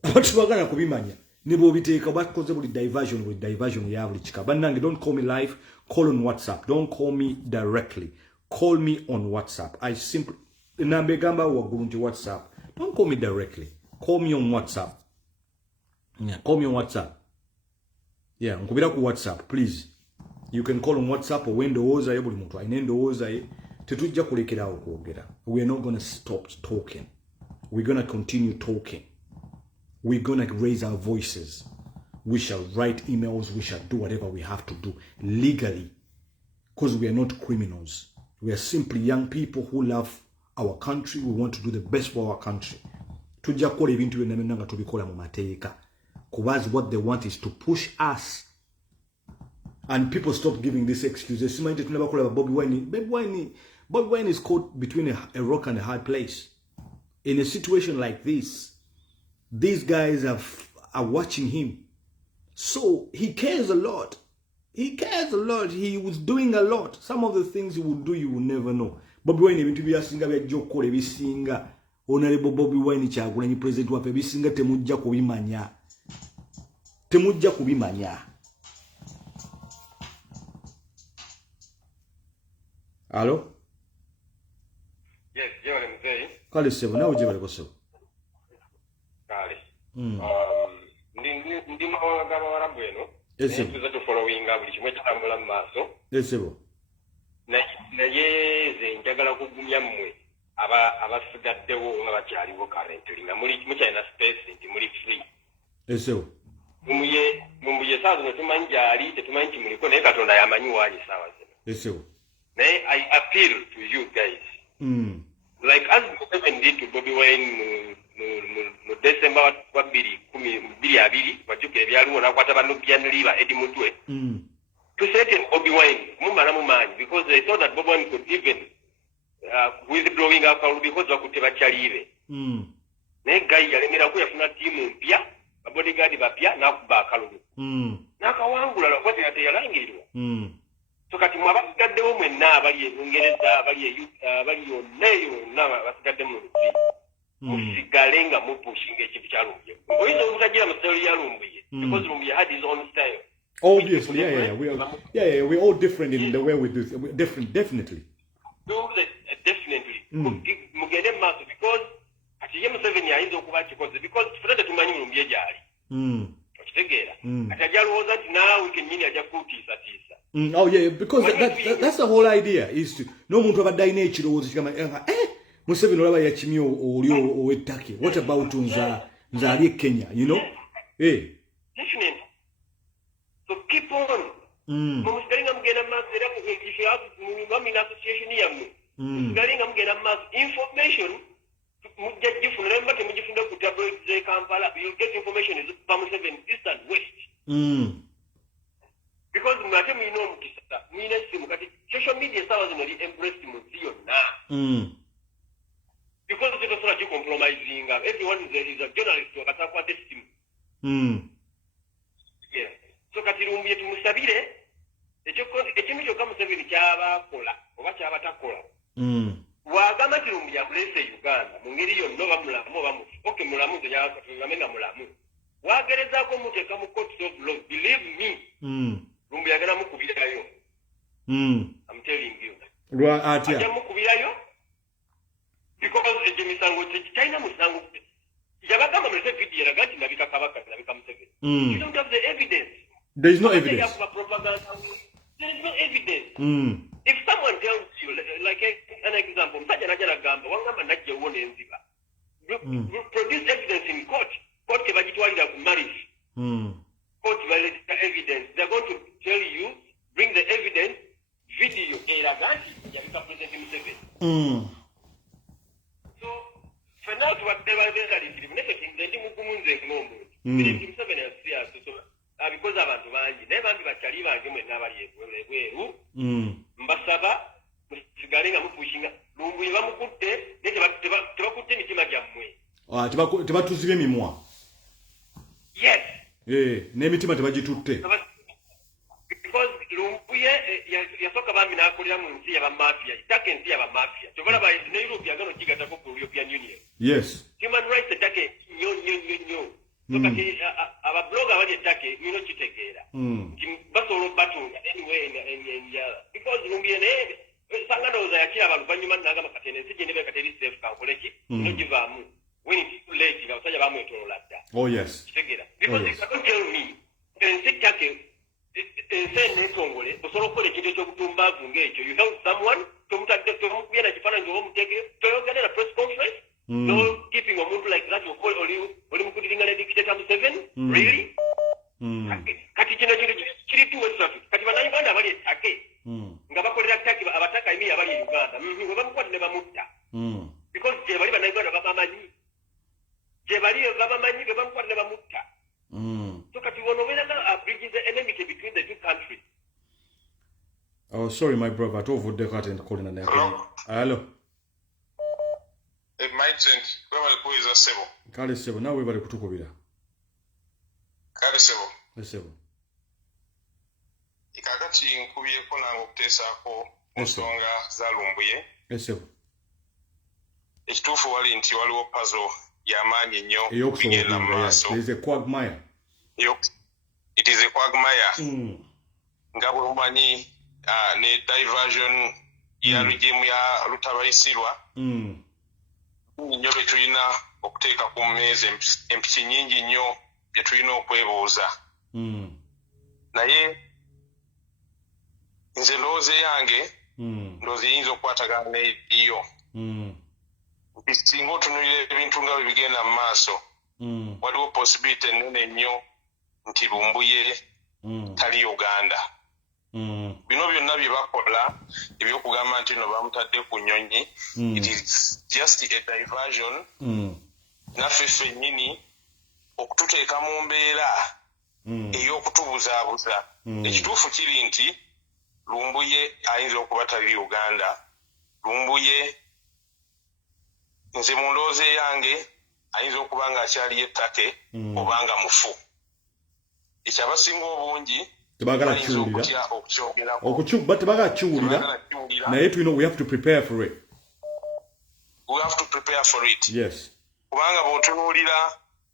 Abantu bagala kubimanya ne bw'obiteeka bakoze buli diversion ya buli kika. Bannange, don't call me live, call on WhatsApp. Don't call me directly, call me on WhatsApp. I simply nambegamba waggulu nti WhatsApp. Don't call me directly, call me on WhatsApp. Yeah, call me on WhatsApp. Yeah, nkubira ku WhatsApp, please. You can call on WhatsApp or ndowooza ye buli muntu alina endowooza ye. Tetujja kulekerawo kwogera. We are not going to stop talking. We're going to continue talking. We're going to raise our voices. We shall write emails. We shall do whatever we have to do legally. Because we are not criminals. We are simply young people who love our country. We want to do the best for our country. Tujja kukola ebintu byonna byonna nga tubikola mu mateeka. Because what they want is to push us. And people stop giving these excuses. Bobby Wine But when it's caught between a rock and a hard place, in a situation like this, these guys are watching him. So he cares a lot. He cares a lot. He was doing a lot. Some of the things he would do, you will never know. Bobby Wine, to be a singer, a joke, or a singer, Honorable Bobby Wine, when you present to a singer, Temuja Kubimania. Temuja Kubimania. Hello? Yes, Jeremy Mzee. Kale sebo, na ujeba leko sebo. Kale. Ndi mawanga bawarabu eno. Yes, sebo. Tuza to following buli kimwe kitambula mu maaso. Yes, sebo. Naye ze njagala kugumya mmwe abasigaddewo nga bakyaliwo currently nga mukyalina space nti muli free. Yes, sebo. Mumbuye saa zino tumanyi gyali tetumanyi kimuliko naye Katonda yamanyi waali saawa zino. Yes, sebo. Naye I appeal to you guys. Like as Museveni did to Bobby Wine mu December wa 2022 wajjukira ebyaliwo n'akwata Nubian River Eddie Mutwe. To certain Bobby Wine mumala mu maanyi because they thought that Bobby Wine could even withdrawing alcohol because bakutte bakyaliire. Naye Guy yalemerako yafuna ttiimu mpya babodyguard bapya n'akuba akalulu. N'akawangula lwakwate yate yalangirirwa. So kati mwabasigaddewo mwenna abali e Bungereza abali yonna basigadde mu nsi musigale nga mupushinga ekintu kya Lumbuye. Oyinza obutagira mu style ya Lumbuye because Lumbuye had his own style. Obviously, we're all different in the way we do it. Different, definitely. Definitely. Mugende maaso because ati ye Museveni ayinza okuba kikoze because fudde tumanyi Lumbuye gyali. Okitegeera. Ati ajalowooza nti naawe kennyini ajja kutiisatiisa. Oh yeah, because that's the whole idea is to no muntu abadde alina ekirowoozo kigamba Museveni olaba yakimye oli ow'ettake. What about nze ali e Kenya, you know? Definitely. So keep on. Musigale nga mugenda mu maaso era mu association yammwe. Musigale nga mugenda mu maaso information mujja gifuna naye mba temugifunda ku tabloids z'e Kampala. You'll get information from Museveni east and west. Because mwate mwina omukisa mwina essimu kati social media esaawa zino li embraced mu nsi yonna. Because tetosobola gicompromising. Everyone is a journalist wakati akwata essimu. Yeah. So kati Lumbuye tumusabire ekintu kyokka Museveni ky'abakola oba ky'abatakola. Wagamba nti Lumbuye akulese Uganda mu ngeri yonna oba mulamu oba mufu mulamu zenyakatulame nga mulamu wagerezaako muteeka mu court of law. Believe me, Lumbuye agenda mukubirayo. I'm telling you. Ajja mukubirayo because egyo misango tekitalina musango. Yabagamba mulese video eraga nti nabika Kabaka nabika Museveni. You don't have the evidence. There is no evidence. There is no evidence. If someone tells you, like an example, musajja najja nagamba wangamba najja ewona enziba. Produce evidence in court. Court tebagitwalira ku marriage. Court validate evidence. They're going to tell you, bring the evidence, video eraga nti yabika President Museveni. So for now tubadde babeeraliikirivu naye ffe ndi mugumunze ng'omuntu. President Museveni asirias because abantu bangi naye bambi bakyali bange mwenna abali ebweru. Mbasaba musigale nga mupushinga Lumbuye bamukutte naye tebakutte emitima gyammwe. Tebatuzibye emimwa. Yes. N'emitima tebagitutte. Because Lumbuye yasooka bambi n'akolera mu nsi y'abamafia, ettaka ensi y'abamafia. Kyobalaba ne Europe yagala okigattako ku European Union. Yes. Human rights ettaka nnyo. So kati ababloga abali ettaka nino kitegeera. Basobola okubatunga anywhere because Lumbuye naye sanga ndowooza yakiraba oluvannyuma n'agamba kati ensi gye nebe kati eri safe kankole ki nogivaamu. When it's too late nga abasajja bamwetoloola dda. Oh yes. Kitegeera. Because you can't tell me ensi ettaka ensi enneetongole osobola okukola ekintu ekyobutumbaavu ng'ekyo. You help someone tomukubya na kifaananyi oba omuteeke toyogera na press conference. No keeping omuntu like that oli mukudiringa ne dictator Museveni. Really? Kati kino kiri tuwesatu kati bannayuganda abali ettake nga bakolera ttaki abataka emi abali e Uganda we bamukwata ne bamutta because gye bali bannayuganda babamanyi be bamukwata ne bamutta. So kati wono obeera bridges the enmity between the two countries. Oh sorry my brother, tovudde kati nkolina naye. Hello. Maitland, we bali kuiza sebo. Kale sebo, nawe bali kutukubira. Kale sebo. Sebo. Ikakati nkubiyeko nange okuteesaako ensonga za Lumbuye. Sebo. Ekituufu wali nti waliwo puzzle y'amaanyi ennyo ey'okusobola mu maaso. It is a quagmire. It is a quagmire. Nga bwe mumanyi ne diversion ya regime ya Lutabaisirwa. Nnyo bye tulina okuteeka ku mmeeza empiki nnyingi nnyo bye tulina okwebuuza. Naye nze ndowooza yange ndowooza eyinza okukwatagana n'eriyo. Singa otunuulira ebintu nga bwe bigenda mu maaso waliwo possibility ennene nnyo nti Lumbuye tali Uganda. Bino byonna bye bakola ebyokugamba nti no bamutadde ku nnyonyi, it is just a diversion naffe ffennyini okututeeka mu mbeera ey'okutubuzaabuza. Ekituufu kiri nti Lumbuye ayinza okuba tali Uganda. Lumbuye nze mu ndowooza yange ayinza okuba nga akyaliyo ettake obanga mufu. Ekyabasinga obungi tebagala kiwulira but tebagala kiwulira naye tulina we have to prepare for it. We have to prepare for it. Yes. Kubanga bw'otunuulira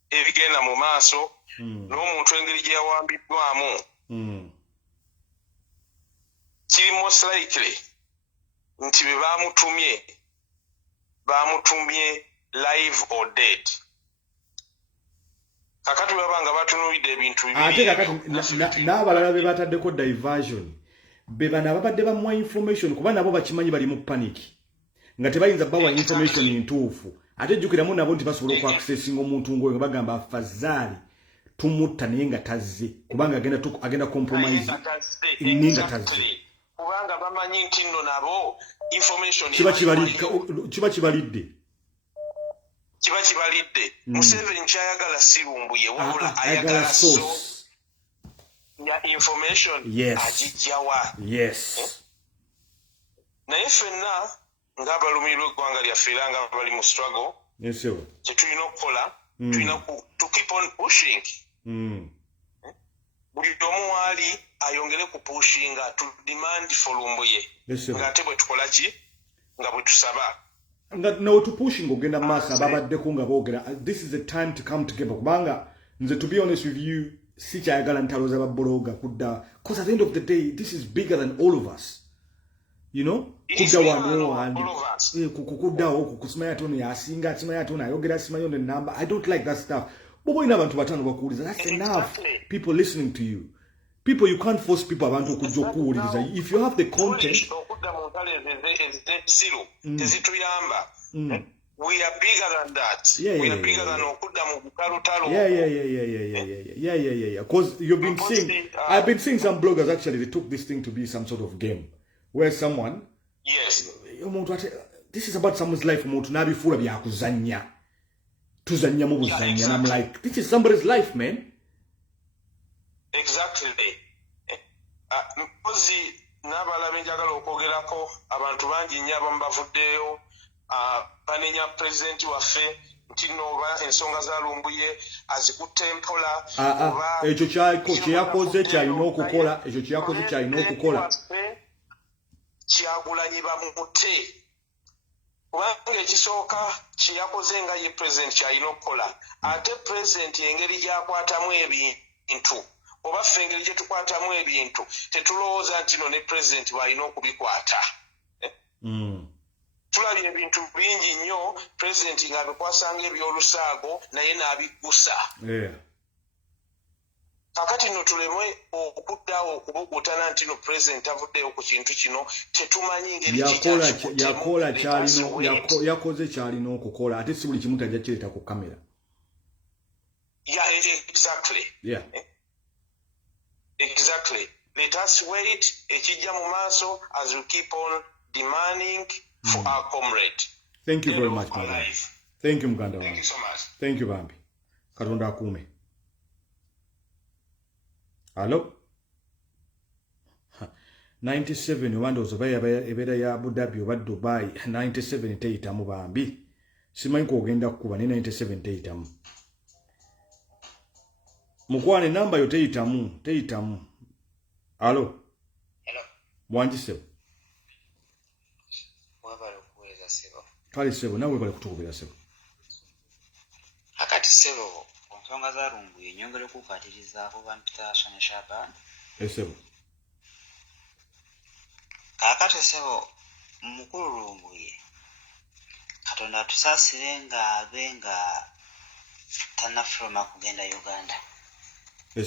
ebigenda mu maaso n'omuntu engeri gye yawambiddwamu kiri most likely nti be bamutumye live or dead. Kakati babanga batunuulidde ebintu bibiri. Ate kakati n'abalala be bataddeko diversion be bana babadde bamuwa information kuba nabo bakimanyi bali mu panic nga tebayinza bawa information ntuufu. Ate jjukiramu nabo nti basobola oku accessing omuntu ngoyo nga bagamba afazali tumutta naye nga tazze kubanga agenda compromise ninga tazze. Kubanga bamanyi nti nno nabo information kiba kibalidde. Museveni kyayagala si Lumbuye wabula ayagala source ya information agijjawa. Naye ffenna ng'abalumirwa eggwanga lyaffe era nga bali mu struggle kye tulina okukola tulina to keep on pushing. Buli omu waali ayongere ku pushinga to demand for Lumbuye ng'ate bwe tukola ki nga bwe tusaba. No to pushing ogenda masa babaddeko nga boogera this is a time to come together kubanga nze to be honest with you si kyayagala ntalo za babologa kudda because at the end of the day this is bigger than all of us, you know. Kudda wano and kukuddawo kusimanya tono yasinga simanya tono ayogera simanya ne number. I don't like that stuff. Bobo ina abantu batano bakuuliza, that's enough. People listening to you. People, you can't force people abantu okujja okuwuliriza. If you have the content we are bigger than that. We are bigger than okudda mu bukalutalo. Yeah. Because you've been seeing, I've been seeing some bloggers actually, they took this thing to be some sort of game where someone, this is about someone's life. Tuzanya mu buzanya. And I'm like, this is somebody's life, man. Exactly. Mpozi n'abalala njagala okwogerako abantu bangi nnyo abamu bavuddeyo banenya pulezidenti waffe nti nooba ensonga za Lumbuye azikutte mpola. Ekyo kyeyakoze kyalina okukola. Ekyo kyeyakoze kyalina okukola. Kyagulanyi bamutte. Kubanga ekisooka kyeyakoze nga ye pulezidenti kyalina okukola. Ate pulezidenti engeri gy'akwatamu ebintu oba ffe engeri gye tukwatamu ebintu tetulowooza nti no ne pulezidenti bw'alina okubikwata. Tulabye ebintu bingi nnyo pulezidenti ng'abikwasanga ebyolusaago naye n'abiggusa. Kakati nno tuleme okuddawo okubugutana nti no pulezidenti avuddeyo ku kintu kino tetumanyi ngeri yakoze kyalina okukola ate si buli kimu tajja kireeta ku kamera. Exactly. Let us wait ekijja mu maaso as we keep on demanding for our comrade. Thank you very much, Muganda. Thank you, Muganda. Thank you so much. Thank you, Bambi. Katonda akuume. Hello? 97 wandozo baya ebera ya Abu Dhabi oba Dubai 97 teitamu bambi simanyi ko ogenda kuba ne 97 teitamu mukwane namba yo teitamu alo mwanji sebo wabalo kuweza sebo kale sebo nawe bale kutukubira sebo akati sebo onsonga za Lumbuye nyongere kufatirizaako bantu tasonyesha abantu sebo kakati sebo mukulu Lumbuye Katonda tusaasire nga abenga tanafuluma kugenda Uganda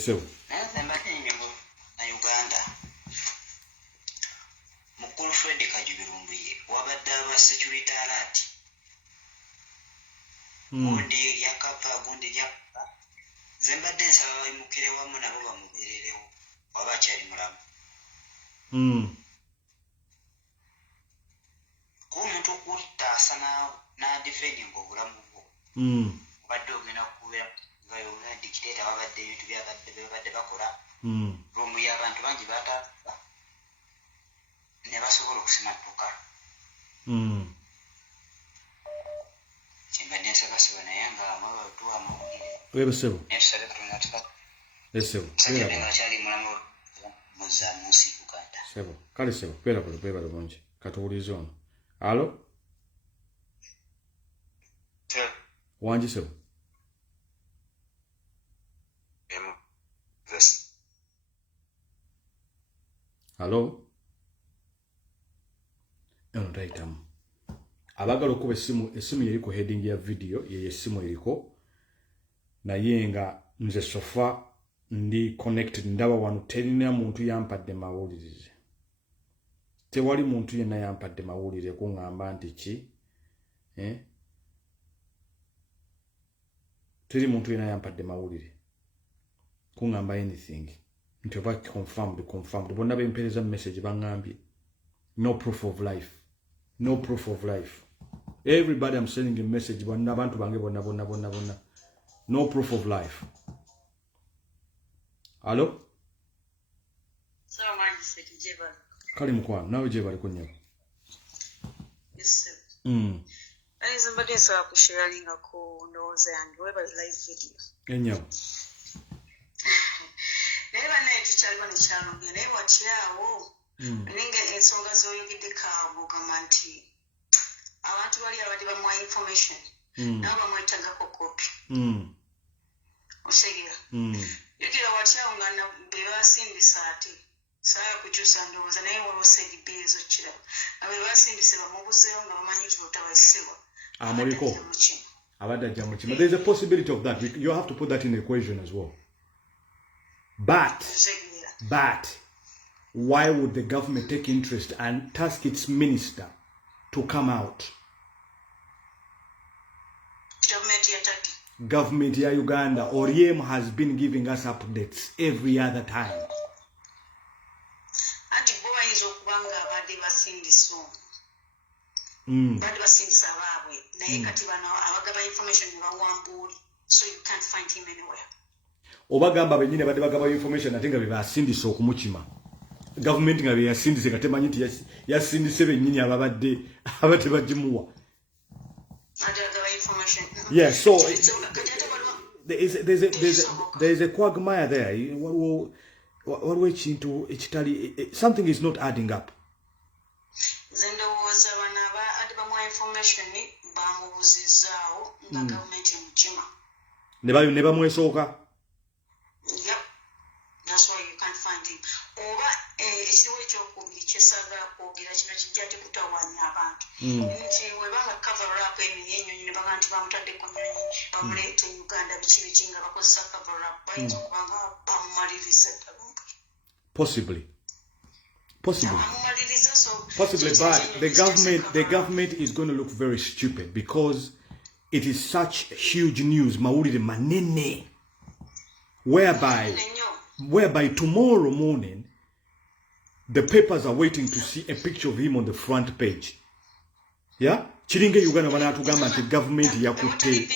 sebo naye mbadde nyingo na Uganda mukulu Fred Lumbuye wabadde aba security alert gundi yakapa gundi yakapa zembadde nsaba bayimukire wamu nabo bamubererewo waba kyali mulamu kumuntu okutaasa na defending obulamu bwo obadde ogenda kubeera nga yona dictator wabadde ebintu byabadde bakola Lumbuye abantu bangi bataaba ne basobola okusimatuka kyembadde nsabasaba naye nga amabatuwa mawulire sebo netusabe Katonda tuka sebo nga kyali mulamu muza munsi Uganda sebo kale sebo pera bulungi katuwulize ono alo wanji sebo alo eno taitamu abagala okuba essimu yeriko heading ya video ye essimu eriko naye nga nze sofa ndi connected ndaba wano terina muntu yampadde mawulirize tewali muntu yenna yampadde mawulire kuŋŋamba nti ki teri muntu yenna yampadde mawulire kuŋŋamba anything nti oba confirmed bonna bempereza message baŋŋambye no proof of life everybody I'm sending a message bonna abantu bange bonna no proof of life alo kali mukwano nawe gye bali kunyako somebody nsaba kusharingako ndowooza yange webali live video enyabo naye bannaye tukyaliwo nekyalongera naye watyawo ninga ensonga zoyogedde kaabugamba nti abantu bali abadde bamuwa information nabo bamwetagako kopi otegera yogera watyawo nga bebasindisa ate saa kukyusa ndowooza naye waliwo saidi bbiri ezokkirawo nga bebasindise bamubuzeewo nga bamanyi nti otabasibwa amuliko abadde ajja mu kima. There's a possibility of that. You have to put that in the equation as well. But why would the government take interest and task its minister to come out? Government ya Uganda, Oriem has been giving us updates every other time. So you can't find him anywhere. Obagamba benyine badde bagaba information atenga be basindise okumukima. Government nga be yasindise katemanyi nti yasindise benyine ababadde bagimuwa. Yeah, so there's a quagmire there. What we chintu ekitali something is not adding up. Zendowoza banaba adibamu information bamubuzizaawo nga government emukima. Ne bamwesoka. Yep, that's why you can't find him. Oba ekiriwo ekyokubiri kyesaga kwogera kino kijja tekutawanya abantu. Nti webanga cover up enyonyi ne baga nti bamutadde ku nyonyi bamuleeta Uganda biki nga bakozesa cover up bayinza okuba nga bamumaliriza. Possibly, but the government is going to look very stupid because it is such huge news, mawulire manene, whereby tomorrow morning the papers are waiting to see a picture of him on the front page. Yeah, chiringe Uganda banatugamba nti government yakutte.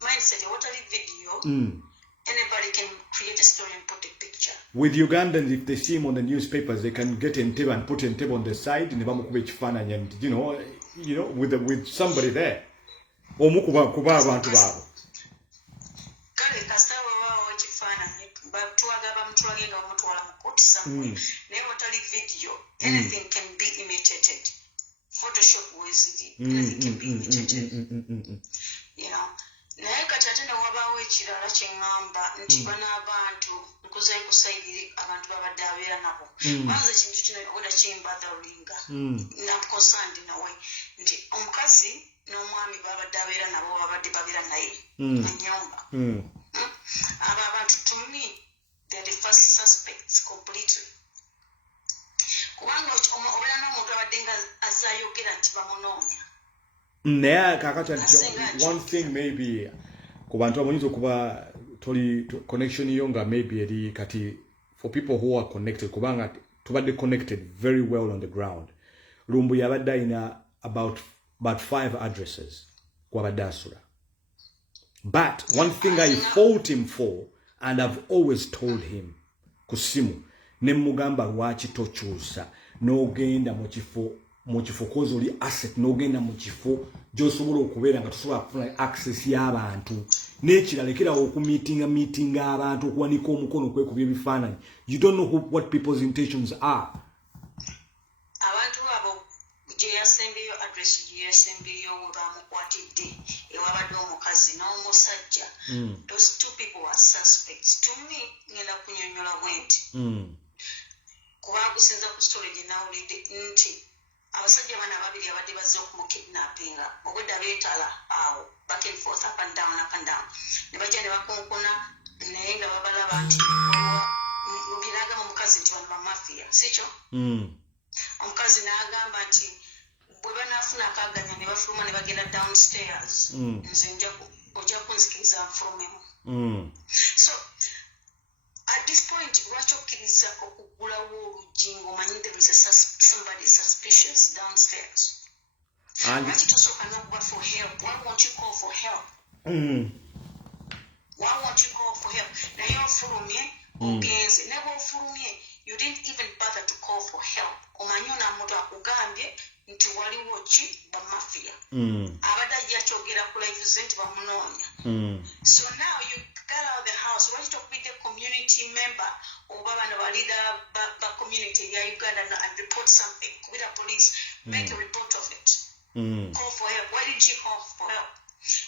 Mindset, what are the video? Anybody can create a story and put a picture. With Ugandans, if they see him on the newspapers, they can get Entebbe and put Entebbe on the side, and you know, with somebody there. Anything can be imitated. Photoshop anything can be imitated. You know. Naye kati ate ne wabaawo ekirala kye ŋŋamba nti bano abantu nkuze kusayiri abantu babadde abeera nabo banze ekintu kino oda kimbatharinga I'm concerned nawe nti omukazi n'omwami babadde abeera nabo babadde babeera naye mu nnyumba abo abantu to me they're the first suspects completely kubanga obeera n'omuntu abadde nga azayogera nti bamunoonya. One thing maybe kubantu abonyizo kuba toli connection yonga maybe eri kati for people who are connected kubanga tubadde connected very well on the ground. Lumbuye abadde ina about 5 addresses kwabadde asula. But one thing I fault him for, and I've always told him, kusimu nemugamba lwaki tokyusa n'ogenda mu kifo kozo li asset n'ogenda mu kifo gy'osobola okubeera nga tosobola kufuna access y'abantu n'ekiralekera okumiitinga abantu okuwanika omukono kwekubya ebifaananyi. You don't know what people's intentions are. Abantu abo gye yasembeyo address gye yasembeyo we bamukwatidde ewabadde omukazi n'omusajja, those two people are suspects. To me ngenda kunyonyola bwenti kuba kusinza ku story gye nawulidde nti abasajja bana babiri abadde bazze okumukidnappinga obwedda beetala awo back and forth up and down ne bajja ne bakonkona naye nga babalaba nti ngiraga mu mukazi nti bano bamafia sikyo omukazi n'agamba nti bwe banaafuna akaganya ne bafuluma ne bagenda downstairs nze ojja kunzikiriza nfulumemu. So at this point lwaki okkiriza okugulawo oluggi ng'omanyi there is somebody suspicious downstairs? Lwaki tosooka n'okuba for help? Why won't you call for help? Why won't you call for help? Naye ofulumye ogenze ne bw'ofulumye you didn't even bother to call for help. Omanyi onamuntu akugambye nti waliwo ki bamafia abadde ajja kyogera ku live ze nti bamunoonya. So now you got out of the house. Why don't you be the community member or the leader ba community ya Uganda and report something with the police? Make a report of it. Call for help. Why didn't you call for help?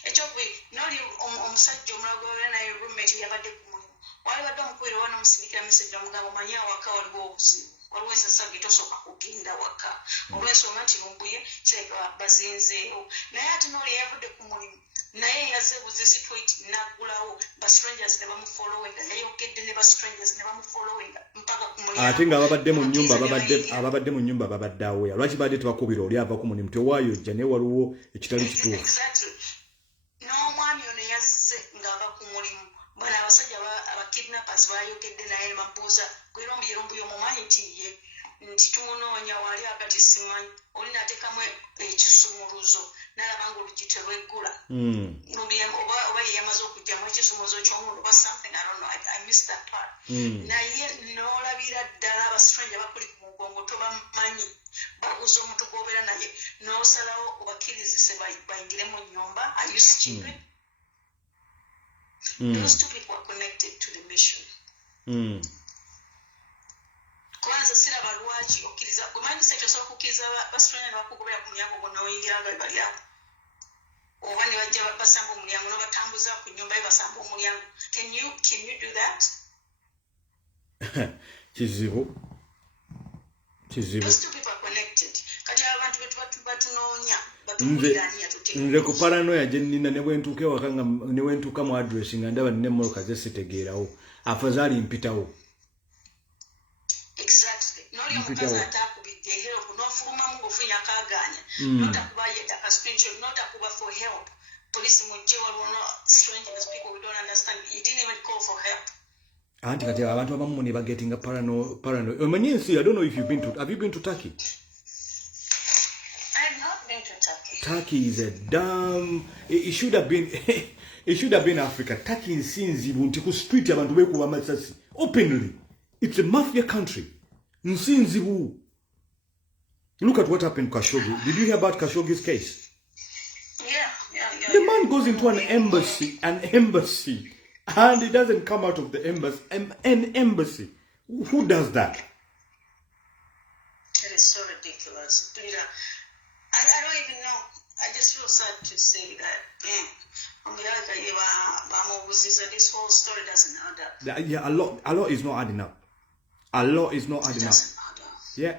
Echokwe noli omusajja omulago na roommate yabadde kumulimu. Wali wadde omukwero wana omusindikira message omugabo manya waka waliwo obuzibu. Waliwo ensasage tosooka kugenda waka. Olw'ensonga nti Lumbuye kireka bazinzeewo. Naye ate noli yavudde ku mulimu. Naye yazebuze situate nagulawo ba strangers ne bamufollowinga yayogedde ne ba strangers ne bamufollowinga mpaka ku mulimu. Ate nga ababadde mu nnyumba babadde awo. Lwaki badde tebakubira oli ava ku mulimu tewaayo ojja ne waliwo ekitali kituufu. Exactly. N'omwami ono yazze ng'ava ku mulimu. Bano abasajja abakidnappers bayogedde naye mabuuza gwera Lumbuye omumanyi nti ye nti tumunoonya wali akati simanyi oli n'ateekamu ekisumuluzo n'alaba nga olugi terweggula. Oba ye yamaze okugyamu ekisumuluzo ky'omuntu oba something I don't know. I missed that part. Naye n'olabira ddala abastranger bakuli ku mugongo tobamanyi babuuza omuntu gw'obeera naye n'osalawo obakkirizise bayingire mu nnyumba. Are you stupid? Those two people are connected to the mission. Kwanza siraba lwaki okkiriza kumanyi sekyosobola okukkiriza bastranya ne bakugobera ku mulyango gonna oyingira nga bali awo oba ne bajja basamba omulyango n'obatambuza ku nnyumba ye basamba omulyango. Can you do that? Kizibu. Those two people are connected. Kati abantu betubatunoonya batukulirania tuteeka. Nze ku paranoia gye nnina ne bwe ntuuka ewaka ne bwe ntuuka mu address nga ndaba nina emmoloka ze sitegeerawo afazaali mpitawo. Exactly. Noli omukazi atakubidde help n'ofulumamu ng'ofunye akaaganya notakuba yedda ka screenshot notakuba for help. Police mujje waliwo no strangers people we don't understand. You didn't even call for help. Anti kati abantu abamu ne bagetinga parano. Omanyi ensi, I don't know if have you been to Turkey? I've not been to Turkey. Turkey is a damn it should have been Africa. Turkey nsinzibu nti ku street abantu bekuba amasasi openly. It's a mafia country. Nsinzibu. Look at what happened to Khashoggi. Did you hear about Khashoggi's case? Yeah. The man goes into an embassy, and he doesn't come out of the embassy. An embassy. Who does that? It is so ridiculous. I don't even know. I just feel sad to say that. This whole story doesn't add up. Yeah, a lot is not adding up. A lot is not adding up. Yeah.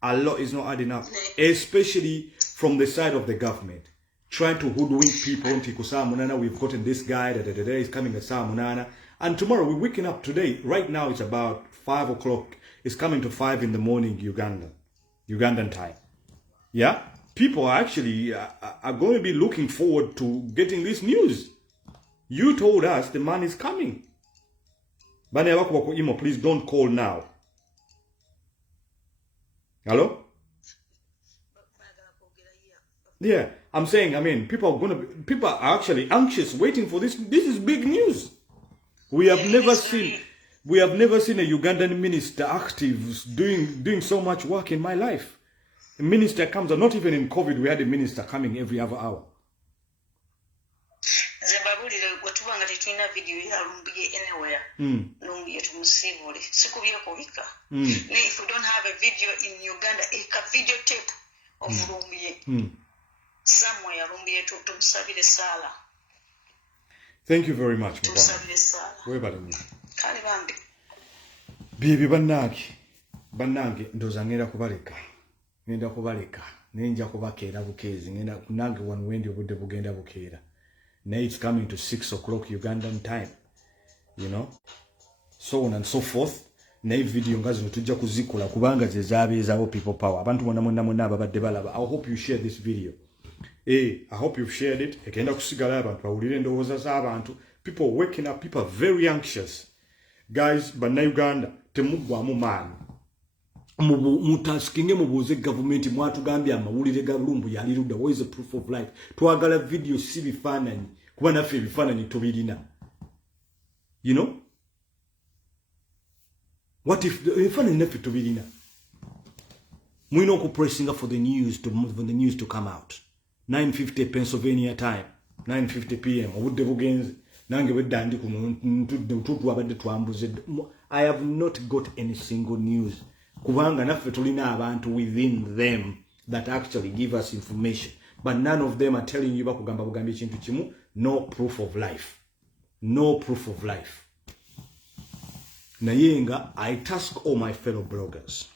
A lot is not adding up. Especially from the side of the government. Trying to hoodwink people. We've gotten this guy. He's coming at Samunana. And tomorrow we're waking up today. Right now it's about 5 o'clock. It's coming to 5 in the morning, Ugandan time. Yeah? People are actually are going to be looking forward to getting this news. You told us the man is coming. Please don't call now. Hello? Yeah, I'm saying, people are actually anxious, waiting for this. This is big news. We have never seen a Ugandan minister active doing so much work in my life. A minister comes, not even in COVID, we had a minister coming every other hour. Video ya Lumbuye anywhere. Lumbuye tumusibule. Sikubira kubika. If we don't have a video in Uganda, a video tape of Lumbuye. Somewhere Lumbuye tumusabire sala. Thank you very much, Tumusabire sala. Where about me? Kali bambi. Bibi bannange ndoza ngenda kubaleka. Nenja kubakeera bukeezi. Ngenda nange wano wendi obudde bugenda bukeera. Now it's coming to 6 o'clock Ugandan time, so on and so forth. Na video ngazi tujja kuzikola kubanga ze zabeezaawo people power. Abantu monna ababadde balaba. I hope you share this video. I hope you've shared it. Ekenda kusigala abantu bawulire endowooza z'abantu. People waking up, people are very anxious. Guys, bannayuganda temuggwamu maanyi. Mutaskinge mubuuze government mwatugambye amawulire ga Lumbuye ali ludda. Where is the proof of life? Twagala video si bifaananyi kuba naffe ebifaananyi tubirina. What if ebifaananyi naffe tubirina? Mulina okupressinga for the news to come out. 9:50 Pennsylvania time, 9:50 p.m. obudde bugenze. Nange wedda ndi kuno abadde twambuze. I have not got any single news. Kubanga naffe tulina abantu within them that actually give us information, but none of them are telling you bakugamba bugambi ekintu kimu. No proof of life. Nayenga, I task all my fellow bloggers,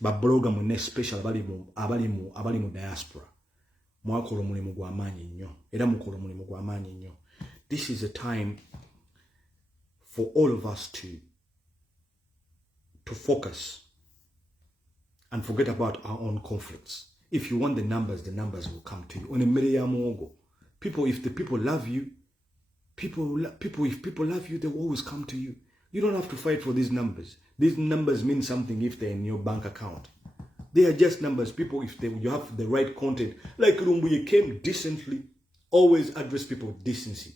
but blogger mune special abali mu diaspora, mwakola omulimu gw'amaanyi nnyo era mukola omulimu gw'amaanyi nnyo. This is a time for all of us to focus and forget about our own conflicts. If you want the numbers will come to you. On a media muogo, if the people love you, if people love you, they will always come to you. You don't have to fight for these numbers. These numbers mean something if they're in your bank account. They are just numbers. People, you have the right content. Like Lumbuye came decently, always address people with decency.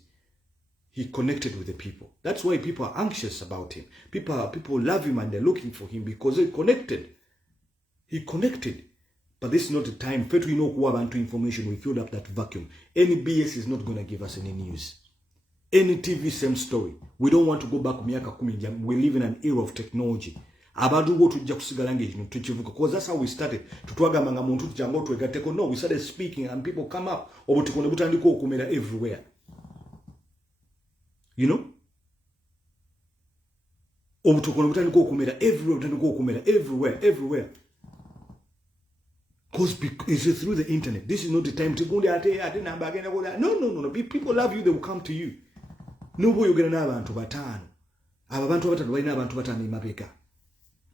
He connected with the people. That's why people are anxious about him. People love him and they're looking for him because he connected. But this is not the time. First, we know who have information. We filled up that vacuum. Any BS is not going to give us any news. Any TV, same story. We don't want to go back. We live in an era of technology. Because that's how we started. No, we started speaking and people come up. Everywhere. Everywhere. Because it's through the internet. This is not the time to go there. No. People love you, they will come to you. No boy, you get abantu batano. Abantu batano balina abantu batano imabeka.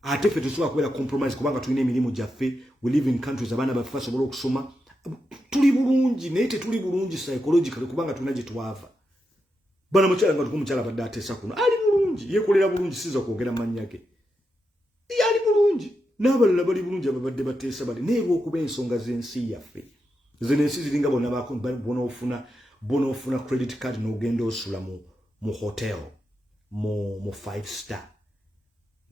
Ate fe tusobola kubeera compromise kubanga tulina emirimu gyaffe. We live in countries abaana baffe basobola okusoma. Tuli bulungi naye tetuli bulungi psychologically kubanga tulina gye twava. Bana mukyala nga tukumukyala badde ateesa kuno. Ali bulungi, yekolera bulungi siza kwogera mannya ge. Ali bulungi. N'abalala bali bulungi ababadde bateesa bali. Naye okuba ensonga z'ensi yaffe. Zino ensi ziringa bona ofuna credit card n'ogenda osula mu hotel mu 5 star.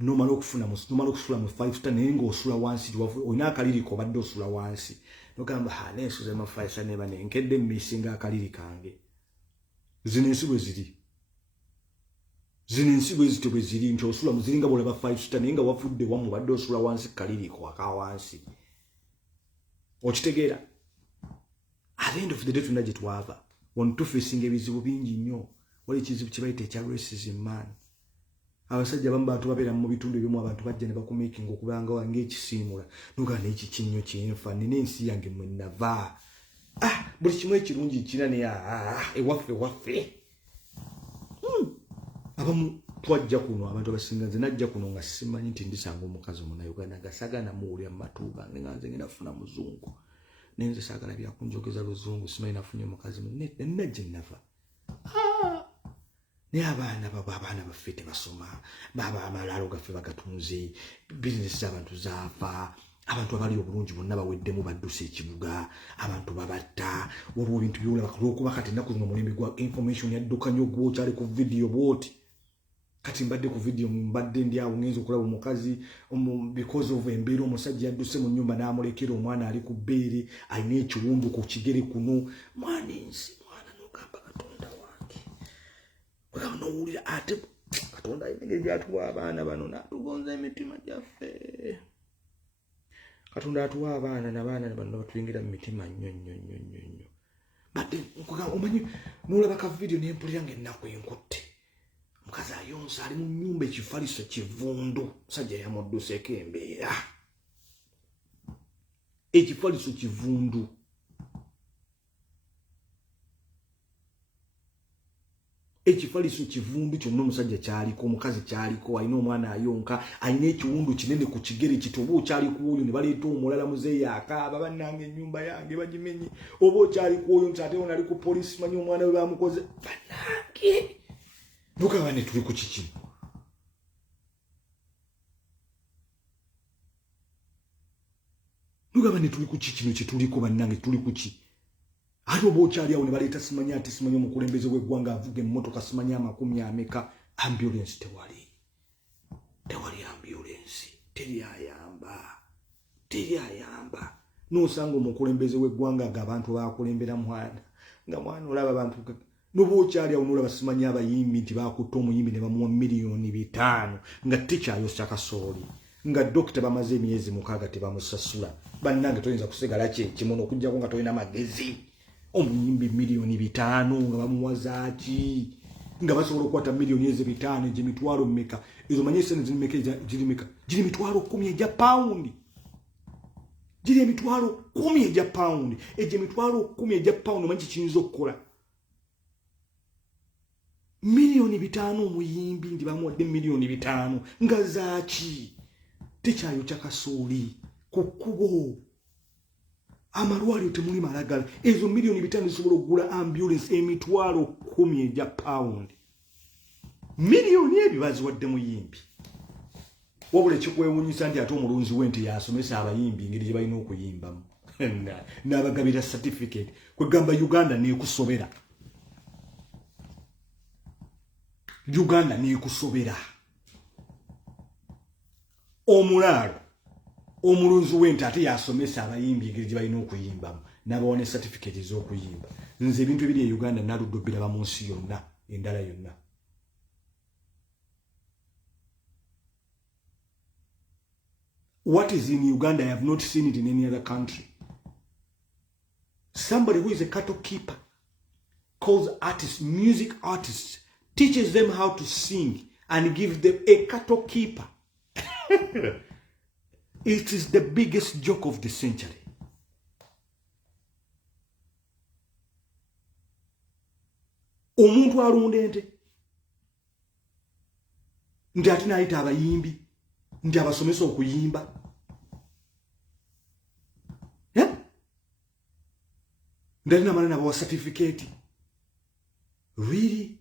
nomala okufuna mu 5 star naye ng'osula wansi olina akaliriko obadde osula wansi nogamba nensuze mu 5 star neba nenkedde mmisinga akaliri kange. Zino ensi bwe ziri nti osula muziringa bwolaba 5 star naye nga wafudde wamu obadde osula wansi kaliriko akawansi. Okitegeera? At the end of the day tuna gye twava wano tufiisinga ebizibu bingi nnyo. Wali ekizibu kye bayita ekya racism man. Abasajja abamu bantu babeera mu bitundu ebimu abantu bajja ne bakumeekinga okubanga wange ekisiimula nogaa n'eki kinnyo kyenfa nina ensi yange mwe nava. Buli kimu ekirungi kina naye ewaffe. Abamu twajja kuno abantu abasinga nze najja kuno nga simanyi nti ndisanga omukazi Omunayuganda gasagana muwulira mu matu gange nga nze ngenda funa muzungu. Nenze saagala byakunjogeza luzungu simanyi nafunye omukazi nina gye nava. Naye abaana baffe tebasoma amalaalo gaffe bagatunze bizinesi z'abantu zaafa abantu abali obulungi bonna baweddemu badduse ekibuga abantu babatta waliwo ebintu byolaba olwokuba kati ennaku zino mulembe gwa information yadduka nnyo gwokyali ku vidiyo bwoti kati mbadde ku vidiyo mbadde ndi awo ngenza okulaba omukazi because of embeera omusajja yadduse mu nnyumba n'amulekera omwana ali ku bbeere alina ekiwundu ku kigere kuno mwana nogamba Katonda wange nowulira ate Katonda engeri gyatuwa abaana bano n'atugonza emitima gyaffe. Katonda atuwa abaana n'abaana bano batuyingira mu mitima nnyo. Badde omanyi n'olaba ka vidiyo n'empulira ng'ennaku enkutte. Mukazi ayonsa ali mu nnyumba ekifaliso kivundu musajja yamudduseeko embeera. Ekifaliso kivundu. Ekifaliso kivundu kyonna omusajja kyaliko omukazi kyaliko alina omwana ayonka alina ekiwundu kinene ku kigere kiti oba okyali ku oyo ne baleeta omulala muzeeyi akaaba bannange ennyumba yange bagimenye oba okyali ku oyo nti ate ono ali ku poliisi manyi omwana we bamukoze bannange nogaba ne tuli ku kiki. Nogaba ne tuli ku kiki kino kye tuliko bannange tuli ku ki. Ate oba okyali awo ne baleeta simanyi ate simanyi omukulembeze w'eggwanga avuga emmotoka simanyi amakumi ameka ambulance tewali ambulance teri ayamba n'osanga omukulembeze w'eggwanga nga abantu bakulembera mwana nga mwana olaba abantu noba okyali awo n'olaba simanyi abayimbi nti baakutta omuyimbi ne bamuwa $5,000,000 nga tikyayosa kasooli nga dokita bamaze emyezi 6 tebamusasula. Bannange toyinza kusigala kyekimu okuggyako nga tolina magezi. Omuyimbi $5,000,000 nga bamuwazaaki nga basobola okukwata $5,000,000 gye mitwalo mmeka ezo manye sente zirimeka girimeka giri $10,000 egya paundi giri $10,000 egya paundi egyo $10,000 egya paundi omanyi kiyinza okukola $5,000,000 omuyimbi ndi bamuwadde $5,000,000 nga zaaki tekyayokya kasooli ku kkubo. Amalwaliro temuli malagala ezo $5,000,000 zisobola okugula ambulance $10,000 egya paundi. Miliyoni ebyo baziwadde muyimbi. Wabula ekikwewuunyisa nti ate omulunzi w'ente yasomesa abayimbi engeri gye balina okuyimbamu n'abagabira certificate kwegamba Uganda neekusobera. Uganda neekusobera. Omulaalo omulunzi w'ente ate yasomesa abayimbi engeri gye balina okuyimbamu n'abawa ne certificate ez'okuyimba. Nze ebintu ebiri e Uganda naludde obiraba mu nsi yonna endala yonna. What is in Uganda I have not seen it in any other country. Somebody who is a cattle keeper calls artists, music artists, teaches them how to sing and gives them a cattle keeper. It is the biggest joke of the century. Omuntu alunda ente nti ate n'ayita abayimbi nti abasomesa okuyimba. Ndali namala nabawa certificate. Really?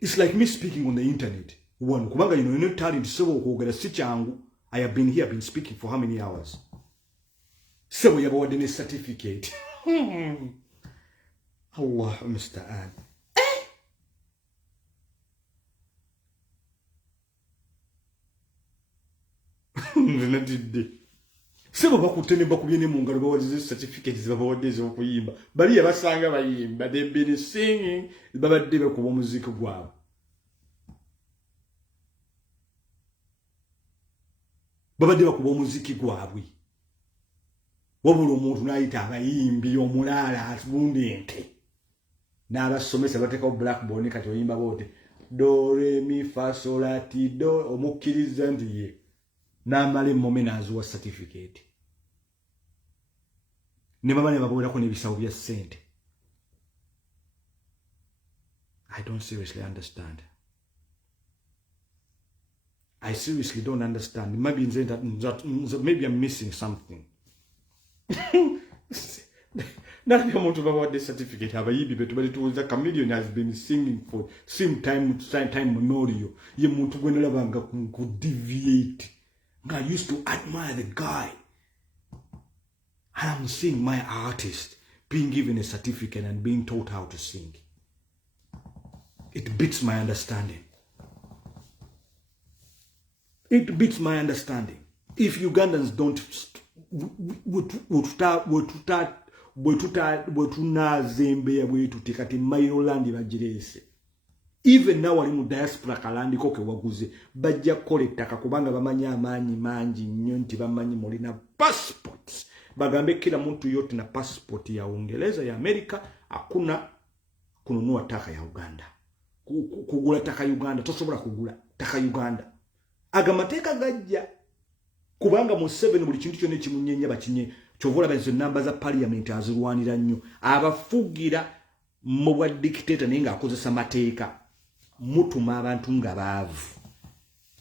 It's like me speaking on the internet. One, kubanga you know talent sebo okwogera si kyangu. I have been here, I've been speaking for how many hours? Sebo yabawadde ne certificate. Allah musta'an. Natidde. Sebo bakutte ne bakubye ne mu ngalo bawadde certificates babawadde ez'okuyimba. Bali yabasanga bayimba. They've been singing. Babadde bakuba omuziki gwabwe. Babadde bakuba omuziki gwabwe. Wabula omuntu n'ayita abayimbi omulaala atunda ente. N'abasomesa bateekawo blackboard kati oyimba bote. Do, re, mi, fa, sol, la, ti, do. Omukkiriza nti ye. N'amala emmome n'azuwa certificate. Ne baba ne baboolako n'ebisawo bya ssente. I don't seriously understand. I seriously don't understand. Maybe I'm missing something. Not the amount of award certificate have a yibi, but the comedian has been singing for same time memorial. Ye muntu gwenalabanga could deviate. I used to admire the guy. And I'm seeing my artist being given a certificate and being taught how to sing. It beats my understanding. It beats my understanding. If Ugandans don't even now wali mu diaspora kalandi koke waguze bajja kukola ettaka kubanga bamanyi amaanyi mangi nnyo nti bamanyi mulina passports. Bagambe kila muntu yote na passport ya Uingereza ya Amerika hakuna kununua taka ya Uganda. Kugula taka Uganda tosobola kugula taka Uganda. Agamateka gajja kubanga mu 7 buli kintu kyone kimunyenya bakinye chovola benzo namba za parliament azirwanira nnyo abafugira mu bwa dictator ninga akozesa mateeka mutuma abantu nga baavu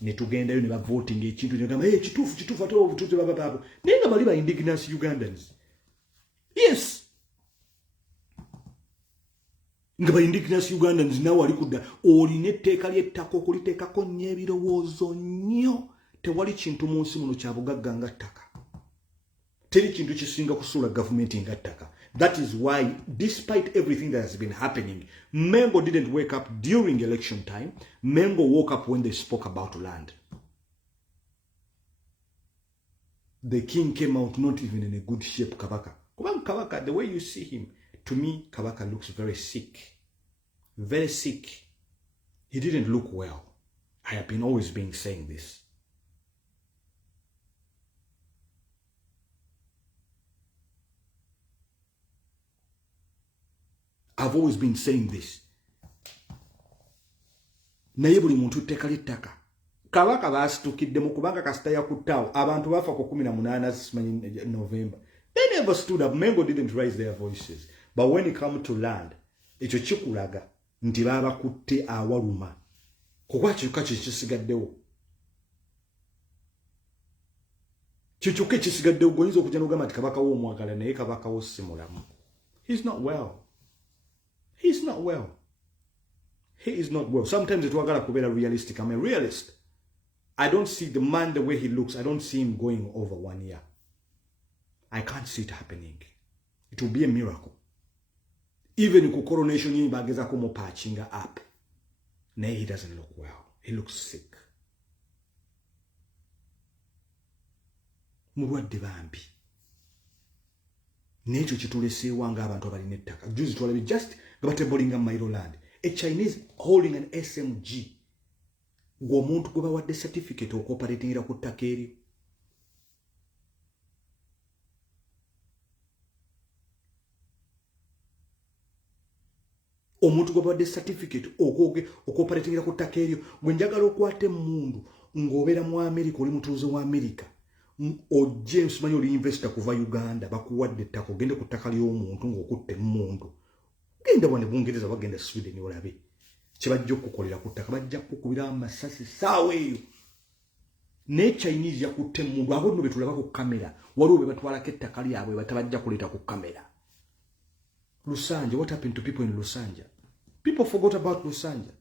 ne tugendayo ne bavoting ekintu ne gamba kitufu ate obutuze baba ninga bali ba indigenous Ugandans. Yes, nga ba indigenous Ugandans nawo ali kudda oline etteeka ly'ettaka okuliteekako nnyo ebirowoozo nnyo. Tewali kintu mu nsi muno kya bugagga nga ttaka. Teri kintu kisinga kusuula gavumenti nga ttaka. That is why, despite everything that has been happening, Mengo didn't wake up during election time. Mengo woke up when they spoke about land. The king came out not even in a good shape, Kabaka. Kabaka, the way you see him, to me, Kabaka looks very sick. Very sick. He didn't look well. I have been always been saying this. I've always been saying this. Naye buli muntu tteka ly'ettaka. Kabaka baasitukidde mu kubanga kasita yakuttaawo abantu bafa ku 18 simanyi November. They never stood up. Mengo didn't raise their voices. But when it comes to land, ekyo kikulaga nti babakutte awaluma. Kuba kyokka kisigaddewo. Kyokka kisigaddewo goyinza okujja n'ogamba nti kabaka w'omwagala naye kabaka wo si mulamu. He's not well. He's not well. He is not well. Sometimes it's wagala kubera realistic. I'm a realist. I don't see the man the way he looks. I don't see him going over 1 year. I can't see it happening. It will be a miracle. Even if coronation yin bageza kumo patchinga up. Nay, he doesn't look well. He looks sick. Mulwadde bambi. Nekyo kituleseewa nga abantu abalina ettaka. Juzi twalabe just gabatebulinga Mairo land. A Chinese holding an SMG. Gwomuntu gwe bawadde certificate okoperatingira ku ttaka eryo. Omuntu gwe bawadde certificate okoperatingira ku ttaka eryo. Gwe njagala okwate mundu ng'obeera mu America oli mutuuze wa America. O James manyo li investor kuva Uganda bakuwadde ettaka ogende ku ttaka ly'omuntu ng'okutte mundu. Genda wane Bungereza bagenda Sweden olabe. Kibajja okukolera ku ttaka bajja kukubira amasasi saawa eyo. Ne Chinese yakutte mundu abo nno betulaba ku kamera. Waliwo be batwalako ettaka lyabwe batabajja kuleeta ku kamera. Lusanja, what happened to people in Lusanja? People forgot about Lusanja.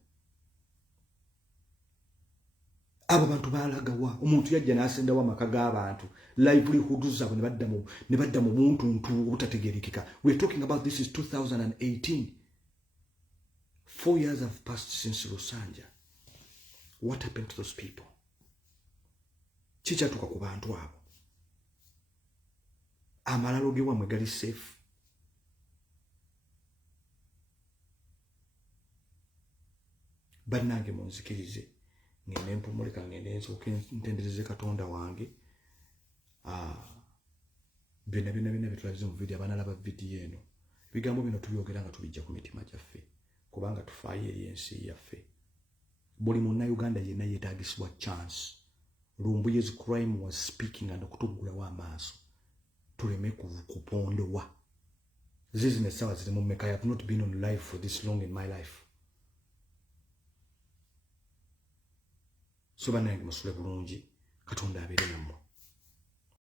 Abo bantu balagawa omuntu yajja n'asendawo amaka g'abantu livelihood zaabwe ne badda mu buntu obutategeerekeka. We're talking about this is 2018. 4 years have passed since Lusanja. What happened to those people? kikyatuuka ku bantu abo amalalo ge wamwe gali safe bannange munzikirize ngende mpumulika ngende nsooke ntendereze Katonda wange byonna byetulabize mu vidiyo abanalaba vidiyo eno ebigambo bino tubyogera nga tubijja ku mitima gyaffe kubanga tufaayo eri ensi yaffe buli munnayuganda yenna yeetaagisibwa chance Lumbuye's crime was speaking and okutuggulawo amaaso tuleme kupondowa zizino essaawa ziri mu mmeka. I have not been on live for this long in my life. So bannange musule bulungi Katonda abeere nammwe.